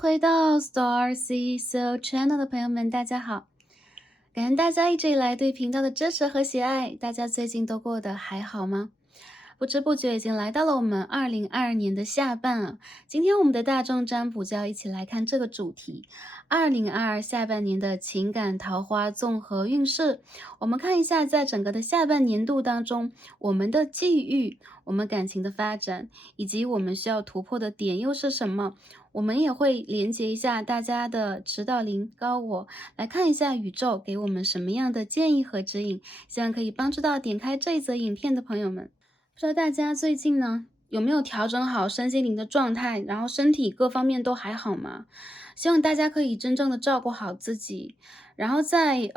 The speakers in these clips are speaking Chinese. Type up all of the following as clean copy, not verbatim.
回到 Star Sea So Channel 的朋友们，大家好！感恩大家一直以来对频道的支持和喜爱，大家最近都过得还好吗？不知不觉已经来到了我们2022年的下半啊，今天我们的大众占卜就要一起来看这个主题：2022下半年的情感桃花综合运势。我们看一下，在整个的下半年度当中，我们的际遇、我们感情的发展，以及我们需要突破的点又是什么？我们也会连接一下大家的指导灵高我，来看一下宇宙给我们什么样的建议和指引，希望可以帮助到点开这一则影片的朋友们。不知道大家最近呢，有没有调整好身心灵的状态，然后身体各方面都还好吗？希望大家可以真正的照顾好自己。然后在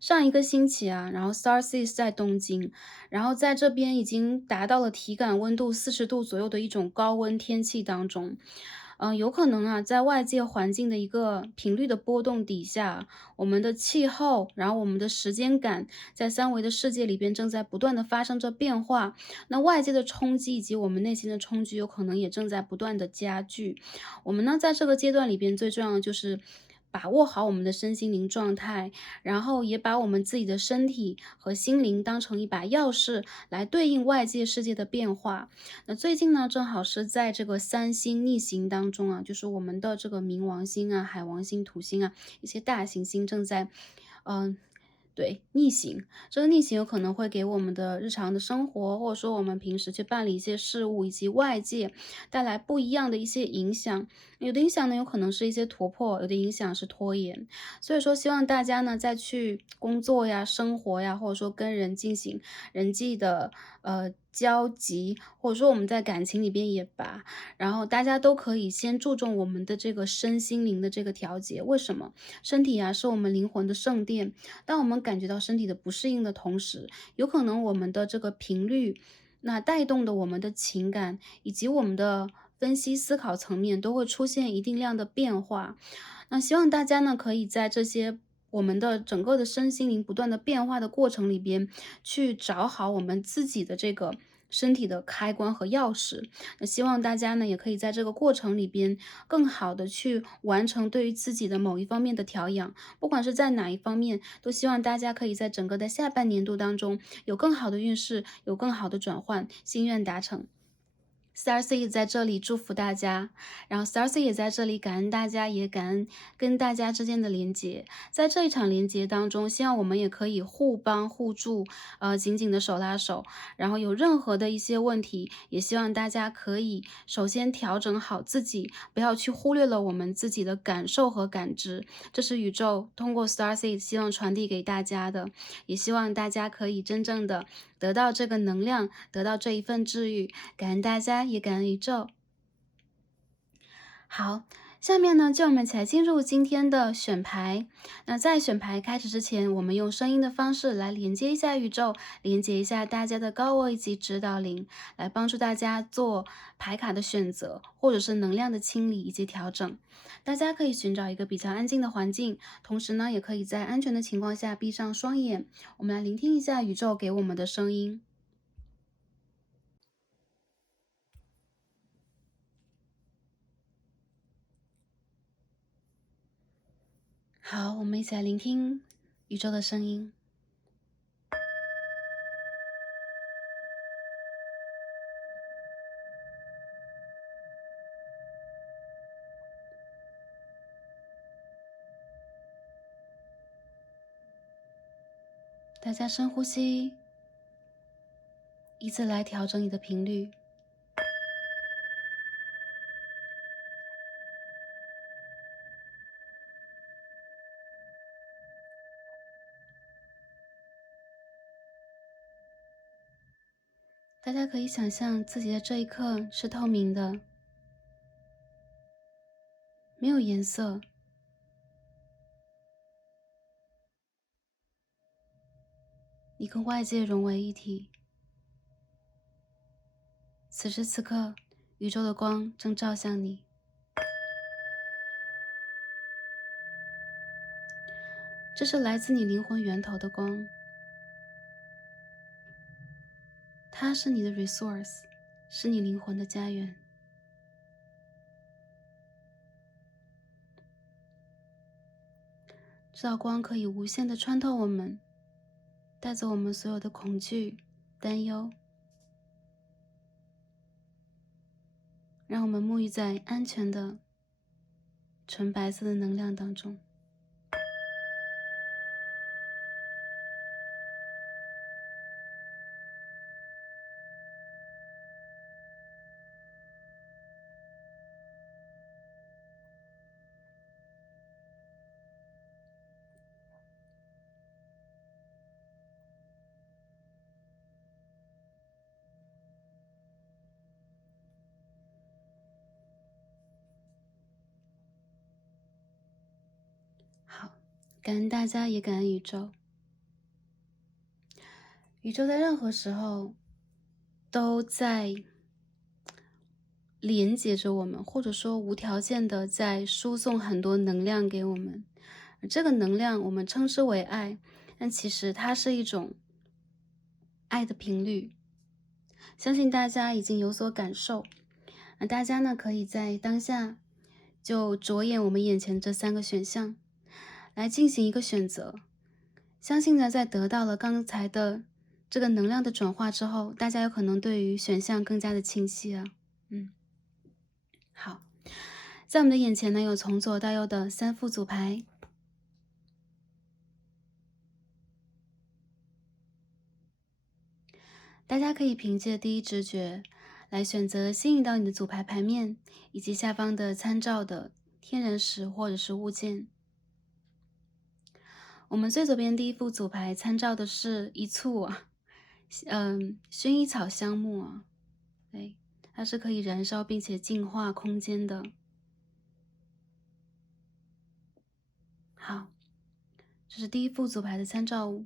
上一个星期啊，然后 Starseed 在东京，然后在这边已经达到了体感温度40度左右的一种高温天气当中。有可能啊，在外界环境的一个频率的波动底下，我们的气候，然后我们的时间感，在三维的世界里边正在不断的发生着变化。那外界的冲击以及我们内心的冲击，有可能也正在不断的加剧。我们呢，在这个阶段里边，最重要的就是把握好我们的身心灵状态，然后也把我们自己的身体和心灵当成一把钥匙，来对应外界世界的变化。那最近呢，正好是在这个三星逆行当中啊，就是我们的这个冥王星啊、海王星、土星啊，一些大行星正在，对，逆行。这个逆行有可能会给我们的日常的生活，或者说我们平时去办理一些事务，以及外界带来不一样的一些影响。有的影响呢，有可能是一些突破，有的影响是拖延。所以说，希望大家呢，在去工作呀、生活呀，或者说跟人进行人际的交集，或者说我们在感情里边也罢，然后大家都可以先注重我们的这个身心灵的这个调节。为什么？身体啊，是我们灵魂的圣殿。当我们感觉到身体的不适应的同时，有可能我们的这个频率，那带动的我们的情感以及我们的分析思考层面都会出现一定量的变化。那希望大家呢，可以在这些我们的整个的身心灵不断的变化的过程里边，去找好我们自己的这个身体的开关和钥匙。那希望大家呢，也可以在这个过程里边，更好的去完成对于自己的某一方面的调养。不管是在哪一方面，都希望大家可以在整个的下半年度当中，有更好的运势，有更好的转换，心愿达成。Starcy 在这里祝福大家，然后 Starcy 也在这里感恩大家，也感恩跟大家之间的连结。在这一场连结当中，希望我们也可以互帮互助，紧紧的手拉手。然后有任何的一些问题，也希望大家可以首先调整好自己，不要去忽略了我们自己的感受和感知。这是宇宙通过 Starseed 希望传递给大家的，也希望大家可以真正的得到这个能量，得到这一份治愈。感恩大家，也感恩宇宙。好，下面呢，就我们一起来进入今天的选牌。那在选牌开始之前，我们用声音的方式来连接一下宇宙，连接一下大家的高我以及指导灵，来帮助大家做牌卡的选择，或者是能量的清理以及调整。大家可以寻找一个比较安静的环境，同时呢，也可以在安全的情况下闭上双眼。我们来聆听一下宇宙给我们的声音。好，我们一起来聆听宇宙的声音。大家深呼吸，依次来调整你的频率。大家可以想象自己的这一刻是透明的，没有颜色，你跟外界融为一体。此时此刻，宇宙的光正照向你，这是来自你灵魂源头的光，它是你的 resource，是你灵魂的家园。这道光可以无限的穿透我们，带走我们所有的恐惧、担忧，让我们沐浴在安全的纯白色的能量当中。好，感恩大家，也感恩宇宙。宇宙在任何时候都在连接着我们，或者说无条件的在输送很多能量给我们。而这个能量我们称之为爱，但其实它是一种爱的频率。相信大家已经有所感受。大家呢可以在当下就着眼我们眼前这3个选项来进行一个选择。相信呢，在得到了刚才的这个能量的转化之后，大家有可能对于选项更加的清晰啊。好，在我们的眼前呢，有从左到右的3副组牌。大家可以凭借第一直觉来选择吸引到你的组牌牌面，以及下方的参照的天人石或者是物件。我们最左边第一副组牌参照的是一簇薰衣草香木啊，对，它是可以燃烧并且净化空间的。好，这是第一副组牌的参照物。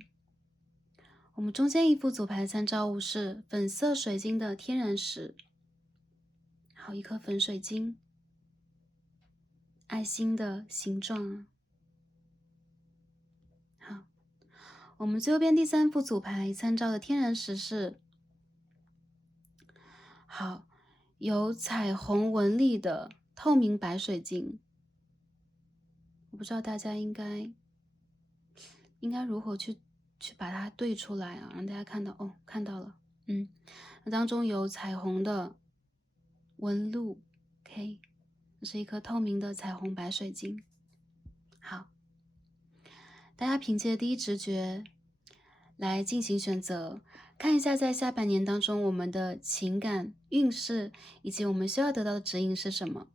我们中间一副组牌的参照物是粉色水晶的天然石，好，一颗粉水晶，爱心的形状啊。好，我们最右边第3副组牌参照的天然石是好有彩虹纹理的透明白水晶。我不知道大家应该如何去把它对出来啊，让大家看到哦，看到了，那当中有彩虹的纹路 ，OK， 这是一颗透明的彩虹白水晶。好，大家凭借第一直觉来进行选择，看一下在下半年当中我们的情感运势以及我们需要得到的指引是什么。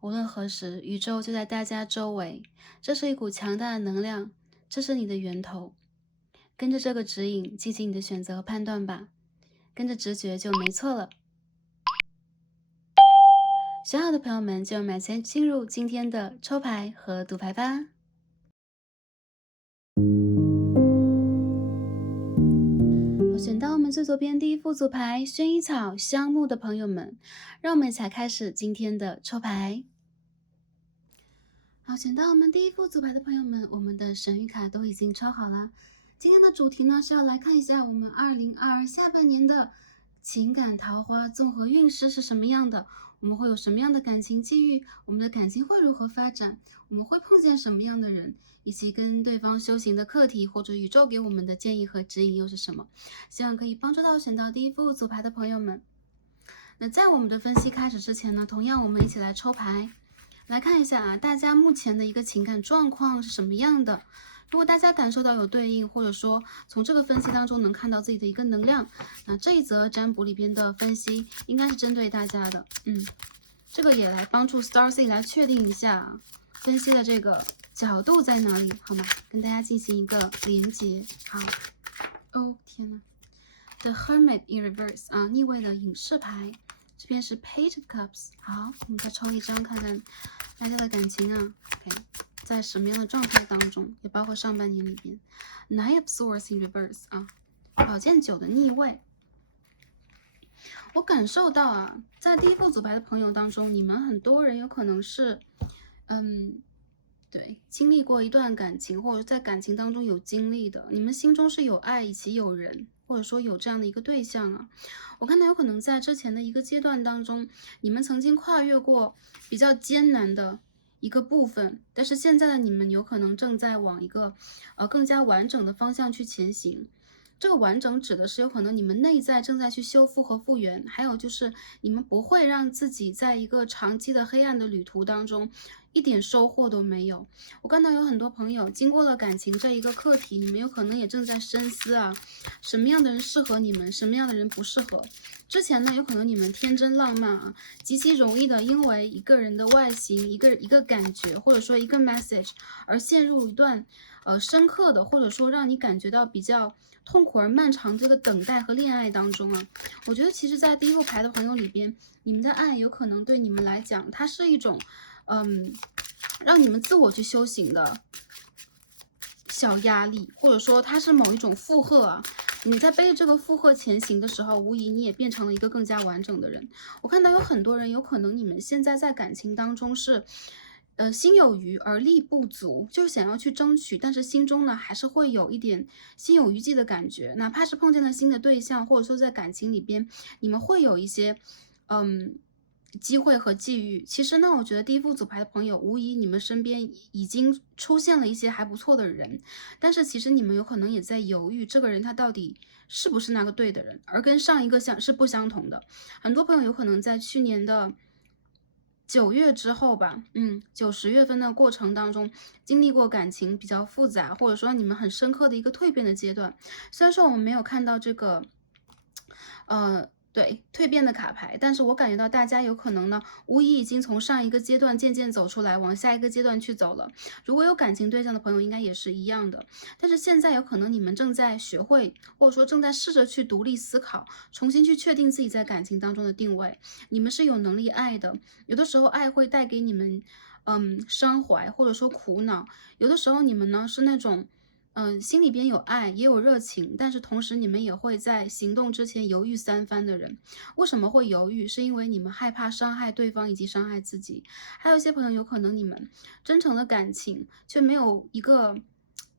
无论何时，宇宙就在大家周围，这是一股强大的能量，这是你的源头。跟着这个指引进行你的选择和判断吧，跟着直觉就没错了。选好的朋友们就马上进入今天的抽牌和读牌吧。选到我们最左边第一副组牌薰衣草香木的朋友们，让我们一起来开始今天的抽牌。好，选到我们第一副组牌的朋友们，我们的神谕卡都已经抽好了。今天的主题呢是要来看一下我们2022下半年的情感桃花综合运势是什么样的，我们会有什么样的感情机遇，我们的感情会如何发展，我们会碰见什么样的人，以及跟对方修行的课题或者宇宙给我们的建议和指引又是什么。希望可以帮助到选到第一副组牌的朋友们。那在我们的分析开始之前呢，同样我们一起来抽牌，来看一下啊，大家目前的一个情感状况是什么样的。如果大家感受到有对应，或者说从这个分析当中能看到自己的一个能量，那这一则占卜里边的分析应该是针对大家的。这个也来帮助 Starseed 来确定一下分析的这个角度在哪里，好吗？跟大家进行一个连接。好，哦天呐 The Hermit in Reverse 啊，逆位的隐士牌，这边是 Page of Cups。好，我们再抽一张，看看大家的感情啊。OK。在什么样的状态当中，也包括上半年里边 Nine of Swords in Reverse 啊，宝剑9的逆位。我感受到啊，在第一副组牌的朋友当中，你们很多人有可能是对，经历过一段感情，或者在感情当中有经历的，你们心中是有爱以及有人，或者说有这样的一个对象啊。我看到有可能在之前的一个阶段当中，你们曾经跨越过比较艰难的一个部分，但是现在的你们有可能正在往一个更加完整的方向去前行。这个完整指的是有可能你们内在正在去修复和复原，还有就是你们不会让自己在一个长期的黑暗的旅途当中一点收获都没有。我看到有很多朋友经过了感情这一个课题，你们有可能也正在深思啊，什么样的人适合你们，什么样的人不适合。之前呢，有可能你们天真浪漫啊，极其容易的因为一个人的外形、一个感觉，或者说一个 message 而陷入一段深刻的，或者说让你感觉到比较痛苦而漫长这个等待和恋爱当中啊。我觉得其实在第一副牌的朋友里边，你们的爱有可能对你们来讲，它是一种让你们自我去修行的小压力，或者说它是某一种负荷啊。你在背着这个负荷前行的时候，无疑你也变成了一个更加完整的人。我看到有很多人，有可能你们现在在感情当中是，心有余而力不足，就想要去争取，但是心中呢还是会有一点心有余悸的感觉。哪怕是碰见了新的对象，或者说在感情里边，你们会有一些，机会和际遇。其实呢，我觉得第一副组牌的朋友，无疑你们身边已经出现了一些还不错的人，但是其实你们有可能也在犹豫，这个人他到底是不是那个对的人，而跟上一个是不相同的。很多朋友有可能在去年的9月之后吧，9、10月份的过程当中，经历过感情比较复杂，或者说你们很深刻的一个蜕变的阶段。虽然说我们没有看到这个，对，蜕变的卡牌，但是我感觉到大家有可能呢，无疑已经从上一个阶段渐渐走出来，往下一个阶段去走了。如果有感情对象的朋友，应该也是一样的。但是现在有可能你们正在学会，或者说正在试着去独立思考，重新去确定自己在感情当中的定位。你们是有能力爱的，有的时候爱会带给你们，伤怀或者说苦恼。有的时候你们呢是那种。心里边有爱，也有热情，但是同时你们也会在行动之前犹豫3番的人。为什么会犹豫？是因为你们害怕伤害对方以及伤害自己。还有一些朋友，有可能你们真诚的感情却没有一个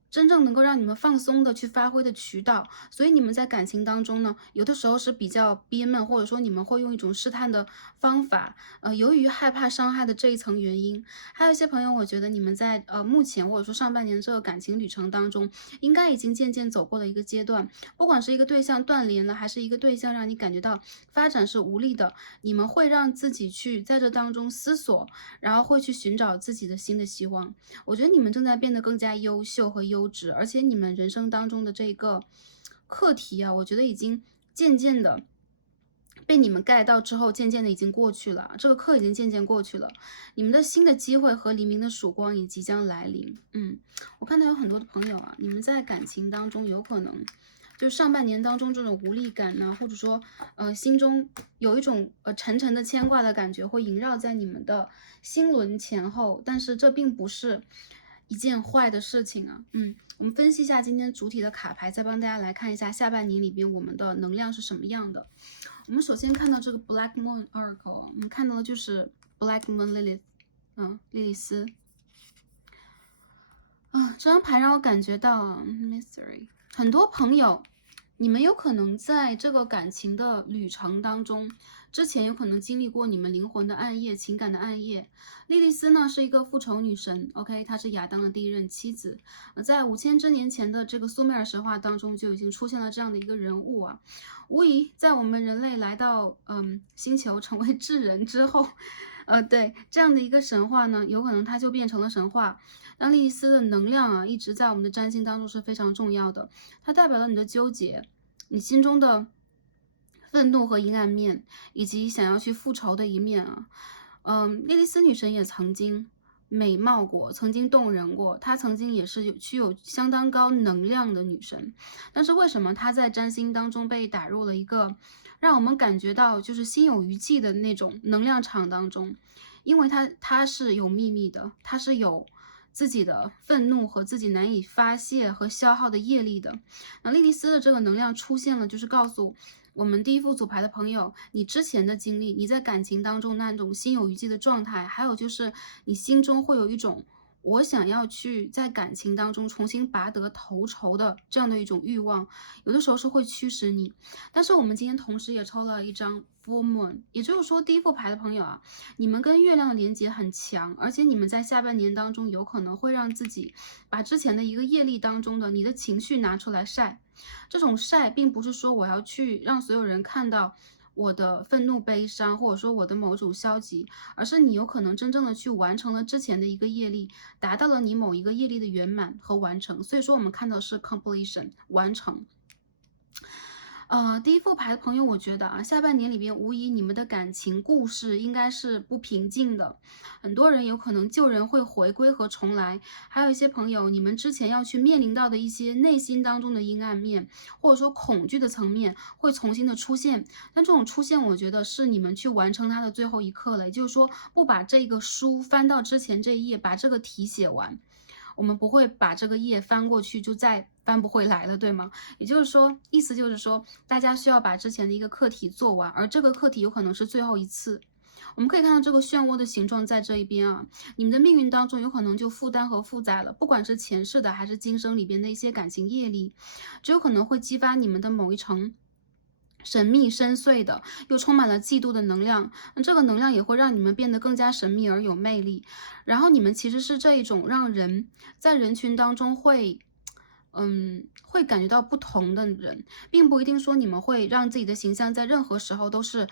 真正能够让你们放松的去发挥的渠道，所以你们在感情当中呢，有的时候是比较憋闷，或者说你们会用一种试探的方法，由于害怕伤害的这一层原因。还有一些朋友，我觉得你们在目前或者说上半年这个感情旅程当中，应该已经渐渐走过了一个阶段，不管是一个对象断联了，还是一个对象让你感觉到发展是无力的，你们会让自己去在这当中思索，然后会去寻找自己的新的希望。我觉得你们正在变得更加优秀和优质，而且你们人生当中的这个课题啊，我觉得已经渐渐的被你们 get 到之后，渐渐的已经过去了，这个课已经渐渐过去了，你们的新的机会和黎明的曙光也即将来临。我看到有很多的朋友啊，你们在感情当中有可能就上半年当中这种无力感呢，或者说心中有一种沉沉的牵挂的感觉，会萦绕在你们的心轮前后，但是这并不是一件坏的事情啊。我们分析一下今天主体的卡牌，再帮大家来看一下下半年里边我们的能量是什么样的。我们首先看到这个 Black Moon Oracle， 我们看到的就是 Black Moon Lilith，莉莉丝。这张牌让我感觉到 mystery， 很多朋友，你们有可能在这个感情的旅程当中，之前有可能经历过你们灵魂的暗夜、情感的暗夜。莉莉丝呢是一个复仇女神 ，OK， 她是亚当的第一任妻子。在5000之年前的这个苏美尔神话当中，就已经出现了这样的一个人物啊。无疑，在我们人类来到星球成为智人之后，对这样的一个神话呢，有可能它就变成了神话。当莉莉丝的能量啊，一直在我们的占星当中是非常重要的，它代表了你的纠结，你心中的愤怒和阴暗面，以及想要去复仇的一面啊。莉莉丝女神也曾经美貌过，曾经动人过，她曾经也是具有相当高能量的女神。但是为什么她在占星当中被打入了一个让我们感觉到就是心有余悸的那种能量场当中？因为她是有秘密的，她是有自己的愤怒和自己难以发泄和消耗的业力的。那莉莉丝的这个能量出现了，就是告诉我们第一副组牌的朋友，你之前的经历，你在感情当中那种心有余悸的状态，还有就是你心中会有一种我想要去在感情当中重新拔得头筹的这样的一种欲望，有的时候是会驱使你。但是我们今天同时也抽了一张 Full Moon， 也就是说第一副牌的朋友啊，你们跟月亮的连接很强，而且你们在下半年当中有可能会让自己把之前的一个业力当中的你的情绪拿出来晒。这种晒并不是说我要去让所有人看到我的愤怒、悲伤，或者说我的某种消极，而是你有可能真正的去完成了之前的一个业力，达到了你某一个业力的圆满和完成。所以说我们看到是 completion 完成。第一副牌的朋友，我觉得啊，下半年里边无疑你们的感情故事应该是不平静的，很多人有可能旧人会回归和重来，还有一些朋友，你们之前要去面临到的一些内心当中的阴暗面，或者说恐惧的层面会重新的出现，但这种出现，我觉得是你们去完成它的最后一刻了，也就是说，不把这个书翻到之前这一页，把这个题写完。我们不会把这个页翻过去就再翻不回来了，对吗？也就是说，意思就是说，大家需要把之前的一个课题做完，而这个课题有可能是最后一次。我们可以看到这个漩涡的形状在这一边啊，你们的命运当中有可能就负担和负载了，不管是前世的还是今生里边的一些感情业力，只有可能会激发你们的某一层神秘深邃的，又充满了嫉妒的能量，这个能量也会让你们变得更加神秘而有魅力。然后你们其实是这一种让人在人群当中会感觉到不同的人，并不一定说你们会让自己的形象在任何时候都是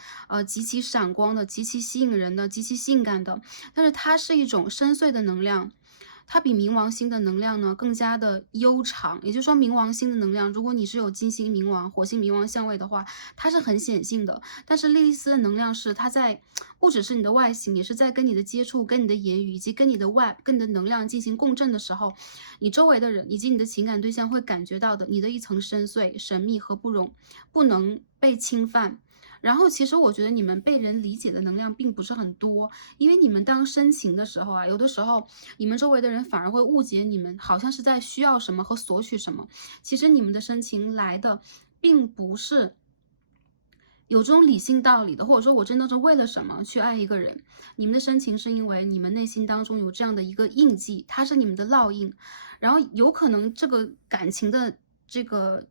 极其闪光的、极其吸引人的、极其性感的，但是它是一种深邃的能量。它比冥王星的能量呢更加的悠长，也就是说冥王星的能量，如果你是有金星冥王、火星冥王相位的话，它是很显性的。但是莉莉丝的能量是它在不只是你的外形，也是在跟你的接触、跟你的言语以及跟你的跟你的能量进行共振的时候，你周围的人以及你的情感对象会感觉到的你的一层深邃、神秘和不能被侵犯。然后其实我觉得你们被人理解的能量并不是很多，因为你们当深情的时候啊，有的时候你们周围的人反而会误解你们好像是在需要什么和索取什么，其实你们的深情来的并不是有这种理性道理的，或者说我真的是为了什么去爱一个人，你们的深情是因为你们内心当中有这样的一个印记，它是你们的烙印，然后有可能这个感情的这个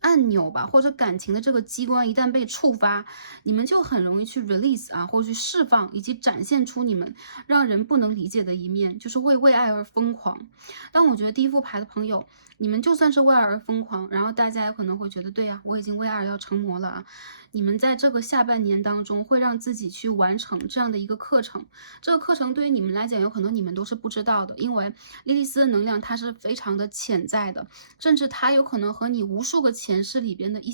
按钮吧，或者感情的这个机关一旦被触发，你们就很容易去 release 啊，或者去释放，以及展现出你们让人不能理解的一面，就是会为爱而疯狂。但我觉得第一副牌的朋友，你们就算是为爱而疯狂，然后大家有可能会觉得，对呀，我已经为爱而要成魔了啊。你们在这个下半年当中会让自己去完成这样的一个课程，这个课程对于你们来讲，有可能你们都是不知道的，因为莉莉丝的能量它是非常的潜在的，甚至它有可能和你无数个前世里边的一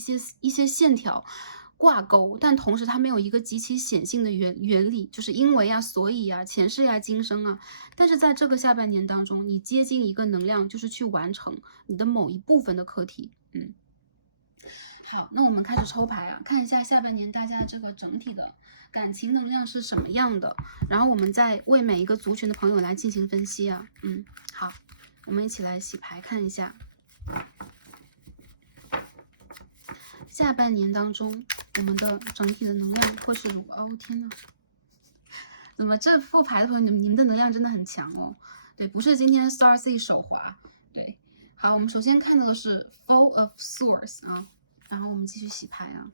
些线条挂钩，但同时它没有一个极其显性的原理，就是因为啊、所以啊、前世啊、今生啊。但是在这个下半年当中，你接近一个能量，就是去完成你的某一部分的课题。好，那我们开始抽牌啊，看一下下半年大家这个整体的感情能量是什么样的，然后我们再为每一个族群的朋友来进行分析啊。好，我们一起来洗牌看一下。下半年当中，我们的整体的能量会是如何？哦，天呐，怎么这副牌的朋友，你们的能量真的很强哦。对，不是今天 Star C 手滑。对，好，我们首先看到的是 Four of Swords 啊，然后我们继续洗牌啊。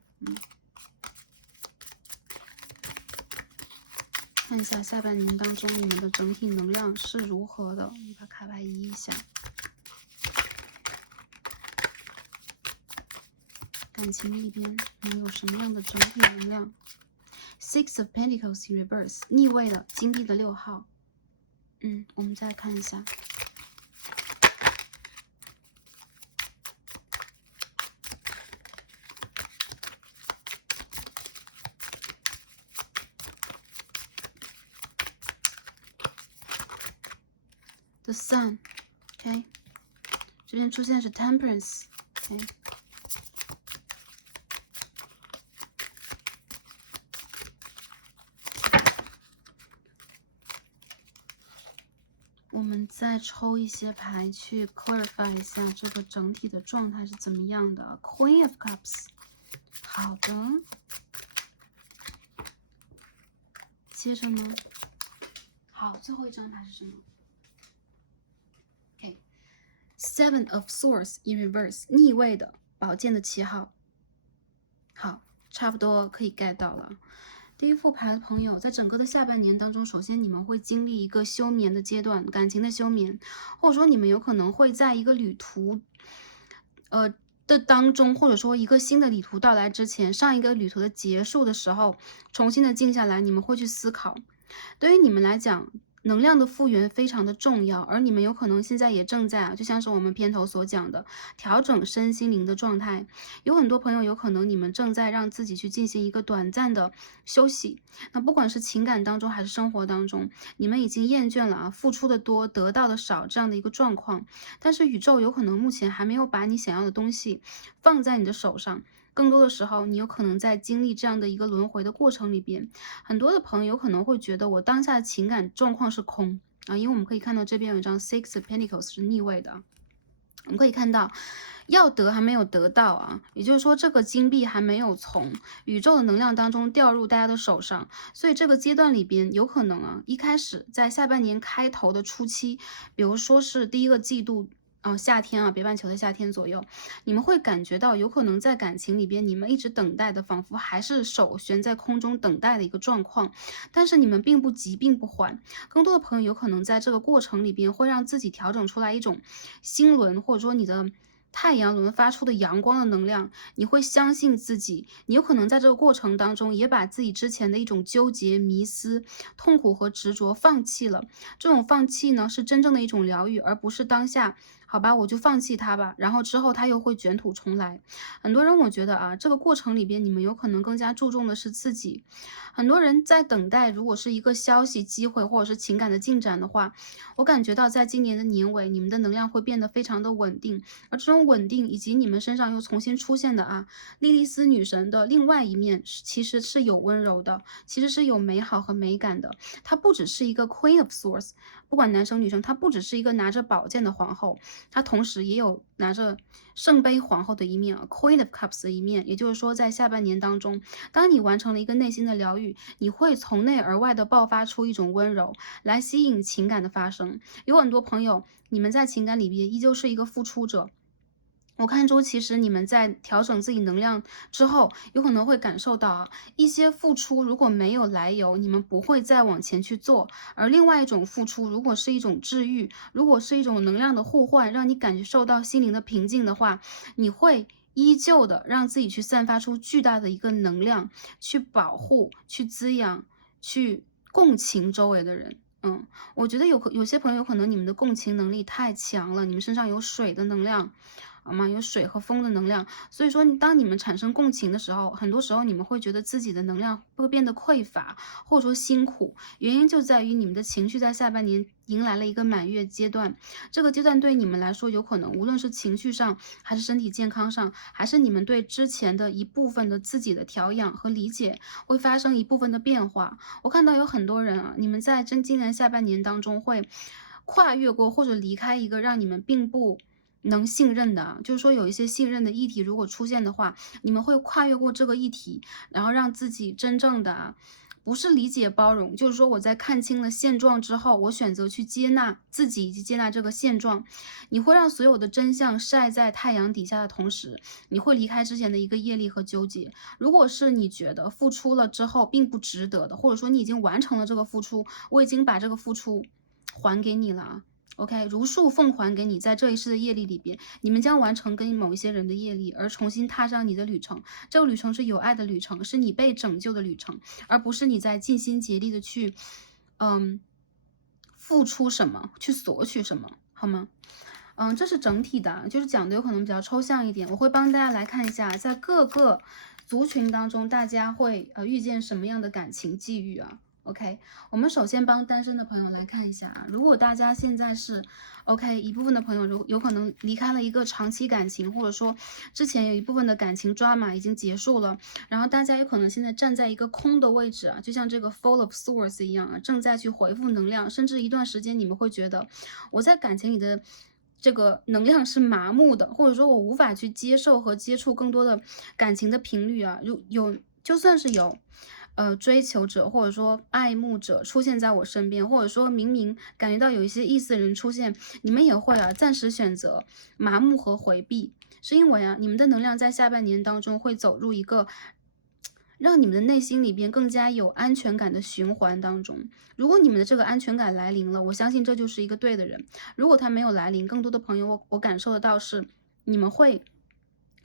看一下下半年当中你们的整体能量是如何的。我们把卡牌移一下。感情里边能有什么样的整体能量 ？Six of Pentacles in reverse， 逆位的金币的6号。我们再看一下。The Sun，OK，这边出现是 Temperance，OK。我们再抽一些牌去 clarify 一下这个整体的状态是怎么样的。Queen of Cups， 好的。接着呢，好，最后一张牌是什么 Seven of Swords in reverse， 逆位的宝剑的7号。好，差不多可以 get 到了。第一副牌的朋友，在整个的下半年当中，首先你们会经历一个休眠的阶段，感情的休眠，或者说你们有可能会在一个旅途，的当中，或者说一个新的旅途到来之前，上一个旅途的结束的时候，重新的静下来，你们会去思考。对于你们来讲，能量的复原非常的重要，而你们有可能现在也正在就像是我们片头所讲的，调整身心灵的状态。有很多朋友有可能你们正在让自己去进行一个短暂的休息，那不管是情感当中还是生活当中，你们已经厌倦了付出的多，得到的少这样的一个状况。但是宇宙有可能目前还没有把你想要的东西放在你的手上。更多的时候，你有可能在经历这样的一个轮回的过程里边，很多的朋友有可能会觉得我当下的情感状况是空啊，因为我们可以看到这边有一张 Six of Pentacles 是逆位的，我们可以看到要得还没有得到啊，也就是说这个金币还没有从宇宙的能量当中掉入大家的手上，所以这个阶段里边有可能一开始在下半年开头的初期，比如说是第一个季度。夏天北半球的夏天左右，你们会感觉到有可能在感情里边，你们一直等待的，仿佛还是手悬在空中等待的一个状况，但是你们并不急，并不缓。更多的朋友有可能在这个过程里边，会让自己调整出来一种心轮，或者说你的太阳轮发出的阳光的能量，你会相信自己，你有可能在这个过程当中也把自己之前的一种纠结、迷思、痛苦和执着放弃了。这种放弃呢，是真正的一种疗愈，而不是当下好吧，我就放弃它吧，然后之后它又会卷土重来。很多人我觉得这个过程里边，你们有可能更加注重的是自己。很多人在等待，如果是一个消息、机会或者是情感的进展的话，我感觉到在今年的年尾，你们的能量会变得非常的稳定，而这种稳定以及你们身上又重新出现的莉莉丝女神的另外一面，其实是有温柔的，其实是有美好和美感的。她不只是一个 Queen of Swords， 不管男生女生，她不只是一个拿着宝剑的皇后，她同时也有拿着圣杯皇后的一面，Queen of Cups 的一面。也就是说，在下半年当中，当你完成了一个内心的疗愈，你会从内而外的爆发出一种温柔，来吸引情感的发生。有很多朋友，你们在情感里边依旧是一个付出者。我看出，其实你们在调整自己能量之后，有可能会感受到一些付出如果没有来由，你们不会再往前去做；而另外一种付出，如果是一种治愈，如果是一种能量的互换，让你感受到心灵的平静的话，你会依旧的让自己去散发出巨大的一个能量，去保护、去滋养、去共情周围的人。我觉得有些朋友可能你们的共情能力太强了，你们身上有水的能量，好吗？有水和风的能量，所以说当你们产生共情的时候，很多时候你们会觉得自己的能量会变得匮乏，或者说辛苦，原因就在于你们的情绪在下半年迎来了一个满月阶段，这个阶段对你们来说有可能无论是情绪上，还是身体健康上，还是你们对之前的一部分的自己的调养和理解，会发生一部分的变化。我看到有很多人你们在今年下半年当中会跨越过或者离开一个让你们并不能信任的就是说有一些信任的议题如果出现的话，你们会跨越过这个议题，然后让自己真正的不是理解包容，就是说我在看清了现状之后，我选择去接纳自己以及接纳这个现状。你会让所有的真相晒在太阳底下的同时，你会离开之前的一个业力和纠结。如果是你觉得付出了之后并不值得的，或者说你已经完成了这个付出，我已经把这个付出还给你了OK，如数奉还给你，在这一世的业力里边，你们将完成跟某一些人的业力，而重新踏上你的旅程。这个旅程是有爱的旅程，是你被拯救的旅程，而不是你在尽心竭力的去，付出什么，去索取什么，好吗？这是整体的，就是讲的有可能比较抽象一点。我会帮大家来看一下，在各个族群当中，大家会遇见什么样的感情际遇OK， 我们首先帮单身的朋友来看一下如果大家现在是 OK， 一部分的朋友有可能离开了一个长期感情，或者说之前有一部分的感情抓马已经结束了，然后大家有可能现在站在一个空的位置就像这个 Full of Swords 一样正在去回复能量，甚至一段时间你们会觉得我在感情里的这个能量是麻木的，或者说我无法去接受和接触更多的感情的频率就算是有追求者或者说爱慕者出现在我身边，或者说明明感觉到有一些意思的人出现，你们也会啊暂时选择麻木和回避，是因为啊你们的能量在下半年当中会走入一个让你们的内心里边更加有安全感的循环当中。如果你们的这个安全感来临了，我相信这就是一个对的人。如果他没有来临，更多的朋友我感受得到是你们会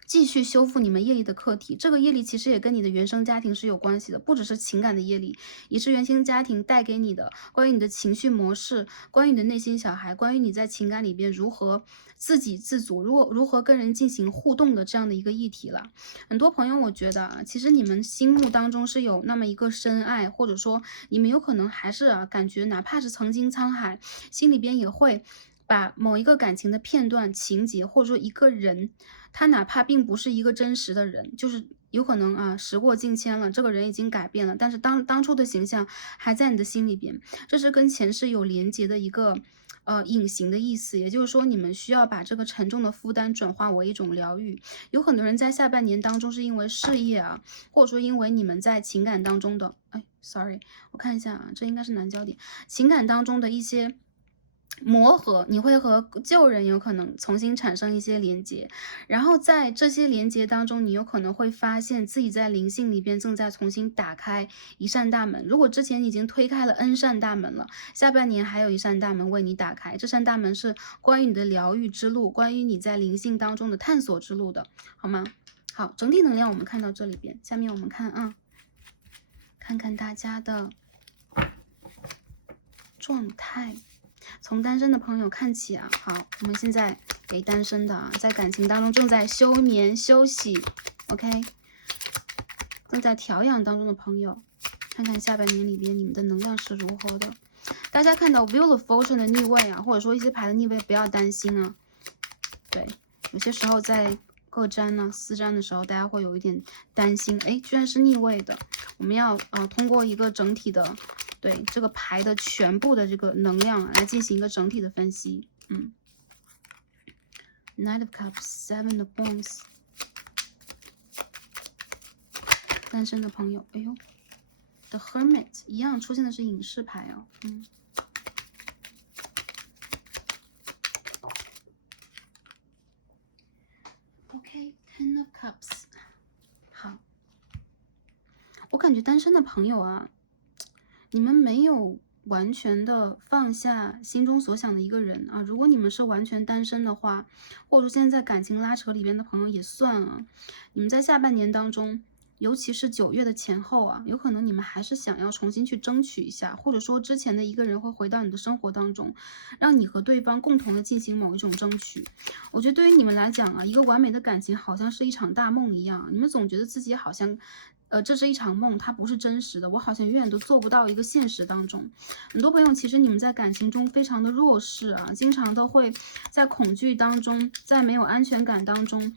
继续修复你们业力的课题，这个业力其实也跟你的原生家庭是有关系的，不只是情感的业力，也是原生家庭带给你的关于你的情绪模式，关于你的内心小孩，关于你在情感里边如何自给自足，如何跟人进行互动的这样的一个议题了。很多朋友我觉得啊，其实你们心目当中是有那么一个深爱，或者说你们有可能还是感觉哪怕是曾经沧海，心里边也会把某一个感情的片段、情节，或者说一个人，他哪怕并不是一个真实的人，就是有可能啊，时过境迁了，这个人已经改变了，但是当初的形象还在你的心里边，这是跟前世有连结的一个隐形的意思。也就是说，你们需要把这个沉重的负担转化为一种疗愈。有很多人在下半年当中是因为事业啊，或者说因为你们在情感当中的，sorry，我看一下啊，这应该是南焦点，情感当中的一些磨合，你会和旧人有可能重新产生一些连接，然后在这些连接当中，你有可能会发现自己在灵性里边正在重新打开一扇大门。如果之前已经推开了 N 扇大门了，下半年还有一扇大门为你打开，这扇大门是关于你的疗愈之路，关于你在灵性当中的探索之路的，好吗？好，整体能量我们看到这里边，下面我们看啊，看看大家的状态。从单身的朋友看起啊，好，我们现在给单身的在感情当中正在休眠休息 ，OK， 正在调养当中的朋友，看看下半年里边你们的能量是如何的。大家看到 Wheel of Fortune 的逆位啊，或者说一些牌的逆位，不要担心啊。对，有些时候在各占呢、私占的时候，大家会有一点担心，居然是逆位的。我们要通过一个整体的。对这个牌的全部的这个能量来进行一个整体的分析。Knight of Cups, Seven of Wands， 单身的朋友，The Hermit 一样出现的是隐士牌哦。OK, Ten of Cups， 好，我感觉单身的朋友啊。你们没有完全的放下心中所想的一个人啊，如果你们是完全单身的话，或者说现在在感情拉扯里边的朋友也算啊，你们在下半年当中，尤其是9月的前后啊，有可能你们还是想要重新去争取一下，或者说之前的一个人会回到你的生活当中，让你和对方共同的进行某一种争取。我觉得对于你们来讲啊，一个完美的感情好像是一场大梦一样，你们总觉得自己好像这是一场梦，它不是真实的，我好像永远都做不到一个现实当中。很多朋友其实你们在感情中非常的弱势啊，经常都会在恐惧当中，在没有安全感当中，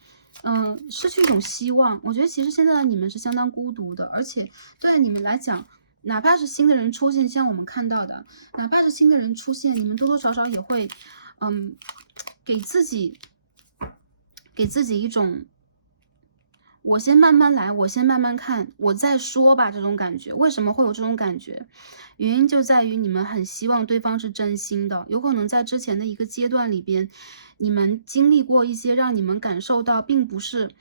失去一种希望。我觉得其实现在的你们是相当孤独的，而且对你们来讲，哪怕是新的人出现，像我们看到的，哪怕是新的人出现，你们多多少少也会，给自己一种。我先慢慢来，我先慢慢看，我再说吧。这种感觉，为什么会有这种感觉？原因就在于你们很希望对方是真心的，有可能在之前的一个阶段里边，你们经历过一些让你们感受到并不是，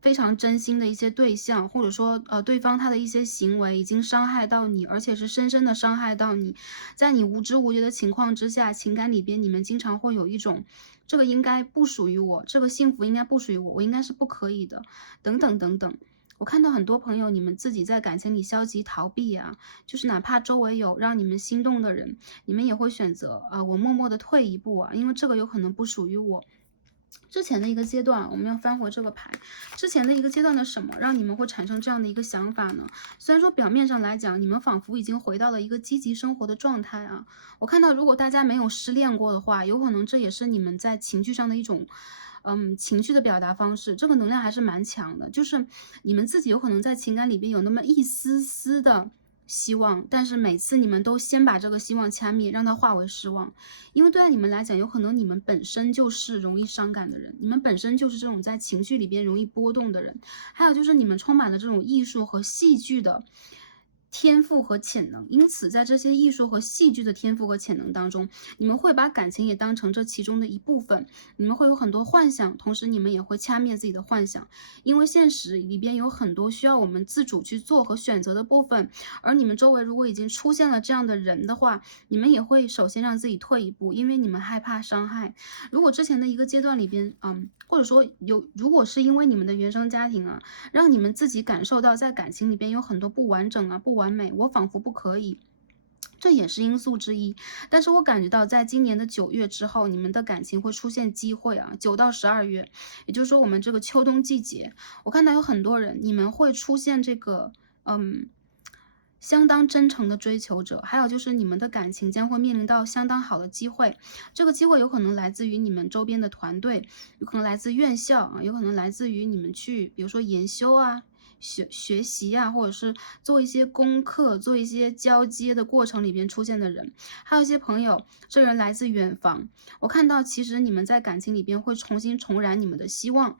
非常真心的一些对象，或者说对方他的一些行为已经伤害到你，而且是深深的伤害到你，在你无知无觉的情况之下，情感里边你们经常会有一种。这个应该不属于我，这个幸福应该不属于我，我应该是不可以的，等等等等。我看到很多朋友，你们自己在感情里消极逃避啊，就是哪怕周围有让你们心动的人，你们也会选择我默默的退一步啊，因为这个有可能不属于我。之前的一个阶段，我们要翻回这个牌，之前的一个阶段的什么让你们会产生这样的一个想法呢？虽然说表面上来讲，你们仿佛已经回到了一个积极生活的状态啊。我看到如果大家没有失恋过的话，有可能这也是你们在情绪上的一种情绪的表达方式，这个能量还是蛮强的，就是你们自己有可能在情感里边有那么一丝丝的希望，但是每次你们都先把这个希望掐灭，让它化为失望。因为对待你们来讲，有可能你们本身就是容易伤感的人，你们本身就是这种在情绪里边容易波动的人，还有就是你们充满了这种艺术和戏剧的天赋和潜能，因此在这些艺术和戏剧的天赋和潜能当中，你们会把感情也当成这其中的一部分，你们会有很多幻想，同时你们也会掐灭自己的幻想，因为现实里边有很多需要我们自主去做和选择的部分，而你们周围如果已经出现了这样的人的话，你们也会首先让自己退一步，因为你们害怕伤害。如果之前的一个阶段里边，或者说如果是因为你们的原生家庭啊，让你们自己感受到在感情里边有很多不完整啊、不完美，我仿佛不可以。这也是因素之一，但是我感觉到在今年的9月之后，你们的感情会出现机会啊，9到12月，也就是说我们这个秋冬季节，我看到有很多人，你们会出现这个，相当真诚的追求者，还有就是你们的感情将会面临到相当好的机会，这个机会有可能来自于你们周边的团队，有可能来自院校啊，有可能来自于你们去，比如说研修啊。学习啊，或者是做一些功课、做一些交接的过程里边出现的人，还有一些朋友，这人来自远方。我看到其实你们在感情里边会重新重燃你们的希望。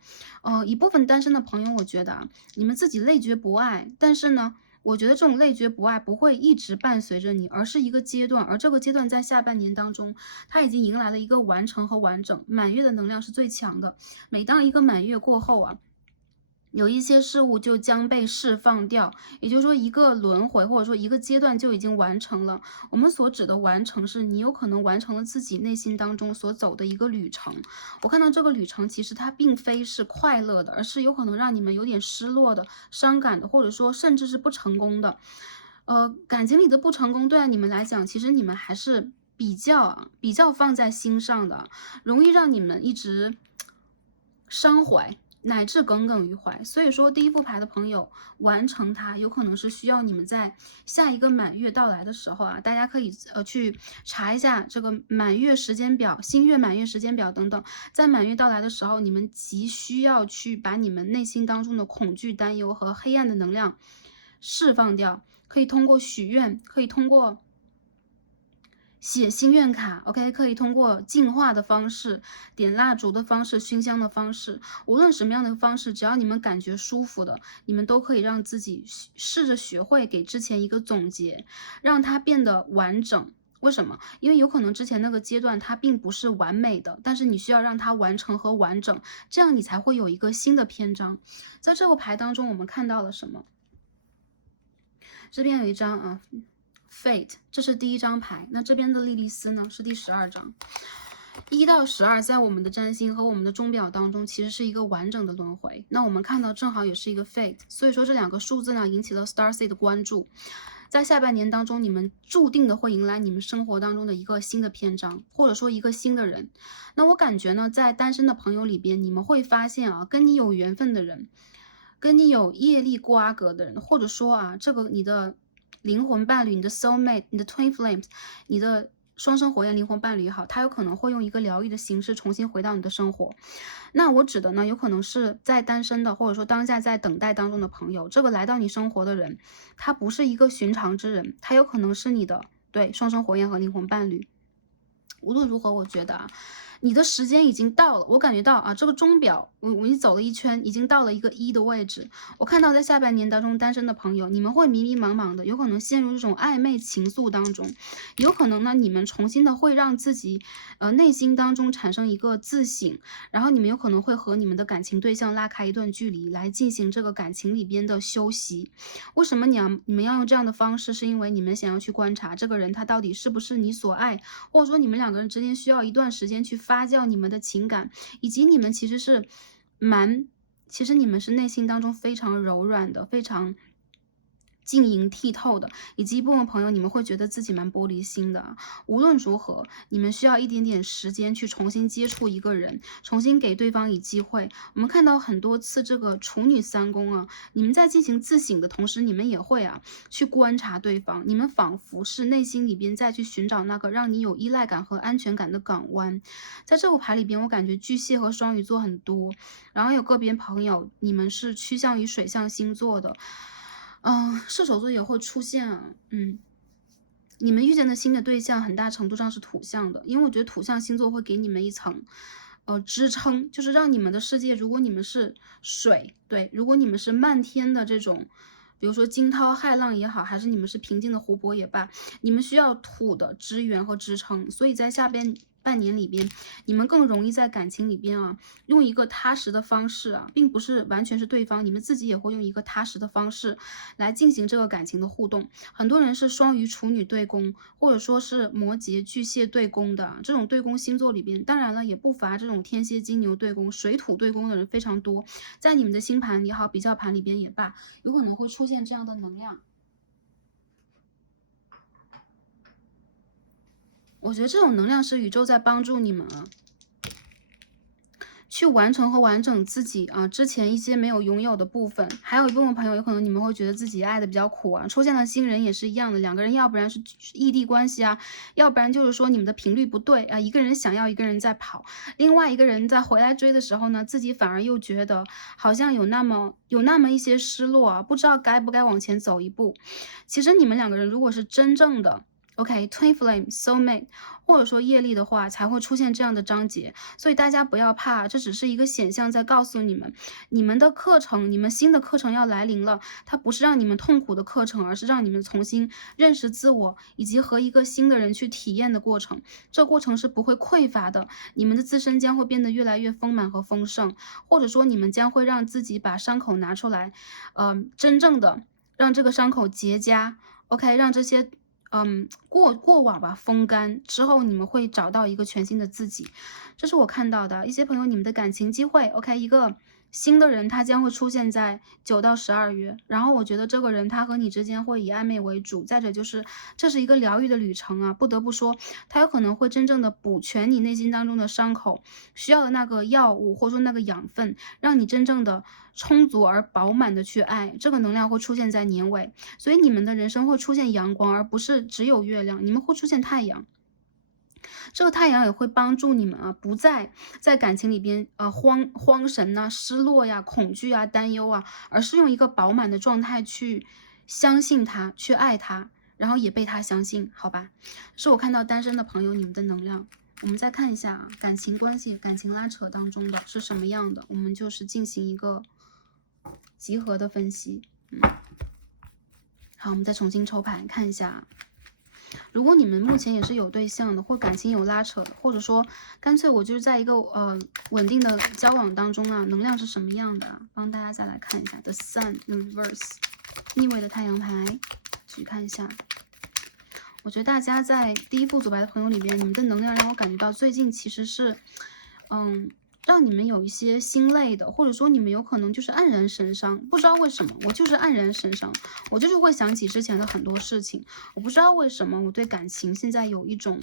一部分单身的朋友，我觉得啊，你们自己累觉不爱，但是呢。我觉得这种累觉不爱不会一直伴随着你，而是一个阶段，而这个阶段在下半年当中，它已经迎来了一个完成和完整。满月的能量是最强的，每当一个满月过后啊，有一些事物就将被释放掉，也就是说一个轮回或者说一个阶段就已经完成了。我们所指的完成是你有可能完成了自己内心当中所走的一个旅程。我看到这个旅程其实它并非是快乐的，而是有可能让你们有点失落的、伤感的，或者说甚至是不成功的。感情里的不成功对你们来讲，其实你们还是比较放在心上的，容易让你们一直伤怀。乃至耿耿于怀，所以说第一副牌的朋友完成它，有可能是需要你们在下一个满月到来的时候啊，大家可以去查一下这个满月时间表、新月满月时间表等等，在满月到来的时候，你们急需要去把你们内心当中的恐惧、担忧和黑暗的能量释放掉，可以通过许愿，可以通过写心愿卡 ，OK， 可以通过净化的方式、点蜡烛的方式、熏香的方式，无论什么样的方式，只要你们感觉舒服的，你们都可以让自己试着学会给之前一个总结，让它变得完整。为什么？因为有可能之前那个阶段它并不是完美的，但是你需要让它完成和完整，这样你才会有一个新的篇章。在这个牌当中，我们看到了什么？这边有一张啊。Fate， 这是第一张牌，那这边的莉莉丝呢是第12张。1到12在我们的占星和我们的钟表当中，其实是一个完整的轮回。那我们看到正好也是一个 Fate， 所以说这2个数字呢引起了 Starseed 的关注。在下半年当中，你们注定的会迎来你们生活当中的一个新的篇章，或者说一个新的人。那我感觉呢，在单身的朋友里边，你们会发现啊，跟你有缘分的人，跟你有业力瓜葛的人，或者说啊，这个你的灵魂伴侣、你的 soul mate、你的 twin flames、你的双生火焰灵魂伴侣也好，他有可能会用一个疗愈的形式重新回到你的生活。那我指的呢，有可能是在单身的，或者说当下在等待当中的朋友，这个来到你生活的人，他不是一个寻常之人，他有可能是你的双生火焰和灵魂伴侣。无论如何，我觉得啊，你的时间已经到了。我感觉到啊，这个钟表，我走了一圈，已经到了一个1的位置。我看到在下半年当中，单身的朋友，你们会迷迷茫茫的，有可能陷入这种暧昧情愫当中，有可能呢，你们重新的会让自己，内心当中产生一个自省，然后你们有可能会和你们的感情对象拉开一段距离，来进行这个感情里边的休息。为什么你们要用这样的方式？是因为你们想要去观察这个人他到底是不是你所爱，或者说你们2个人之间需要一段时间去发酵你们的情感，以及你们其实是其实你们是内心当中非常柔软的，非常晶莹剔透的，以及一部分朋友你们会觉得自己蛮玻璃心的啊。无论如何，你们需要一点点时间去重新接触一个人，重新给对方以机会。我们看到很多次这个处女3宫啊，你们在进行自省的同时，你们也会啊去观察对方，你们仿佛是内心里边再去寻找那个让你有依赖感和安全感的港湾。在这个牌里边，我感觉巨蟹和双鱼座很多，然后有个别朋友你们是趋向于水象星座的。射手座也会出现啊，你们遇见的新的对象很大程度上是土象的，因为我觉得土象星座会给你们一层，支撑，就是让你们的世界，如果你们是水，对，如果你们是漫天的这种，比如说惊涛骇浪也好，还是你们是平静的湖泊也罢，你们需要土的支援和支撑，所以在下边半年里边，你们更容易在感情里边啊，用一个踏实的方式啊，并不是完全是对方，你们自己也会用一个踏实的方式来进行这个感情的互动。很多人是双鱼、处女对宫，或者说是摩羯、巨蟹对宫的这种对宫星座里边，当然了，也不乏这种天蝎、金牛对宫、水土对宫的人非常多，在你们的星盘也好，比较盘里边也罢，有可能会出现这样的能量。我觉得这种能量是宇宙在帮助你们啊，去完成和完整自己啊之前一些没有拥有的部分。还有一部分朋友，有可能你们会觉得自己爱的比较苦啊，出现了新人也是一样的，两个人要不然是异地关系啊，要不然就是说你们的频率不对啊，一个人想要，一个人在跑，另外一个人在回来追的时候呢，自己反而又觉得好像有那么一些失落啊，不知道该不该往前走一步。其实你们两个人如果是真正的twin flame soulmate，或者说业力的话，才会出现这样的章节。所以大家不要怕，这只是一个显象，在告诉你们，你们的课程，你们新的课程要来临了。它不是让你们痛苦的课程，而是让你们重新认识自我，以及和一个新的人去体验的过程。这过程是不会匮乏的，你们的自身将会变得越来越丰满和丰盛，或者说你们将会让自己把伤口拿出来，真正的让这个伤口结痂。让这些过往吧风干之后，你们会找到一个全新的自己。这是我看到的一些朋友，你们的感情机会一个新的人他将会出现在9到12月，然后我觉得这个人他和你之间会以暧昧为主，再者就是这是一个疗愈的旅程啊，不得不说他有可能会真正的补全你内心当中的伤口需要的那个药物，或者说那个养分，让你真正的充足而饱满的去爱。这个能量会出现在年尾，所以你们的人生会出现阳光，而不是只有月亮，你们会出现太阳。这个太阳也会帮助你们啊，不再在感情里边慌神呐、失落呀、恐惧啊、担忧啊，而是用一个饱满的状态去相信他，去爱他，然后也被他相信，好吧？是我看到单身的朋友你们的能量。我们再看一下啊，感情关系、感情拉扯当中的是什么样的，我们就是进行一个集合的分析。好，我们再重新抽牌看一下。如果你们目前也是有对象的，或感情有拉扯的，或者说干脆我就是在一个稳定的交往当中啊，能量是什么样的啊？帮大家再来看一下 The Sun Reverse 逆位的太阳牌，去看一下。我觉得大家在第一副组牌的朋友里边，你们的能量让我感觉到最近其实是让你们有一些心累的，或者说你们有可能就是黯然神伤，不知道为什么，我就是黯然神伤，我就是会想起之前的很多事情，我不知道为什么我对感情现在有一种，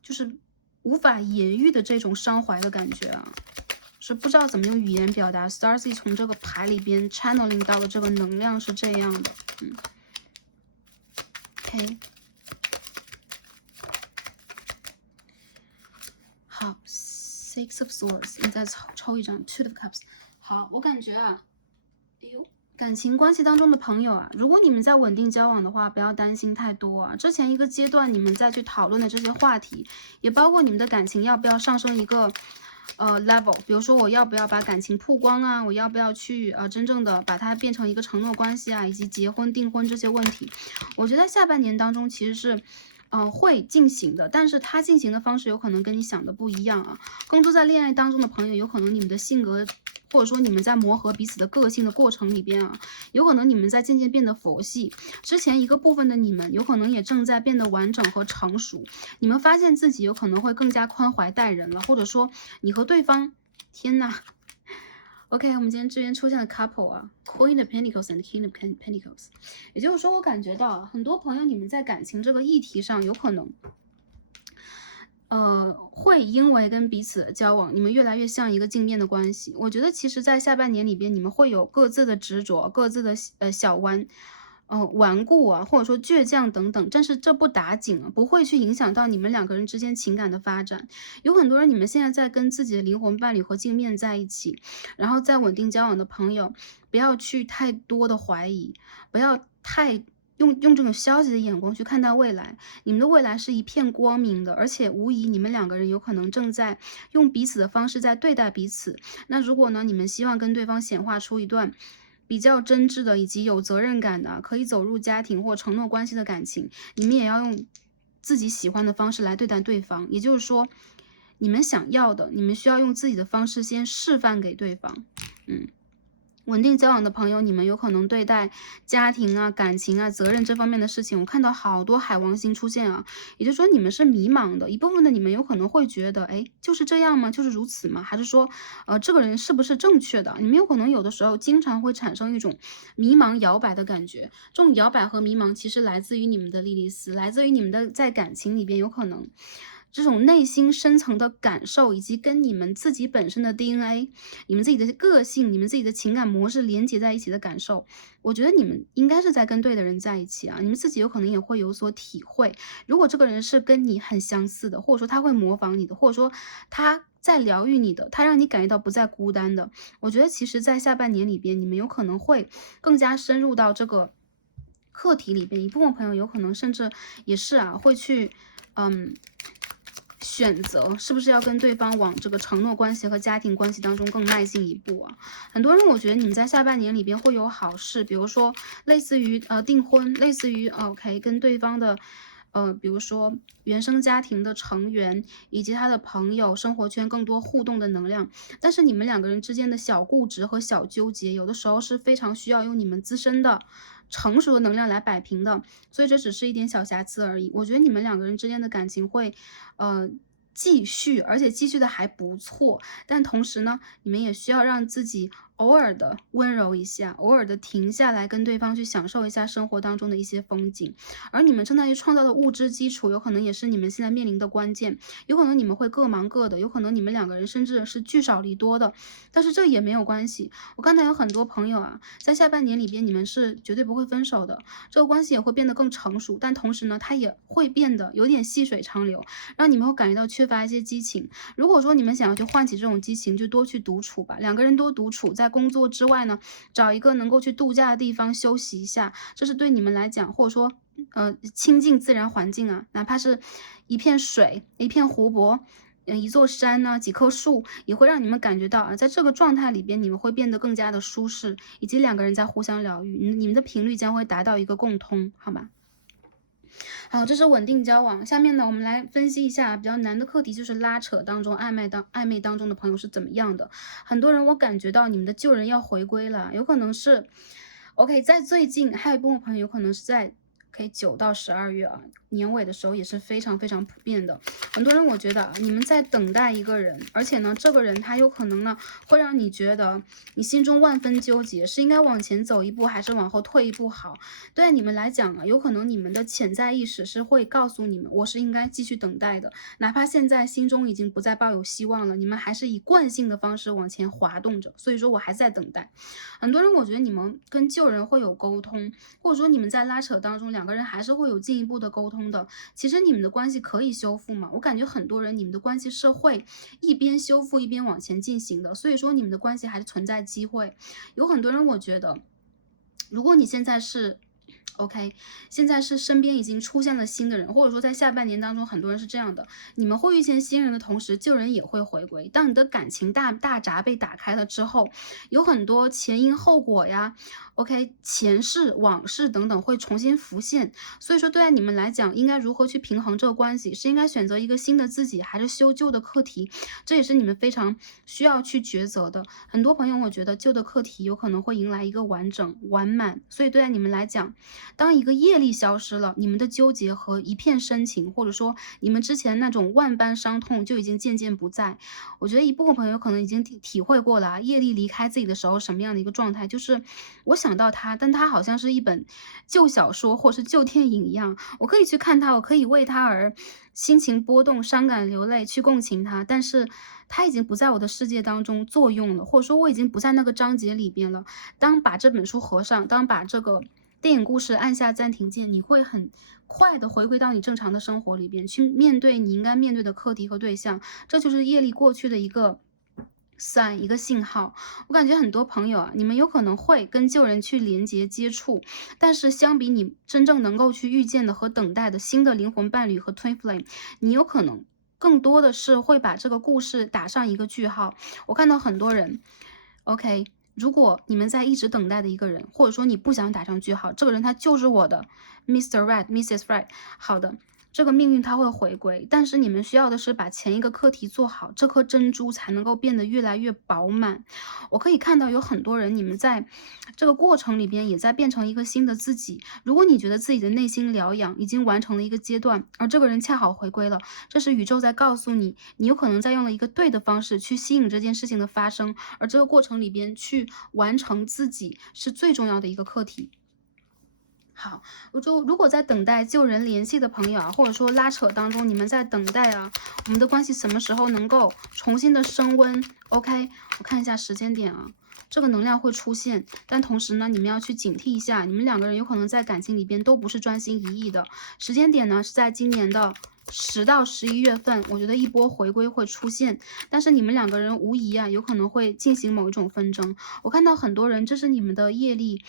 就是无法言喻的这种伤怀的感觉啊，是不知道怎么用语言表达。Starsy 从这个牌里边 channeling 到的这个能量是这样的，OK。好，Six of Swords， 你再抽一张 Two of Cups。好，我感觉啊，感情关系当中的朋友啊，如果你们在稳定交往的话，不要担心太多啊。之前一个阶段你们再去讨论的这些话题，也包括你们的感情要不要上升一个level，比如说我要不要把感情曝光啊，我要不要去真正的把它变成一个承诺关系啊，以及结婚订婚这些问题，我觉得下半年当中其实是会进行的，但是它进行的方式有可能跟你想的不一样啊。工作在恋爱当中的朋友，有可能你们的性格，或者说你们在磨合彼此的个性的过程里边啊，有可能你们在渐渐变得佛系。之前一个部分的你们，有可能也正在变得完整和成熟。你们发现自己有可能会更加宽怀待人了，或者说你和对方，天呐。OK， 我们今天这边出现了 couple 啊 ，Queen of Pentacles and King of Pentacles， 也就是说，我感觉到很多朋友你们在感情这个议题上，有可能，会因为跟彼此的交往，你们越来越像一个镜面的关系。我觉得其实，在下半年里边，你们会有各自的执着，各自的小弯。顽固啊，或者说倔强等等，但是这不打紧啊，不会去影响到你们两个人之间情感的发展。有很多人，你们现在在跟自己的灵魂伴侣和镜面在一起，然后在稳定交往的朋友，不要去太多的怀疑，不要太用这种消极的眼光去看待未来。你们的未来是一片光明的，而且无疑你们两个人有可能正在用彼此的方式在对待彼此。那如果呢，你们希望跟对方显化出一段比较真挚的以及有责任感的，可以走入家庭或承诺关系的感情，你们也要用自己喜欢的方式来对待对方。也就是说，你们想要的，你们需要用自己的方式先示范给对方。稳定交往的朋友，你们有可能对待家庭啊、感情啊、责任这方面的事情，我看到好多海王星出现啊，也就是说你们是迷茫的。一部分的你们有可能会觉得，哎，就是这样吗？就是如此吗？还是说，这个人是不是正确的？你们有可能有的时候经常会产生一种迷茫摇摆的感觉。这种摇摆和迷茫其实来自于你们的莉莉丝，来自于你们的在感情里边有可能这种内心深层的感受，以及跟你们自己本身的 DNA、你们自己的个性、你们自己的情感模式连接在一起的感受，我觉得你们应该是在跟对的人在一起啊，你们自己有可能也会有所体会。如果这个人是跟你很相似的，或者说他会模仿你的，或者说他在疗愈你的，他让你感觉到不再孤单的，我觉得其实在下半年里边，你们有可能会更加深入到这个课题里边。一部分朋友有可能甚至也是啊，会去嗯。选择是不是要跟对方往这个承诺关系和家庭关系当中更迈进一步啊？很多人我觉得你们在下半年里边会有好事，比如说类似于订婚，类似于OK 跟对方的比如说原生家庭的成员以及他的朋友生活圈更多互动的能量。但是你们两个人之间的小固执和小纠结，有的时候是非常需要用你们自身的成熟的能量来摆平的，所以这只是一点小瑕疵而已。我觉得你们两个人之间的感情会，继续，而且继续的还不错。但同时呢，你们也需要让自己偶尔的温柔一下，偶尔的停下来跟对方去享受一下生活当中的一些风景。而你们正在去创造的物质基础，有可能也是你们现在面临的关键。有可能你们会各忙各的，有可能你们两个人甚至是聚少离多的，但是这也没有关系。我看到有很多朋友啊，在下半年里边，你们是绝对不会分手的，这个关系也会变得更成熟，但同时呢，它也会变得有点细水长流，让你们会感觉到缺乏一些激情。如果说你们想要去唤起这种激情，就多去独处吧，两个人多独处，在工作之外呢，找一个能够去度假的地方休息一下，这是对你们来讲，或者说亲近自然环境啊，哪怕是一片水、一片湖泊。一座山呢，几棵树，也会让你们感觉到啊，在这个状态里边，你们会变得更加的舒适，以及两个人在互相疗愈，你们的频率将会达到一个共通，好吗？好，这是稳定交往。下面呢，我们来分析一下比较难的课题，就是拉扯当中、暧昧当中的朋友是怎么样的。很多人我感觉到你们的旧人要回归了，有可能是 OK，在最近还有一部分朋友有可能是在可以9到12月啊，年尾的时候也是非常非常普遍的。很多人我觉得啊，你们在等待一个人，而且呢，这个人他有可能呢会让你觉得你心中万分纠结，是应该往前走一步还是往后退一步好？对你们来讲啊，有可能你们的潜在意识是会告诉你们，我是应该继续等待的，哪怕现在心中已经不再抱有希望了，你们还是以惯性的方式往前滑动着。所以说我还在等待。很多人我觉得你们跟旧人会有沟通，或者说你们在拉扯当中，两个人还是会有进一步的沟通的。其实你们的关系可以修复嘛？我感觉很多人你们的关系是会一边修复一边往前进行的，所以说你们的关系还是存在机会。有很多人我觉得，如果你现在是OK，现在是身边已经出现了新的人，或者说在下半年当中，很多人是这样的，你们会遇见新人的同时，旧人也会回归。当你的感情大闸被打开了之后，有很多前因后果呀，OK，前世往事等等会重新浮现。所以说，对待你们来讲，应该如何去平衡这个关系？是应该选择一个新的自己，还是修旧的课题？这也是你们非常需要去抉择的。很多朋友，我觉得旧的课题有可能会迎来一个完整完满，所以对待你们来讲，当一个业力消失了，你们的纠结和一片深情，或者说你们之前那种万般伤痛就已经渐渐不在。我觉得一部分朋友可能已经体会过了啊，业力离开自己的时候什么样的一个状态，就是我想到他，但他好像是一本旧小说或是旧电影一样，我可以去看他，我可以为他而心情波动、伤感流泪，去共情他，但是他已经不在我的世界当中作用了，或者说我已经不在那个章节里边了。当把这本书合上，当把这个电影故事按下暂停键，你会很快的回归到你正常的生活里边，去面对你应该面对的课题和对象，这就是业力过去的一个一个信号。我感觉很多朋友啊，你们有可能会跟旧人去连接接触，但是相比你真正能够去遇见的和等待的新的灵魂伴侣和 twin flame，你有可能更多的是会把这个故事打上一个句号。我看到很多人，OK，如果你们在一直等待的一个人，或者说你不想打上句号，这个人他就是我的 Mr. Right、Mrs. Right，好的，这个命运它会回归，但是你们需要的是把前一个课题做好，这颗珍珠才能够变得越来越饱满。我可以看到有很多人，你们在这个过程里边也在变成一个新的自己。如果你觉得自己的内心疗养已经完成了一个阶段，而这个人恰好回归了，这是宇宙在告诉你，你有可能在用了一个对的方式去吸引这件事情的发生，而这个过程里边去完成自己是最重要的一个课题。好，如果在等待旧人联系的朋友啊，或者说拉扯当中，你们在等待啊，我们的关系什么时候能够重新的升温 ？OK，我看一下时间点啊，这个能量会出现，但同时呢，你们要去警惕一下，你们两个人有可能在感情里边都不是专心一意的。时间点呢是在今年的10到11月份，我觉得一波回归会出现，但是你们两个人无疑啊，有可能会进行某一种纷争。我看到很多人，这是你们的业力。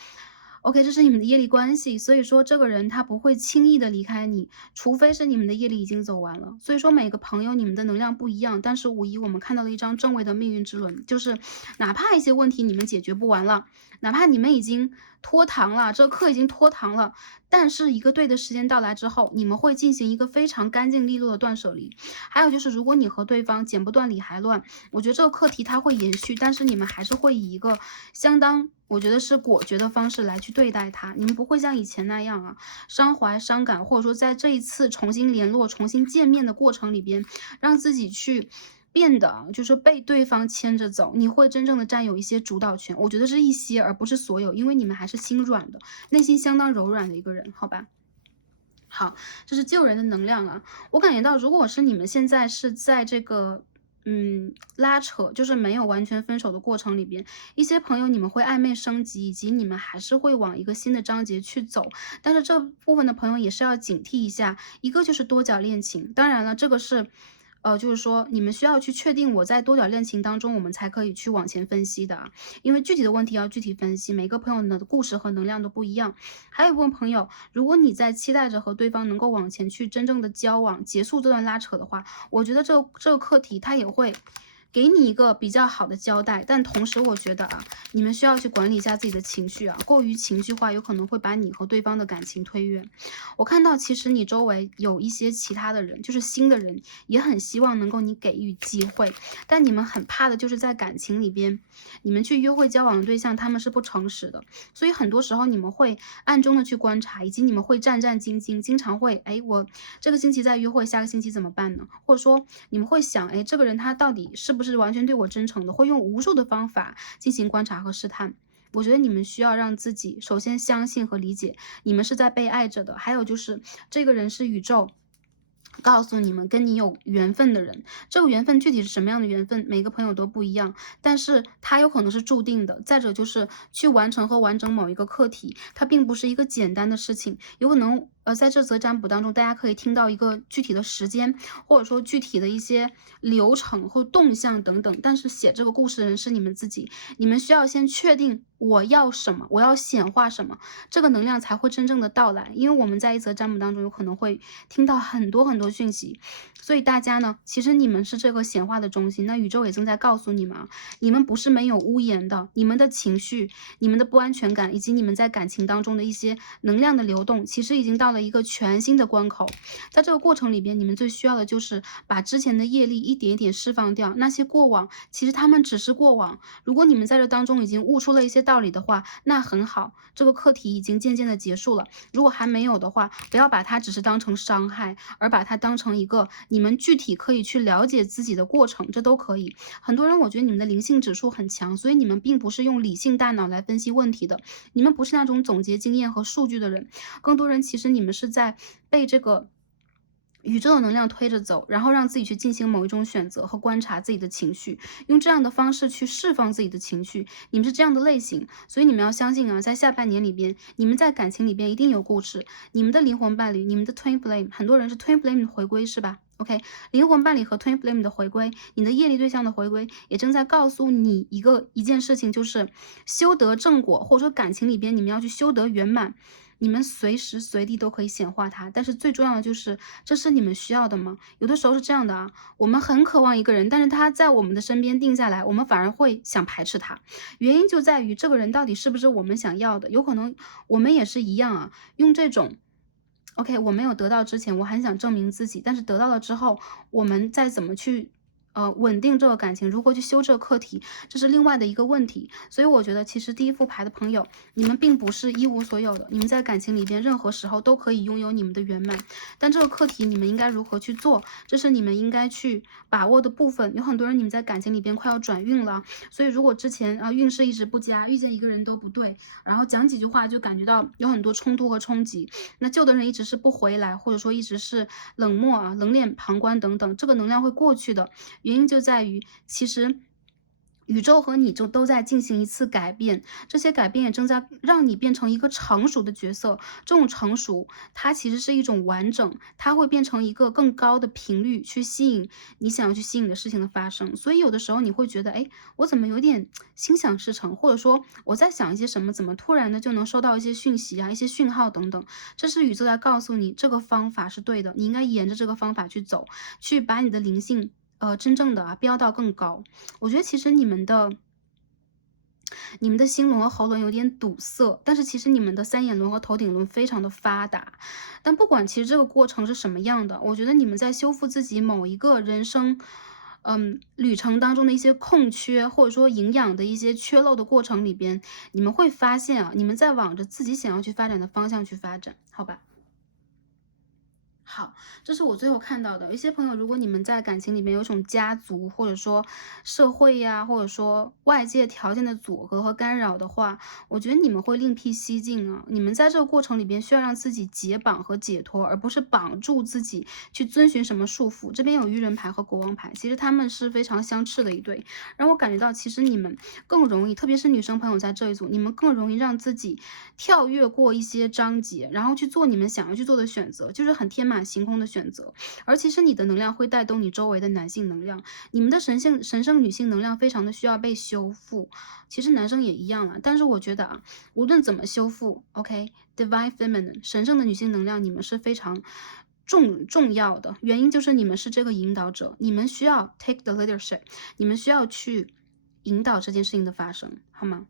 OK，这是你们的业力关系，所以说这个人他不会轻易的离开你，除非是你们的业力已经走完了。所以说每个朋友你们的能量不一样，但是无疑我们看到了一张正位的命运之轮，就是哪怕一些问题你们解决不完了，哪怕你们已经拖堂了，这个课已经拖堂了，但是一个对的时间到来之后，你们会进行一个非常干净利落的断舍离。还有就是，如果你和对方剪不断理还乱，我觉得这个课题它会延续，但是你们还是会以一个相当我觉得是果决的方式来去对待它，你们不会像以前那样啊，伤怀伤感，或者说在这一次重新联络、重新见面的过程里边，让自己去变得就是被对方牵着走，你会真正的占有一些主导权。我觉得是一些，而不是所有，因为你们还是心软的，内心相当柔软的一个人，好吧？好，这是救人的能量啊！我感觉到，如果是你们现在是在这个拉扯，就是没有完全分手的过程里边，一些朋友你们会暧昧升级，以及你们还是会往一个新的章节去走。但是这部分的朋友也是要警惕一下，一个就是多角恋情，当然了，这个是。就是说你们需要去确定我在多角恋情当中，我们才可以去往前分析的啊，因为具体的问题要具体分析，每个朋友的故事和能量都不一样。还有一部分朋友，如果你在期待着和对方能够往前去真正的交往，结束这段拉扯的话，我觉得这个课题它也会给你一个比较好的交代，但同时我觉得啊，你们需要去管理一下自己的情绪啊，过于情绪化有可能会把你和对方的感情推远。我看到其实你周围有一些其他的人，就是新的人，也很希望能够你给予机会，但你们很怕的就是在感情里边，你们去约会交往的对象他们是不诚实的，所以很多时候你们会暗中的去观察，以及你们会战战兢兢，经常会，哎，我这个星期在约会，下个星期怎么办呢？或者说你们会想，哎，这个人他到底是不是完全对我真诚的？会用无数的方法进行观察和试探。我觉得你们需要让自己首先相信和理解，你们是在被爱着的。还有就是这个人是宇宙告诉你们跟你有缘分的人，这个缘分具体是什么样的缘分，每个朋友都不一样，但是它有可能是注定的。再者就是去完成和完整某一个课题，它并不是一个简单的事情，有可能在这则占卜当中，大家可以听到一个具体的时间，或者说具体的一些流程或动向等等，但是写这个故事的人是你们自己，你们需要先确定我要什么，我要显化什么，这个能量才会真正的到来。因为我们在一则占卜当中有可能会听到很多很多讯息，所以大家呢，其实你们是这个显化的中心，那宇宙也正在告诉你们啊，你们不是没有屋檐的，你们的情绪、你们的不安全感，以及你们在感情当中的一些能量的流动，其实已经到了一个全新的关口。在这个过程里边，你们最需要的就是把之前的业力一点一点释放掉，那些过往，其实他们只是过往。如果你们在这当中已经悟出了一些道理的话，那很好，这个课题已经渐渐的结束了。如果还没有的话，不要把它只是当成伤害，而把它当成一个你们具体可以去了解自己的过程，这都可以。很多人我觉得你们的灵性指数很强，所以你们并不是用理性大脑来分析问题的，你们不是那种总结经验和数据的人，更多人其实你们是在被这个宇宙的能量推着走，然后让自己去进行某一种选择和观察自己的情绪，用这样的方式去释放自己的情绪。你们是这样的类型，所以你们要相信啊，在下半年里边，你们在感情里边一定有故事。你们的灵魂伴侣，你们的 twin flame， 很多人是 twin flame 的回归，是吧？OK，灵魂伴侣和 twin flame 的回归，你的业力对象的回归，也正在告诉你一件事情，就是修得正果，或者说感情里边你们要去修得圆满。你们随时随地都可以显化它，但是最重要的就是，这是你们需要的吗？有的时候是这样的啊，我们很渴望一个人，但是他在我们的身边定下来，我们反而会想排斥他。原因就在于这个人到底是不是我们想要的？有可能我们也是一样啊，用这种OK，我没有得到之前，我很想证明自己，但是得到了之后，我们再怎么去稳定这个感情，如何去修这个课题，这是另外的一个问题。所以我觉得，其实第一副牌的朋友，你们并不是一无所有的，你们在感情里边任何时候都可以拥有你们的圆满。但这个课题你们应该如何去做，这是你们应该去把握的部分。有很多人你们在感情里边快要转运了，所以如果之前运势一直不佳，遇见一个人都不对，然后讲几句话就感觉到有很多冲突和冲击，那旧的人一直是不回来，或者说一直是冷漠啊、冷脸旁观等等，这个能量会过去的。原因就在于，其实宇宙和你就都在进行一次改变，这些改变也正在让你变成一个成熟的角色。这种成熟，它其实是一种完整，它会变成一个更高的频率去吸引你想要去吸引的事情的发生。所以有的时候你会觉得，哎，我怎么有点心想事成，或者说我在想一些什么，怎么突然的就能收到一些讯息啊、一些讯号等等。这是宇宙在告诉你，这个方法是对的，你应该沿着这个方法去走，去把你的灵性。真正的飙到更高。我觉得其实你们的心轮和喉轮有点堵塞，但是其实你们的三眼轮和头顶轮非常的发达。但不管其实这个过程是什么样的，我觉得你们在修复自己某一个人生，旅程当中的一些空缺，或者说营养的一些缺漏的过程里边，你们会发现啊，你们在往着自己想要去发展的方向去发展，好吧？好，这是我最后看到的。有一些朋友，如果你们在感情里面有一种家族，或者说社会呀，或者说外界条件的阻隔和干扰的话，我觉得你们会另辟蹊径啊。你们在这个过程里边需要让自己解绑和解脱，而不是绑住自己去遵循什么束缚。这边有愚人牌和国王牌，其实他们是非常相斥的一对，让我感觉到其实你们更容易，特别是女生朋友在这一组，你们更容易让自己跳跃过一些章节，然后去做你们想要去做的选择，就是很天马行空的选择。而其实你的能量会带动你周围的男性能量，你们的神圣女性能量非常的需要被修复。其实男生也一样啊，但是我觉得啊，无论怎么修复，OK，Divine Feminine 神圣的女性能量，你们是非常重要的。原因就是你们是这个引导者，你们需要 take the leadership，你们需要去引导这件事情的发生，好吗？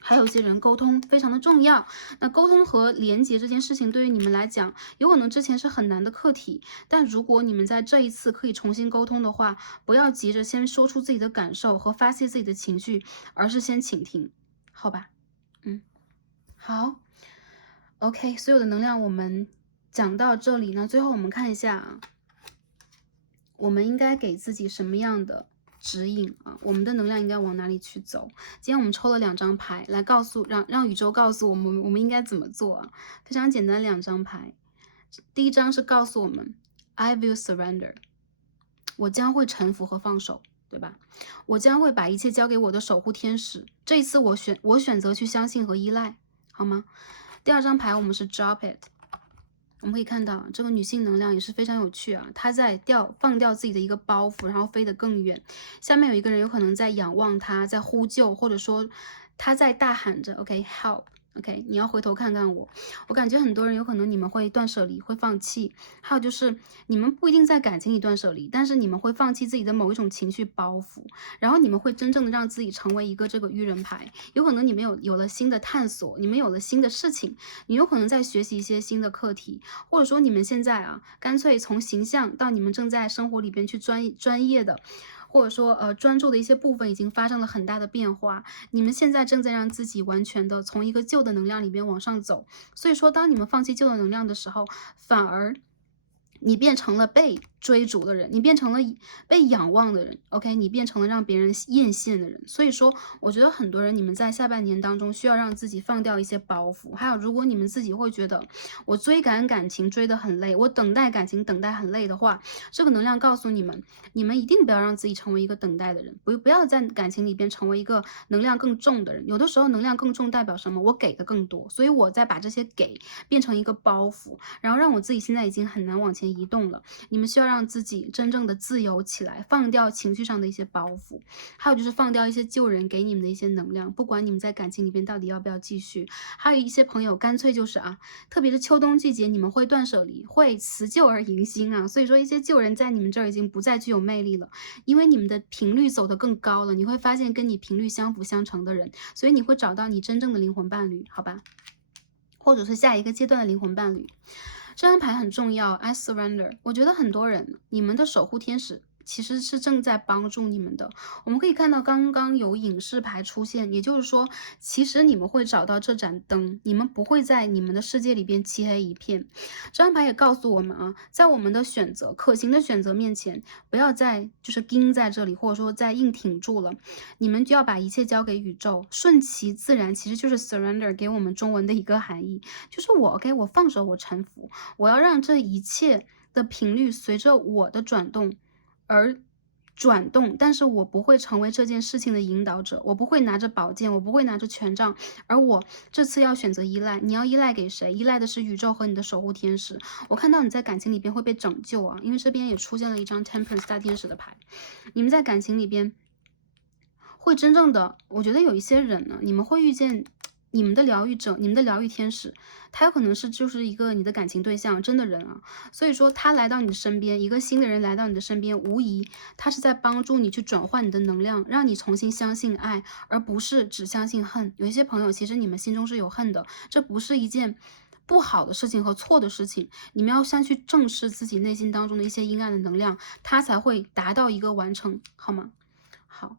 还有一些人沟通非常的重要，那沟通和连接这件事情对于你们来讲，有可能之前是很难的课题，但如果你们在这一次可以重新沟通的话，不要急着先说出自己的感受和发泄自己的情绪，而是先倾听，好吧？好，OK，所有的能量我们讲到这里呢，最后我们看一下啊，我们应该给自己什么样的指引啊？我们的能量应该往哪里去走？今天我们抽了2张牌来告诉让宇宙告诉我们应该怎么做啊？非常简单2张牌，第一张是告诉我们 I will surrender， 我将会臣服和放手，对吧？我将会把一切交给我的守护天使。这一次我选择去相信和依赖，好吗？第2张牌我们是 drop it。我们可以看到，这个女性能量也是非常有趣啊，她在放掉自己的一个包袱，然后飞得更远。下面有一个人有可能在仰望她，在呼救，或者说她在大喊着 “OK help”。OK，你要回头看看我。我感觉很多人有可能你们会断舍离，会放弃。还有就是你们不一定在感情里断舍离，但是你们会放弃自己的某一种情绪包袱，然后你们会真正的让自己成为一个这个愚人牌。有可能你们有了新的探索，你们有了新的事情，你有可能在学习一些新的课题，或者说你们现在啊，干脆从形象到你们正在生活里边去专业的。或者说专注的一些部分已经发生了很大的变化，你们现在正在让自己完全的从一个旧的能量里边往上走，所以说当你们放弃旧的能量的时候，反而你变成了被追逐的人，你变成了被仰望的人 ，OK， 你变成了让别人艳羡的人。所以说，我觉得很多人你们在下半年当中需要让自己放掉一些包袱。还有，如果你们自己会觉得我追赶感情追得很累，我等待感情等待很累的话，这个能量告诉你们，你们一定不要让自己成为一个等待的人，不要在感情里边成为一个能量更重的人。有的时候能量更重代表什么？我给的更多，所以我在把这些给变成一个包袱，然后让我自己现在已经很难往前移动了。你们需要让自己真正的自由起来，放掉情绪上的一些包袱，还有就是放掉一些旧人给你们的一些能量，不管你们在感情里边到底要不要继续。还有一些朋友干脆就是特别是秋冬季节，你们会断舍离，会辞旧而迎新所以说一些旧人在你们这儿已经不再具有魅力了，因为你们的频率走得更高了，你会发现跟你频率相辅相成的人，所以你会找到你真正的灵魂伴侣，好吧？或者是下一个阶段的灵魂伴侣。这张牌很重要 ，I surrender。我觉得很多人，你们的守护天使其实是正在帮助你们的。我们可以看到刚刚有隐士牌出现，也就是说，其实你们会找到这盏灯，你们不会在你们的世界里边漆黑一片。这张牌也告诉我们在我们的选择可行的选择面前，不要再就是盯在这里，或者说再硬挺住了。你们就要把一切交给宇宙，顺其自然，其实就是 surrender 给我们中文的一个含义，就是我放手，我臣服，我要让这一切的频率随着我的转动而转动，但是我不会成为这件事情的引导者，我不会拿着宝剑，我不会拿着权杖，而我这次要选择依赖。你要依赖给谁？依赖的是宇宙和你的守护天使。我看到你在感情里边会被拯救因为这边也出现了一张 Temperance 大天使的牌，你们在感情里边会真正的，我觉得有一些人呢，你们会遇见你们的疗愈者，你们的疗愈天使，他有可能是就是一个你的感情对象，真的人所以说他来到你的身边，一个新的人来到你的身边，无疑他是在帮助你去转换你的能量，让你重新相信爱，而不是只相信恨。有一些朋友其实你们心中是有恨的，这不是一件不好的事情和错的事情，你们要先去正视自己内心当中的一些阴暗的能量，它才会达到一个完成，好吗？好，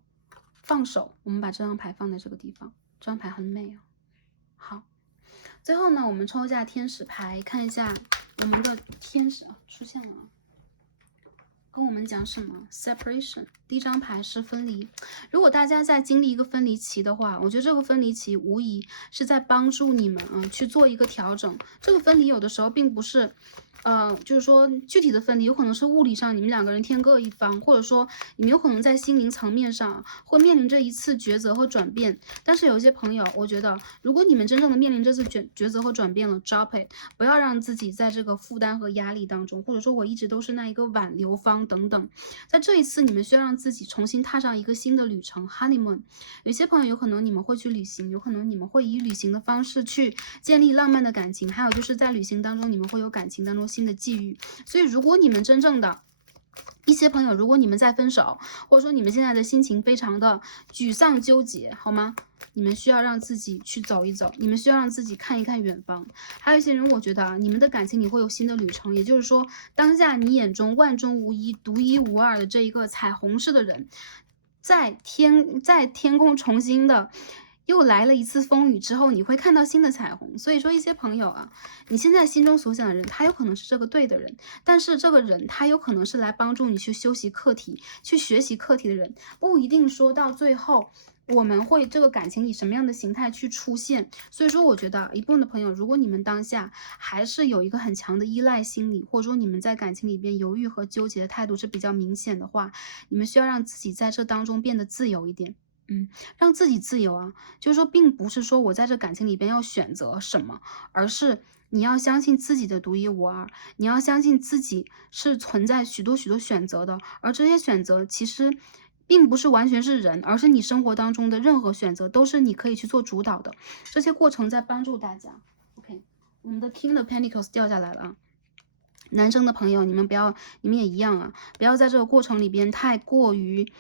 放手，我们把这张牌放在这个地方，这张牌很美好，最后呢，我们抽一下天使牌，看一下我们的天使出现了跟我们讲什么 ？Separation。第一张牌是分离。如果大家在经历一个分离期的话，我觉得这个分离期无疑是在帮助你们去做一个调整。这个分离有的时候并不是。就是说具体的分离有可能是物理上你们两个人天各一方，或者说你们有可能在心灵层面上会面临着一次抉择和转变。但是有一些朋友，我觉得如果你们真正的面临这次抉择和转变了 ，drop it， 不要让自己在这个负担和压力当中，或者说我一直都是那一个挽留方等等。在这一次，你们需要让自己重新踏上一个新的旅程 ，honeymoon。有些朋友有可能你们会去旅行，有可能你们会以旅行的方式去建立浪漫的感情，还有就是在旅行当中，你们会有感情当中新的际遇。所以如果你们真正的一些朋友，如果你们在分手，或者说你们现在的心情非常的沮丧纠结，好吗？你们需要让自己去走一走，你们需要让自己看一看远方。还有一些人，我觉得你们的感情里会有新的旅程，也就是说，当下你眼中万中无一、独一无二的这一个彩虹式的人，在天空重新的又来了一次风雨之后，你会看到新的彩虹。所以说一些朋友你现在心中所想的人，他有可能是这个对的人，但是这个人他有可能是来帮助你去修习课题、去学习课题的人，不一定说到最后我们会这个感情以什么样的形态去出现。所以说我觉得一部分的朋友，如果你们当下还是有一个很强的依赖心理，或者说你们在感情里边犹豫和纠结的态度是比较明显的话，你们需要让自己在这当中变得自由一点。让自己自由就是说并不是说我在这感情里边要选择什么，而是你要相信自己的独一无二，你要相信自己是存在许多许多选择的，而这些选择其实并不是完全是人，而是你生活当中的任何选择都是你可以去做主导的。这些过程在帮助大家。OK， 我们的 King of Pentacles 掉下来了男生的朋友，你们也一样不要在这个过程里边太过于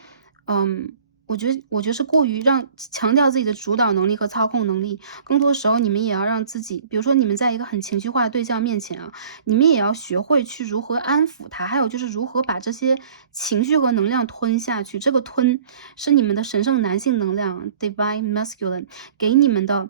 我觉得是过于强调自己的主导能力和操控能力，更多时候你们也要让自己，比如说你们在一个很情绪化的对象面前你们也要学会去如何安抚他，还有就是如何把这些情绪和能量吞下去。这个吞是你们的神圣男性能量 Divine Masculine 给你们的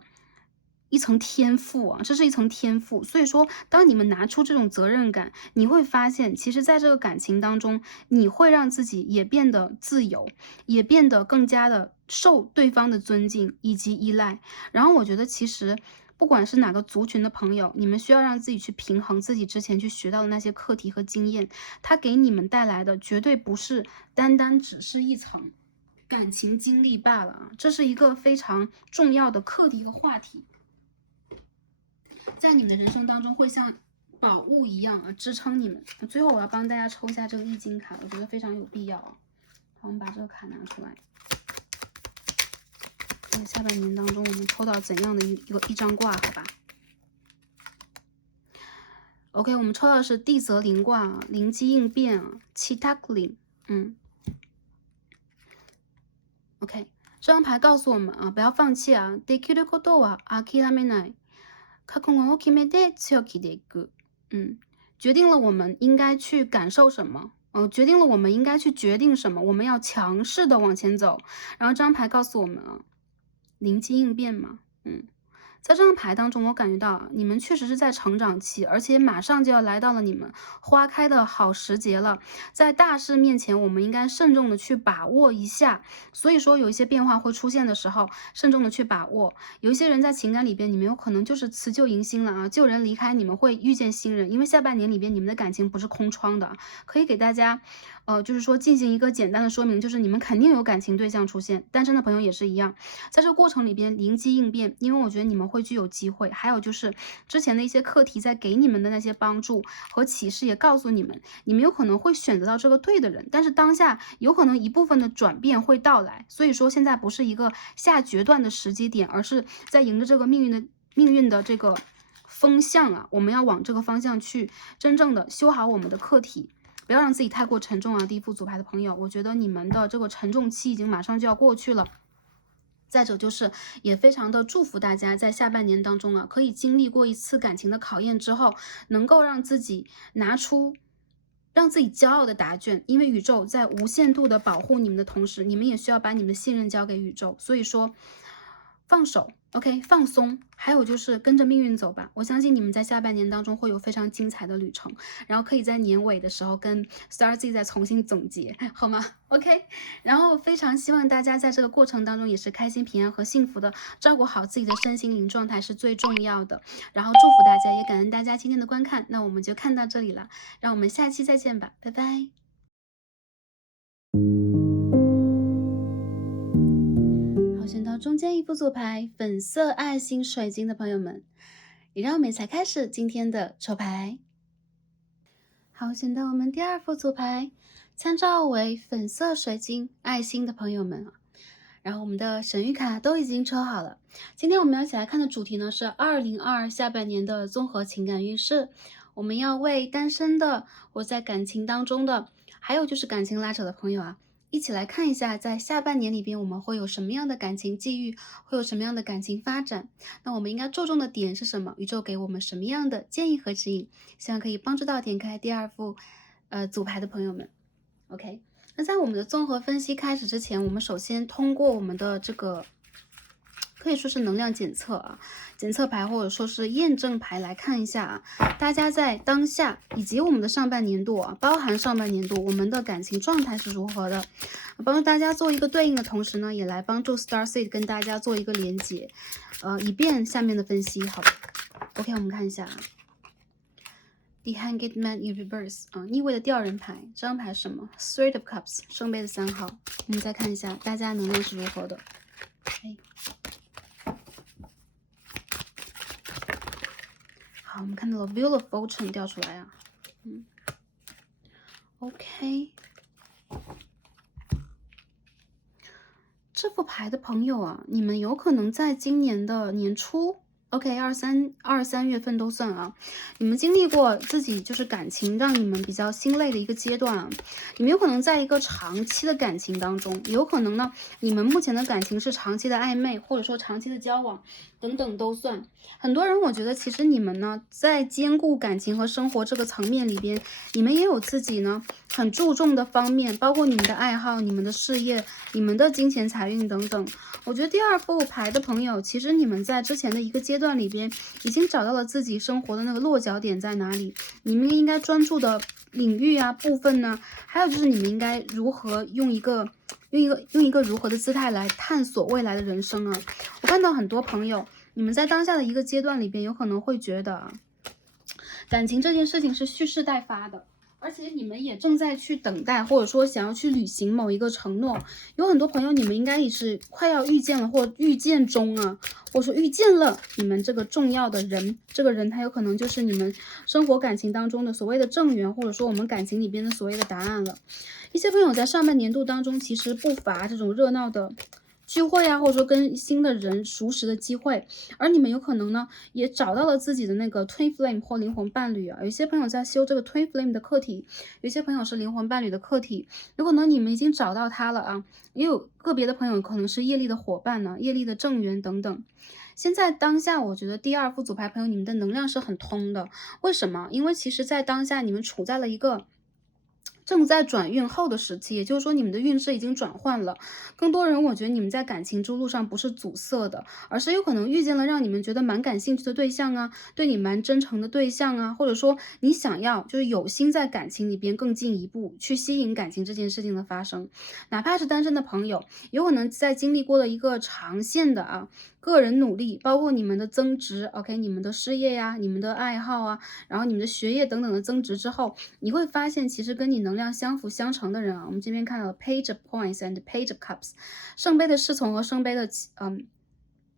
一层天赋啊，这是一层天赋。所以说，当你们拿出这种责任感，你会发现，其实在这个感情当中，你会让自己也变得自由，也变得更加的受对方的尊敬以及依赖。然后我觉得，其实不管是哪个族群的朋友，你们需要让自己去平衡自己之前去学到的那些课题和经验，它给你们带来的绝对不是单单只是一层感情经历罢了啊，这是一个非常重要的课题和话题，在你们的人生当中会像宝物一样啊支撑你们。最后我要帮大家抽一下这个易经卡，我觉得非常有必要啊。好，我们把这个卡拿出来。在下半年当中，我们抽到怎样的一张卦？好吧。OK， 我们抽到的是地泽临卦啊，灵机应变啊，七塔克林。OK， 这张牌告诉我们啊，不要放弃啊。できることは諦めない。覚悟を決めて強気でいく。决定了我们应该去感受什么。决定了我们应该去决定什么，我们要强势的往前走。然后这张牌告诉我们啊，灵机应变嘛，在这张牌当中，我感觉到你们确实是在成长期，而且马上就要来到了你们花开的好时节了。在大事面前，我们应该慎重的去把握一下。所以说，有一些变化会出现的时候，慎重的去把握。有一些人在情感里边，你们有可能就是辞旧迎新了啊，旧人离开，你们会遇见新人。因为下半年里边，你们的感情不是空窗的，可以给大家。就是说进行一个简单的说明，就是你们肯定有感情对象出现，单身的朋友也是一样，在这个过程里边灵机应变，因为我觉得你们会具有机会，还有就是之前的一些课题在给你们的那些帮助和启示也告诉你们，你们有可能会选择到这个对的人，但是当下有可能一部分的转变会到来，所以说现在不是一个下决断的时机点，而是在迎着这个命运的这个风向啊，我们要往这个方向去真正的修好我们的课题。不要让自己太过沉重啊！第一副组牌的朋友，我觉得你们的这个沉重期已经马上就要过去了。再者就是也非常的祝福大家在下半年当中啊，可以经历过一次感情的考验之后，能够让自己拿出让自己骄傲的答卷，因为宇宙在无限度的保护你们的同时，你们也需要把你们的信任交给宇宙。所以说放手 OK， 放松，还有就是跟着命运走吧。我相信你们在下半年当中会有非常精彩的旅程，然后可以在年尾的时候跟 StarZ 再重新总结，好吗 ？OK， 然后非常希望大家在这个过程当中也是开心、平安和幸福的，照顾好自己的身心灵状态是最重要的。然后祝福大家，也感恩大家今天的观看。那我们就看到这里了，让我们下期再见吧，拜拜。选到中间一副组牌粉色爱心水晶的朋友们，也让我们一起来开始今天的抽牌。好，选到我们第二副组牌，参照为粉色水晶爱心的朋友们，然后我们的神谕卡都已经抽好了。今天我们要一起来看的主题呢是2022下半年的综合情感运势。我们要为单身的或在感情当中的，还有就是感情拉扯的朋友啊，一起来看一下，在下半年里边我们会有什么样的感情际遇，会有什么样的感情发展。那我们应该注重的点是什么？宇宙给我们什么样的建议和指引？希望可以帮助到点开第二副组牌的朋友们。OK， 那在我们的综合分析开始之前，我们首先通过我们的这个可以说是能量检测啊，检测牌或者说是验证牌来看一下啊，大家在当下以及我们的上半年度啊，包含上半年度我们的感情状态是如何的，帮助大家做一个对应的同时呢，也来帮助 StarSeed 跟大家做一个连接，以便下面的分析。好 ，OK， 我们看一下 The Hanged Man in Reverse 啊，逆位的吊人牌，这张牌是什么 ？Three of Cups， 圣杯的3号。我们再看一下大家能量是如何的。OK。好，我们看到了 Wheel of Fortune 掉出来啊，OK， 这副牌的朋友啊，你们有可能在今年的年初 ，OK， 23月份都算啊，你们经历过自己就是感情让你们比较心累的一个阶段啊，你们有可能在一个长期的感情当中，有可能呢，你们目前的感情是长期的暧昧，或者说长期的交往。等等都算，很多人我觉得其实你们呢，在兼顾感情和生活这个层面里边，你们也有自己呢很注重的方面，包括你们的爱好、你们的事业、你们的金钱财运等等。我觉得第二副牌的朋友，其实你们在之前的一个阶段。段里边已经找到了自己生活的那个落脚点在哪里，你们应该专注的领域啊部分呢，还有就是你们应该如何用一个如何的姿态来探索未来的人生啊。我看到很多朋友，你们在当下的一个阶段里边，有可能会觉得啊，感情这件事情是蓄势待发的，而且你们也正在去等待，或者说想要去履行某一个承诺。有很多朋友，你们应该也是快要遇见了，或遇见中啊，或者说遇见了你们这个重要的人。这个人他有可能就是你们生活感情当中的所谓的正缘，或者说我们感情里边的所谓的答案了。一些朋友在上半年度当中，其实不乏这种热闹的聚会啊，或者说跟新的人熟识的机会，而你们有可能呢，也找到了自己的那个 twin flame 或灵魂伴侣啊。有些朋友在修这个 twin flame 的课题，有些朋友是灵魂伴侣的课题，有可能你们已经找到他了啊。也有个别的朋友可能是业力的伙伴呢，业力的正缘等等。现在当下，我觉得第二副组牌朋友，你们的能量是很通的。为什么？因为其实在当下，你们处在了一个正在转运后的时期，也就是说你们的运势已经转换了。更多人我觉得你们在感情之路上不是阻塞的，而是有可能遇见了让你们觉得蛮感兴趣的对象啊，对你蛮真诚的对象啊，或者说你想要就是有心在感情里边更进一步去吸引感情这件事情的发生。哪怕是单身的朋友，有可能在经历过了一个长线的个人努力，包括你们的增值 OK， 你们的事业呀，你们的爱好啊，然后你们的学业等等的增值之后，你会发现其实跟你能量相辅相成的人啊，我们这边看到了 Page of Points and Page of Cups， 圣杯的侍从和圣杯的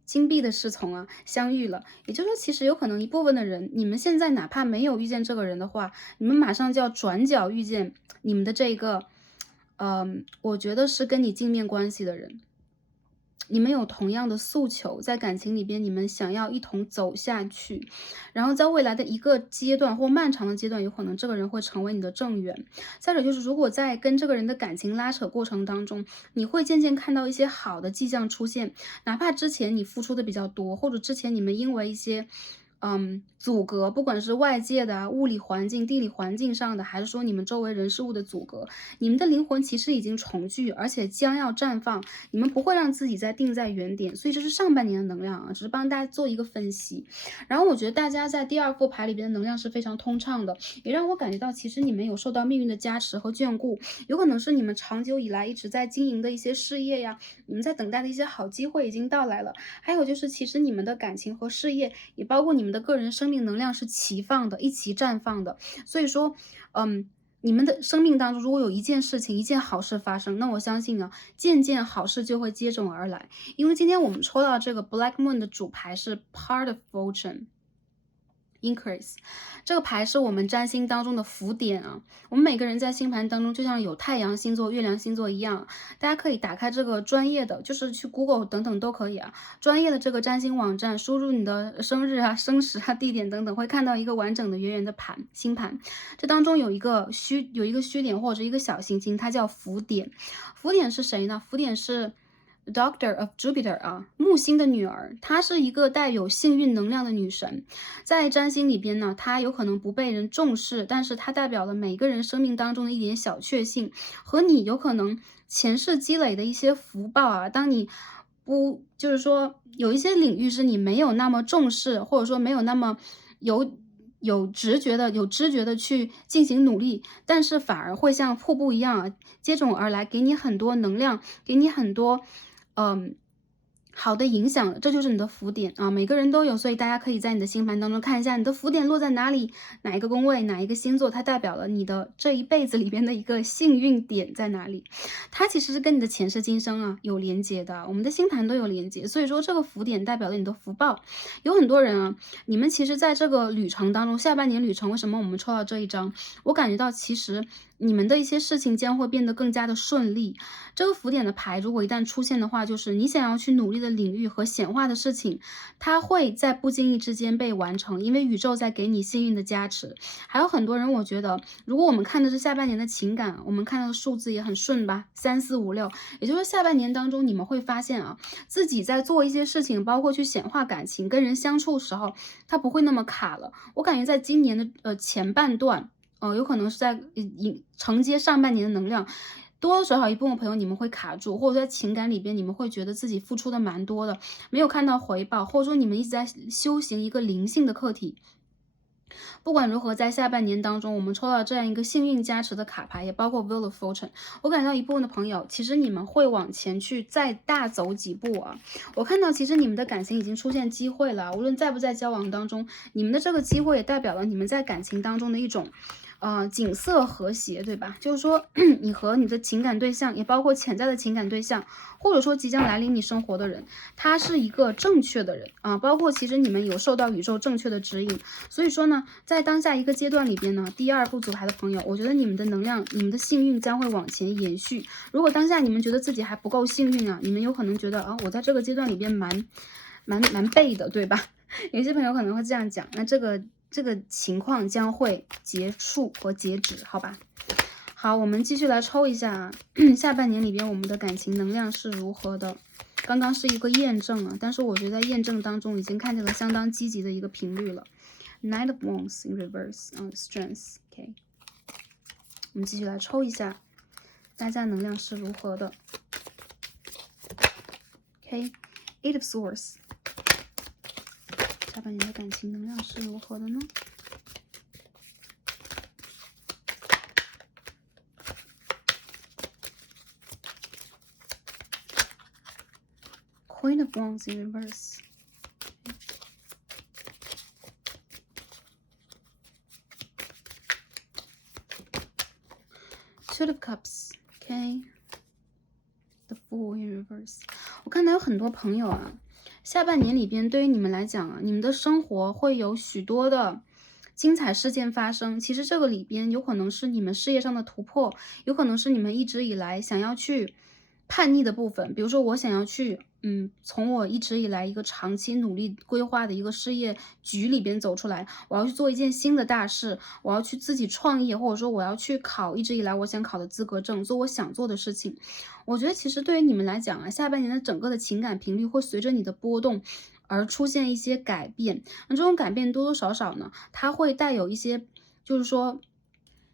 金币的侍从啊相遇了。也就是说其实有可能一部分的人，你们现在哪怕没有遇见这个人的话，你们马上就要转角遇见你们的这个我觉得是跟你镜面关系的人。你们有同样的诉求，在感情里边，你们想要一同走下去，然后在未来的一个阶段或漫长的阶段，有可能这个人会成为你的正缘。再者就是，如果在跟这个人的感情拉扯过程当中，你会渐渐看到一些好的迹象出现，哪怕之前你付出的比较多，或者之前你们因为一些阻隔，不管是外界的物理环境、地理环境上的，还是说你们周围人事物的阻隔，你们的灵魂其实已经重聚，而且将要绽放。你们不会让自己再定在原点，所以这是上半年的能量啊，只是帮大家做一个分析。然后我觉得大家在第二副牌里边的能量是非常通畅的，也让我感觉到其实你们有受到命运的加持和眷顾，有可能是你们长久以来一直在经营的一些事业呀，你们在等待的一些好机会已经到来了。还有就是其实你们的感情和事业，也包括你们的个人生命能量是齐放的，一起绽放的。所以说你们的生命当中如果有一件事情，一件好事发生，那我相信啊，件件好事就会接踵而来。因为今天我们抽到这个 Black Moon 的主牌是 Part of Fortune Increase， 这个牌是我们占星当中的浮点啊。我们每个人在星盘当中就像有太阳星座、月亮星座一样，大家可以打开这个专业的，就是去 Google 等等都可以啊，专业的这个占星网站，输入你的生日啊、生时啊、地点等等，会看到一个完整的圆圆的星盘。这当中有一个虚点或者一个小行星，它叫浮点。浮点是谁呢？浮点是Doctor of Jupiter 啊，木星的女儿，她是一个带有幸运能量的女神。在占星里边呢，她有可能不被人重视，但是她代表了每个人生命当中的一点小确幸，和你有可能前世积累的一些福报啊。当你就是说有一些领域是你没有那么重视，或者说没有那么有知觉的去进行努力，但是反而会像瀑布一样啊，接踵而来，给你很多能量，给你很多好的影响，这就是你的浮点啊，每个人都有，所以大家可以在你的星盘当中看一下你的浮点落在哪里，哪一个宫位，哪一个星座，它代表了你的这一辈子里边的一个幸运点在哪里。它其实是跟你的前世今生啊有连接的，我们的星盘都有连接，所以说这个浮点代表了你的福报。有很多人啊，你们其实在这个旅程当中，下半年旅程，为什么我们抽到这一张？我感觉到其实你们的一些事情将会变得更加的顺利。这个浮点的牌如果一旦出现的话，就是你想要去努力的领域和显化的事情，它会在不经意之间被完成，因为宇宙在给你幸运的加持。还有很多人，我觉得如果我们看的是下半年的情感，我们看到的数字也很顺吧，3、4、5、6，也就是下半年当中你们会发现啊，自己在做一些事情，包括去显化感情、跟人相处的时候，它不会那么卡了。我感觉在今年的前半段，有可能是在承接上半年的能量。多多少少一部分朋友你们会卡住，或者在情感里边你们会觉得自己付出的蛮多的，没有看到回报，或者说你们一直在修行一个灵性的课题。不管如何，在下半年当中，我们抽到这样一个幸运加持的卡牌，也包括 Wheel of Fortune。我感到一部分的朋友，其实你们会往前去再大走几步啊。我看到其实你们的感情已经出现机会了，无论在不在交往当中，你们的这个机会也代表了你们在感情当中的一种景色和谐，对吧？就是说你和你的情感对象，也包括潜在的情感对象，或者说即将来临你生活的人，他是一个正确的人啊，包括其实你们有受到宇宙正确的指引。所以说呢，在当下一个阶段里边呢，第二副组牌的朋友，我觉得你们的能量，你们的幸运将会往前延续。如果当下你们觉得自己还不够幸运啊，你们有可能觉得啊，我在这个阶段里边蛮背的，对吧？有些朋友可能会这样讲，那这个情况将会结束和截止，好吧？好，我们继续来抽一下啊，下半年里边我们的感情能量是如何的？刚刚是一个验证啊，但是我觉得在验证当中已经看见了相当积极的一个频率了。Knight of Wands in reverse strength，OK，我们继续来抽一下，大家能量是如何的？OK，Eight of Swords，下半年的感情能量是如何的呢？Queen of Wands in reverse。Two of Cups，OK，The Fool in reverse。我看到有很多朋友啊，下半年里边对于你们来讲啊，你们的生活会有许多的精彩事件发生。其实这个里边有可能是你们事业上的突破，有可能是你们一直以来想要去叛逆的部分。比如说我想要去从我一直以来一个长期努力规划的一个事业局里边走出来，我要去做一件新的大事，我要去自己创业，或者说我要去考一直以来我想考的资格证，做我想做的事情。我觉得其实对于你们来讲啊，下半年的整个的情感频率会随着你的波动而出现一些改变。那这种改变多多少少呢，它会带有一些就是说